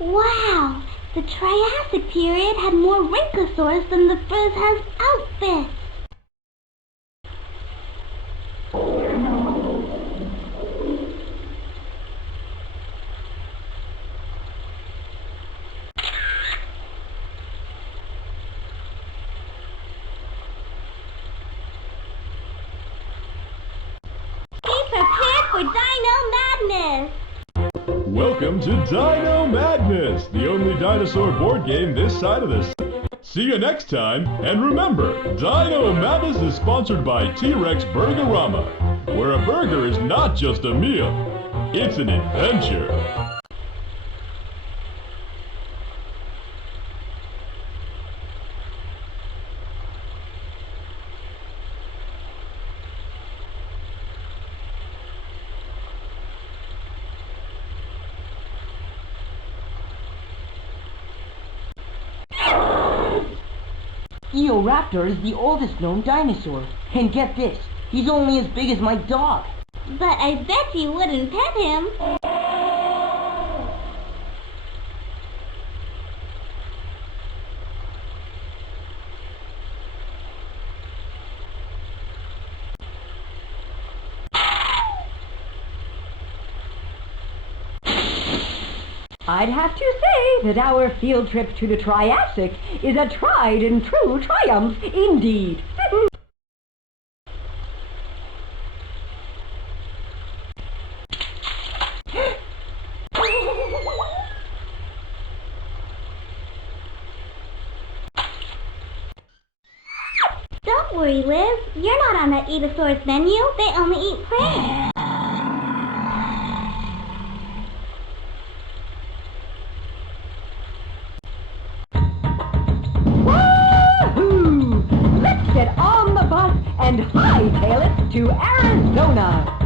Wow! The Triassic period had more rhynchosaurs than the Frizz has outfits. Prepared for Dino Madness! Welcome to Dino Madness, the only dinosaur board game this side of this. See you next time, and remember, Dino Madness is sponsored by T-Rex Burgerama, where a burger is not just a meal, it's an adventure. Eoraptor is the oldest known dinosaur. And get this, he's only as big as my dog. But I bet you wouldn't pet him. I'd have to say that our field trip to the Triassic is a tried and true triumph indeed. Don't worry, Liz. You're not on that Edosaurus menu. They only eat plants. off to Arizona.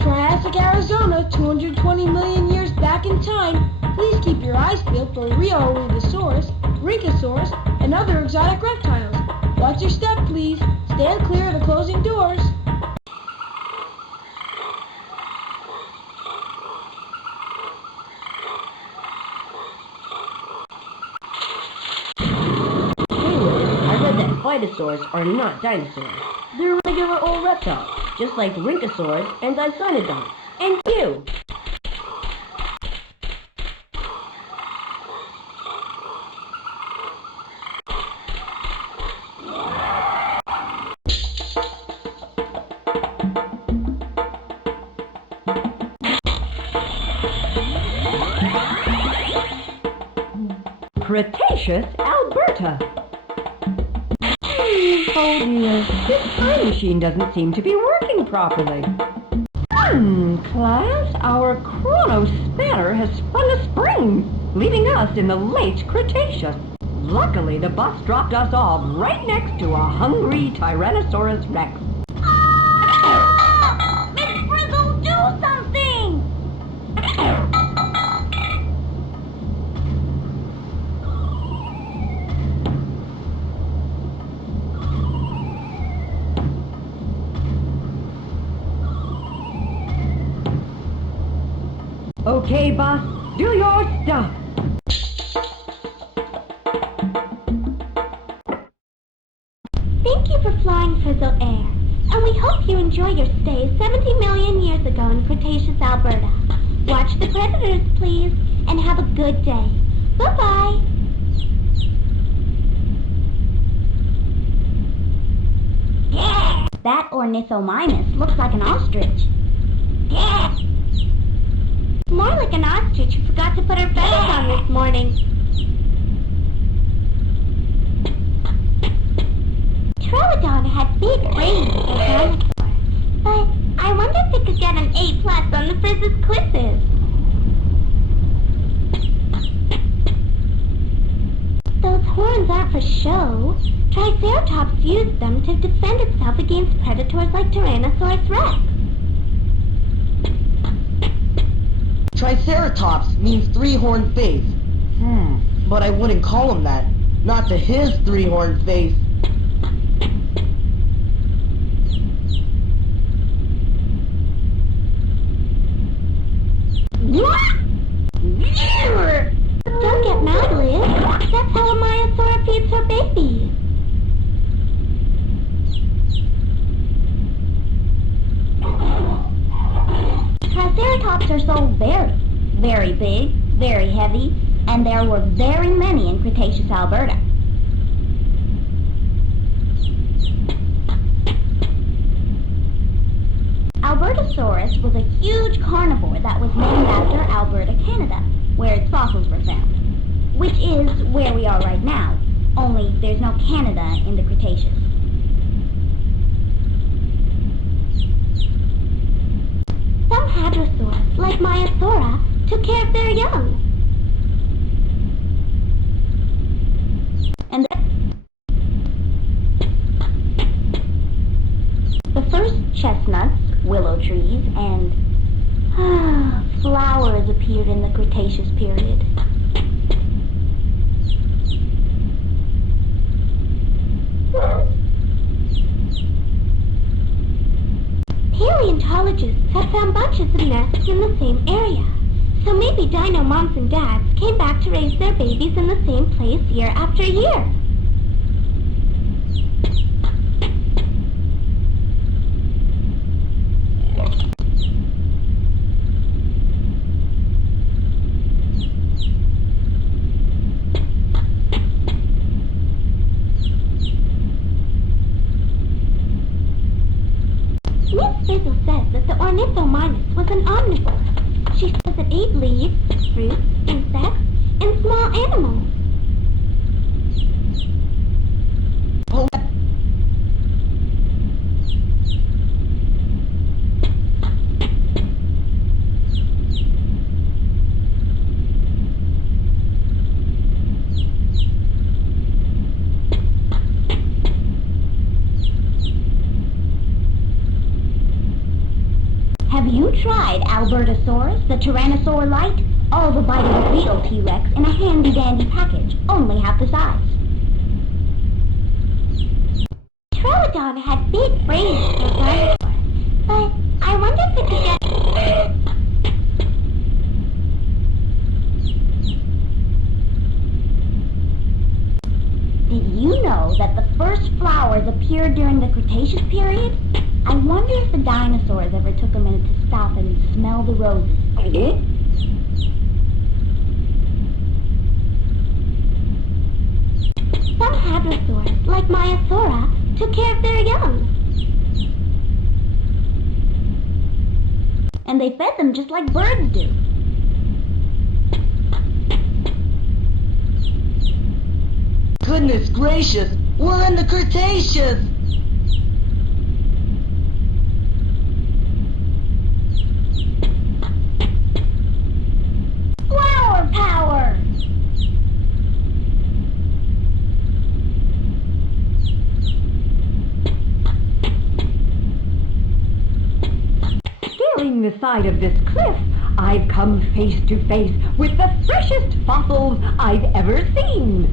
Triassic Arizona, 220 million years back in time. Please keep your eyes peeled for real Rhedosaurus, Rhynchosaurus, and other exotic reptiles. Watch your step, please. Stand clear of the closing doors. I read that phytosaurs are not dinosaurs. They're regular old reptiles, just like Rhynchosaurs and Dicynodonts. And you! Cretaceous, Alberta. Oh dear, this time machine doesn't seem to be working properly. Class, our chronospanner has sprung a spring, leaving us in the late Cretaceous. Luckily, the bus dropped us off right next to a hungry Tyrannosaurus Rex. Miss Frizzle, do something! Okay, boss, do your stuff. Thank you for flying Frizzle Air, and we hope you enjoy your stay 70 million years ago in Cretaceous, Alberta. Watch the predators, please, and have a good day. Bye-bye. Yeah! That ornithomimus looks like an ostrich. Yeah! More like an ostrich who forgot to put her feathers on this morning. Troodon had big brains for dinosaurs, but I wonder if we could get an A+ on the Frizz's quizzes. Those horns aren't for show. Triceratops used them to defend itself against predators like Tyrannosaurus Rex. Triceratops means three-horned face. But I wouldn't call him that. Not to his three-horned face. Don't get mad, Liz. That's how a Maiasaura feeds her babies. Triceratops are so very big, very heavy, and there were very many in Cretaceous, Alberta. Albertosaurus was a huge carnivore that was named after Alberta, Canada, where its fossils were found, which is where we are right now, only there's no Canada in the Cretaceous. Some hadrosaurs, like Maiasaura, took care of their young. And the first chestnuts, willow trees, and flowers appeared in the Cretaceous period. Paleontologists have found bunches of nests in the same area. So maybe dino moms and dads came back to raise their babies in the same place year after year. She says it ate leaves, fruits, insects, and small animals. Have you tried Albertosaurus, the Tyrannosaur Lite? All the bite of a real T-Rex in a handy-dandy package, only half the size. Troodon had big brains for a dinosaur, but I wonder if it could get... Did you know that the first flowers appeared during the Cretaceous period? I wonder if the dinosaurs ever took a minute to stop and smell the roses. Some hadrosaurs, like Maiasaura, took care of their young. And they fed them just like birds do. Goodness gracious, we're in the Cretaceous! Flower power! Scaling the side of this cliff, I've come face to face with the freshest fossils I've ever seen.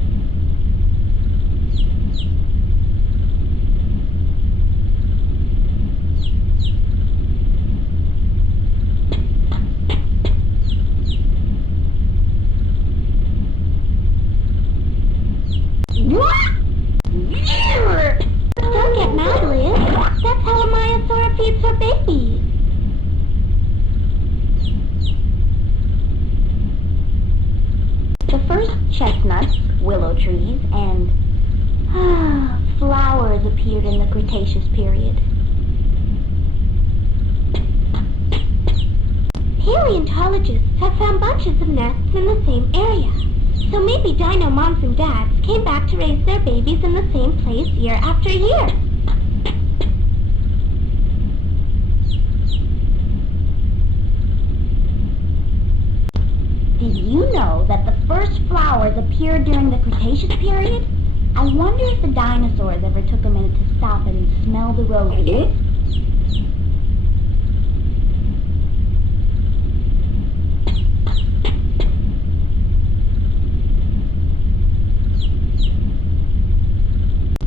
Don't get mad, Liz. That's how a Maiasaura feeds her babies. The first chestnuts, willow trees, and flowers appeared in the Cretaceous period. Paleontologists have found bunches of nests in the same area. So maybe dino moms and dads came back to raise their babies in the same place year after year. Did you know that the first flowers appeared during the Cretaceous period? I wonder if the dinosaurs ever took a minute to stop and smell the roses.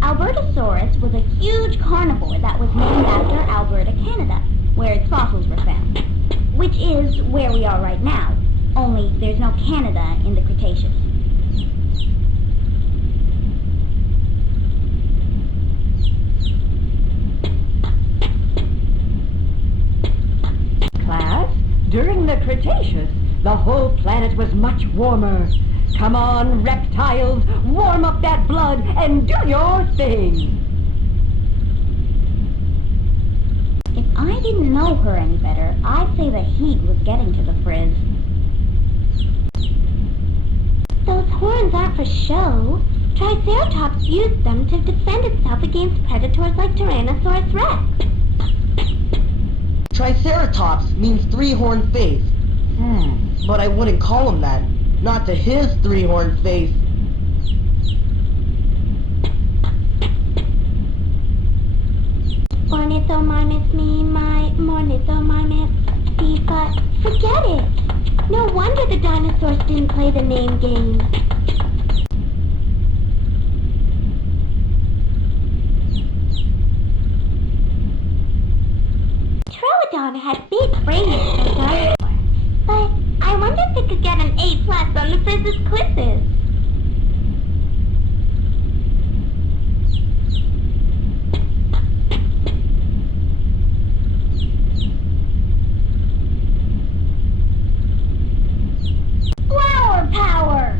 Albertosaurus was a huge carnivore that was named after Alberta, Canada, where its fossils were found. Which is where we are right now, only there's no Canada in the Cretaceous. Class, during the Cretaceous, the whole planet was much warmer. Come on, reptiles, warm up that blood and do your thing. If I didn't know her any better, I'd say the heat was getting to the frizz. Those horns aren't for show. Triceratops used them to defend itself against predators like Tyrannosaurus rex. Triceratops means three-horned face. But I wouldn't call him that. Not to his three-horned face. Ornithomimus me, my Mornithomimus be, but forget it. No wonder the dinosaurs didn't play the name game. Troodon had big brains for a dinosaur, but I wonder if it could get an A+ on the Frizz's quizzes. Flower power!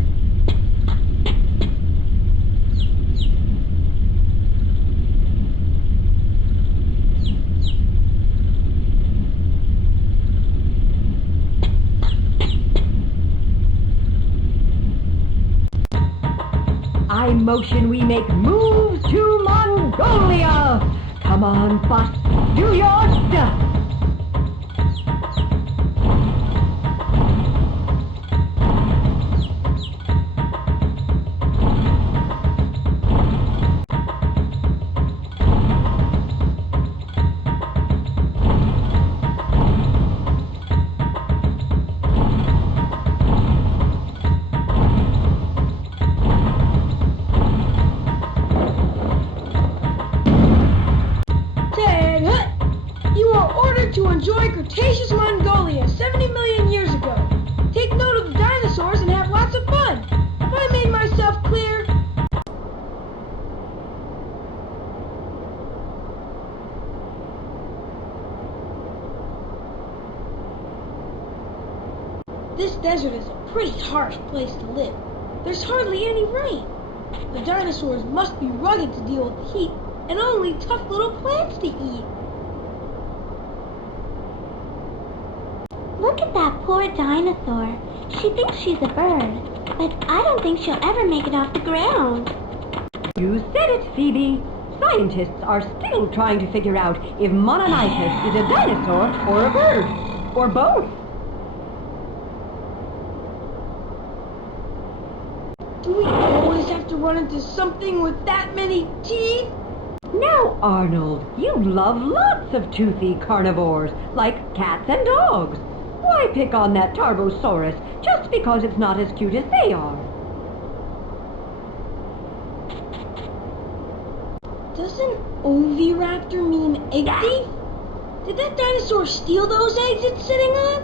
my motion we make moves to Mongolia! Come on, boss, do your stuff! To enjoy Cretaceous Mongolia 70 million years ago. Take note of the dinosaurs and have lots of fun. Have I made myself clear? This desert is a pretty harsh place to live. There's hardly any rain. The dinosaurs must be rugged to deal with the heat and only tough little plants to eat. Look at that poor dinosaur. She thinks she's a bird, but I don't think she'll ever make it off the ground. You said it, Phoebe. Scientists are still trying to figure out if Mononitis is a dinosaur or a bird, or both. Do we always have to run into something with that many teeth? Now, Arnold, you love lots of toothy carnivores, like cats and dogs. Why pick on that Tarbosaurus just because it's not as cute as they are? Doesn't oviraptor mean egg thief? Did that dinosaur steal those eggs it's sitting on?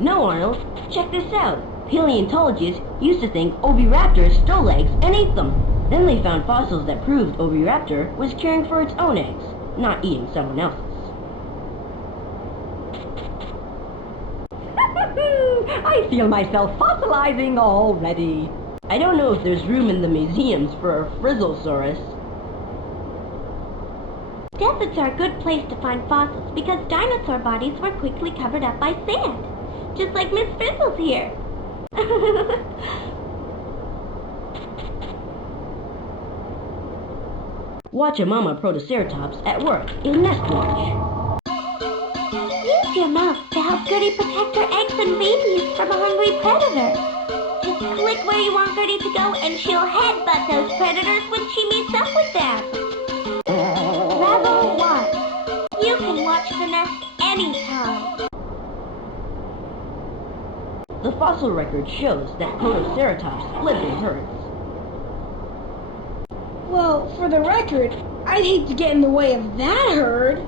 No, Arnold. Check this out. Paleontologists used to think oviraptors stole eggs and ate them. Then they found fossils that proved oviraptor was caring for its own eggs, not eating someone else's. I feel myself fossilizing already. I don't know if there's room in the museums for a Frizzlesaurus. Deserts are a good place to find fossils because dinosaur bodies were quickly covered up by sand. Just like Miss Frizzle's here. Watch a mama Protoceratops at work in Nest Watch. Use your mouth to help Gertie protect her eggs and babies from a hungry predator. Just click where you want Gertie to go and she'll headbutt those predators when she meets up with them. Level 1. You can watch the nest anytime. The fossil record shows that Protoceratops lived in herds. Well, for the record, I'd hate to get in the way of that herd.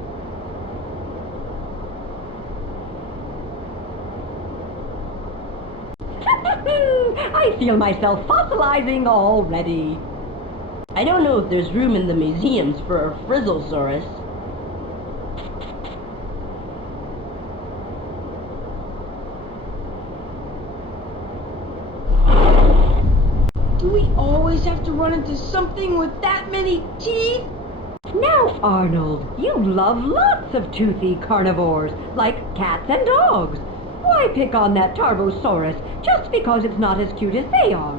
I feel myself fossilizing already. I don't know if there's room in the museums for a Frizzlesaurus. Do we always have to run into something with that many teeth? Now, Arnold, you love lots of toothy carnivores, like cats and dogs. Why pick on that Tarbosaurus just because it's not as cute as they are?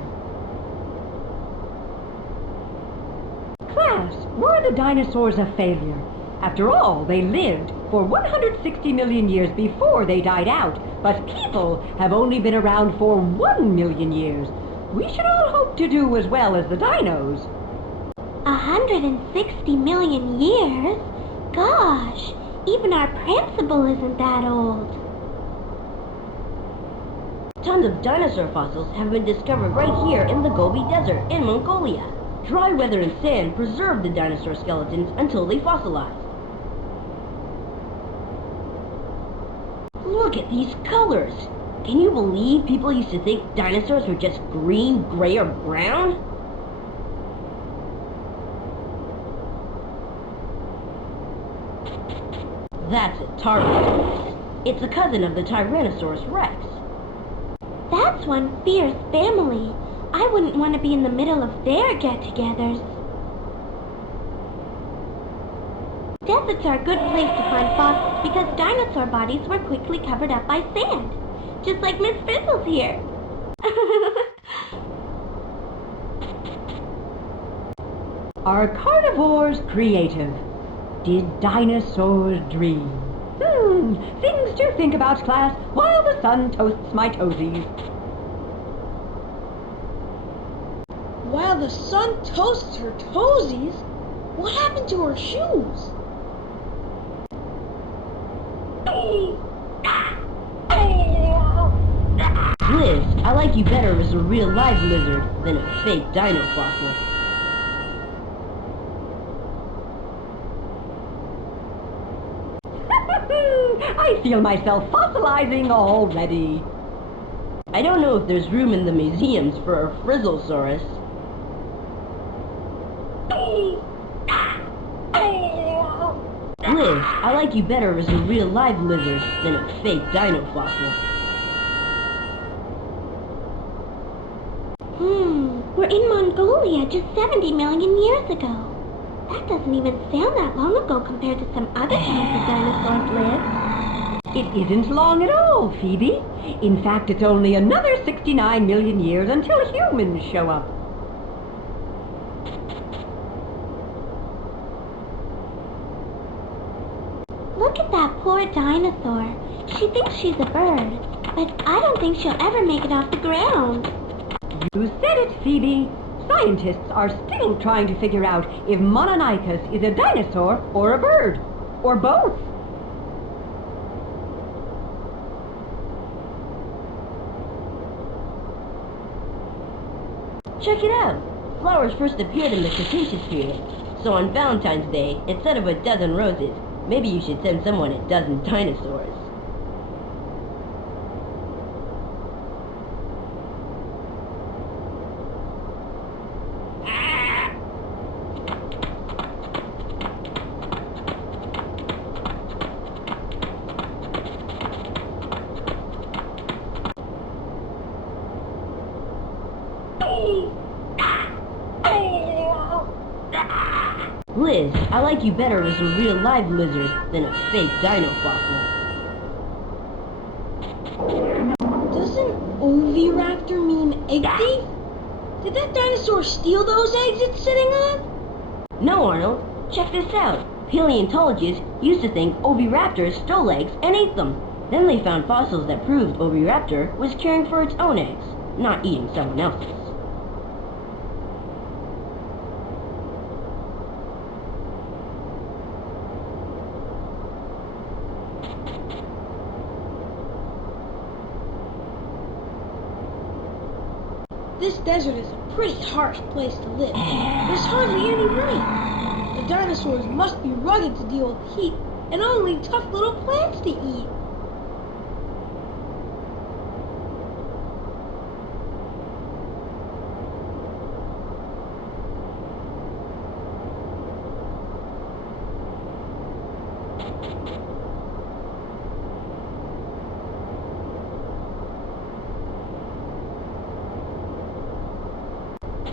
Class, were the dinosaurs a failure? After all, they lived for 160 million years before they died out, but people have only been around for 1 million years. We should all hope to do as well as the dinos. 160 million years? Gosh, even our principal isn't that old. Tons of dinosaur fossils have been discovered right here in the Gobi Desert in Mongolia. Dry weather and sand preserved the dinosaur skeletons until they fossilized. Look at these colors! Can you believe people used to think dinosaurs were just green, gray, or brown? That's a Tarbosaurus. It's a cousin of the Tyrannosaurus Rex. That's one fierce family. I wouldn't want to be in the middle of their get-togethers. Deserts are a good place to find fossils because dinosaur bodies were quickly covered up by sand. Just like Miss Frizzle's here. Are carnivores creative? Did dinosaurs dream? Things to think about, class, while the sun toasts my toesies. While the sun toasts her toesies? What happened to her shoes? Liz, I like you better as a real live lizard than a fake dino fossil. I feel myself fossilizing already. I don't know if there's room in the museums for a Frizzlesaurus. Liz, I like you better as a real live lizard than a fake dino fossil. We're in Mongolia just 70 million years ago. That doesn't even sound that long ago compared to some other times the dinosaurs lived. It isn't long at all, Phoebe. In fact, it's only another 69 million years until humans show up. Look at that poor dinosaur. She thinks she's a bird, but I don't think she'll ever make it off the ground. You said it, Phoebe. Scientists are still trying to figure out if Mononychus is a dinosaur or a bird, or both. Check it out! Flowers first appeared in the Cretaceous period. So on Valentine's Day, instead of a dozen roses, maybe you should send someone a dozen dinosaurs. Liz, I like you better as a real live lizard than a fake dino fossil. Doesn't oviraptor mean egg thief? Did that dinosaur steal those eggs it's sitting on? No, Arnold. Check this out. Paleontologists used to think oviraptors stole eggs and ate them. Then they found fossils that proved oviraptor was caring for its own eggs, not eating someone else's. This desert is a pretty harsh place to live. There's hardly any rain. The dinosaurs must be rugged to deal with heat and only tough little plants to eat.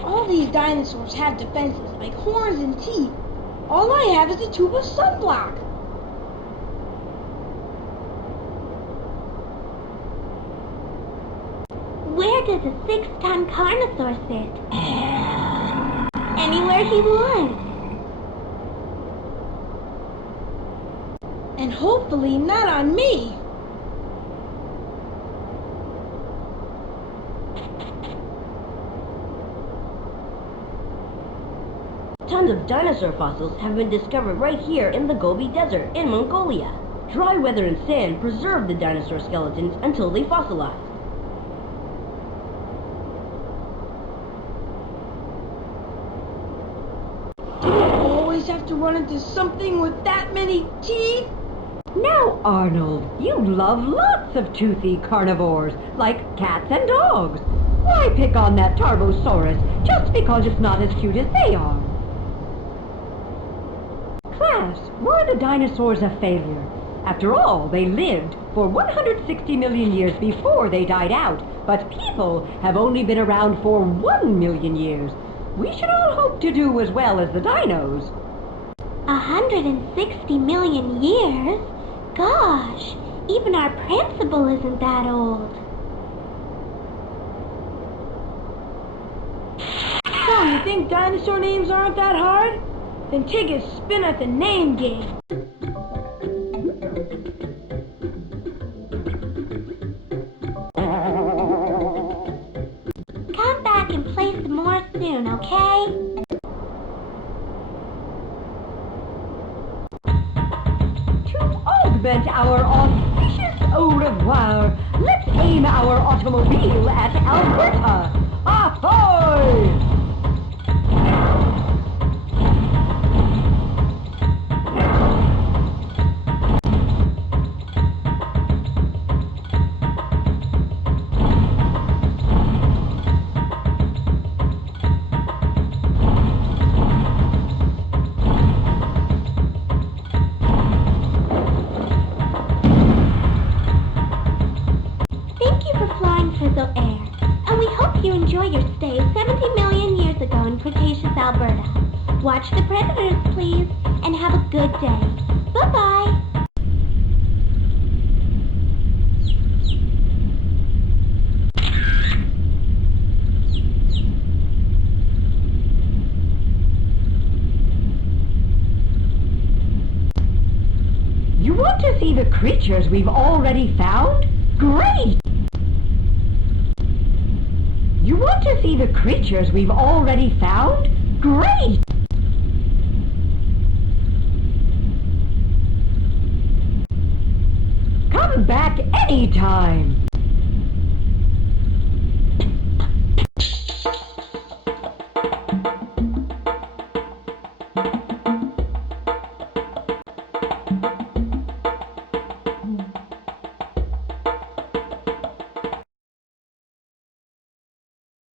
All these dinosaurs have defenses like horns and teeth. All I have is a tube of sunblock. Where does a 6-ton carnosaur sit? Anywhere he wants. And hopefully not on me. Tons of dinosaur fossils have been discovered right here in the Gobi Desert in Mongolia. Dry weather and sand preserved the dinosaur skeletons until they fossilized. Do you always have to run into something with that many teeth? Now, Arnold, you love lots of toothy carnivores, like cats and dogs. Why pick on that Tarbosaurus just because it's not as cute as they are? Class, were the dinosaurs a failure? After all, they lived for 160 million years before they died out, but people have only been around for 1 million years. We should all hope to do as well as the dinos. 160 million years? Gosh, even our principal isn't that old. So you You think dinosaur names aren't that hard? Then take a spin at the name game. Come back and play some more soon, okay? To augment our auspicious au revoir, let's aim our automobile at Alberta. Ahoy! Thank you for flying Frizzle Air, and we hope you enjoy your stay 70 million years ago in Cretaceous, Alberta. Watch the predators, please, and have a good day. Bye-bye. You want to see the creatures we've already found? Great! You want to see the creatures we've already found? Great! Come back anytime!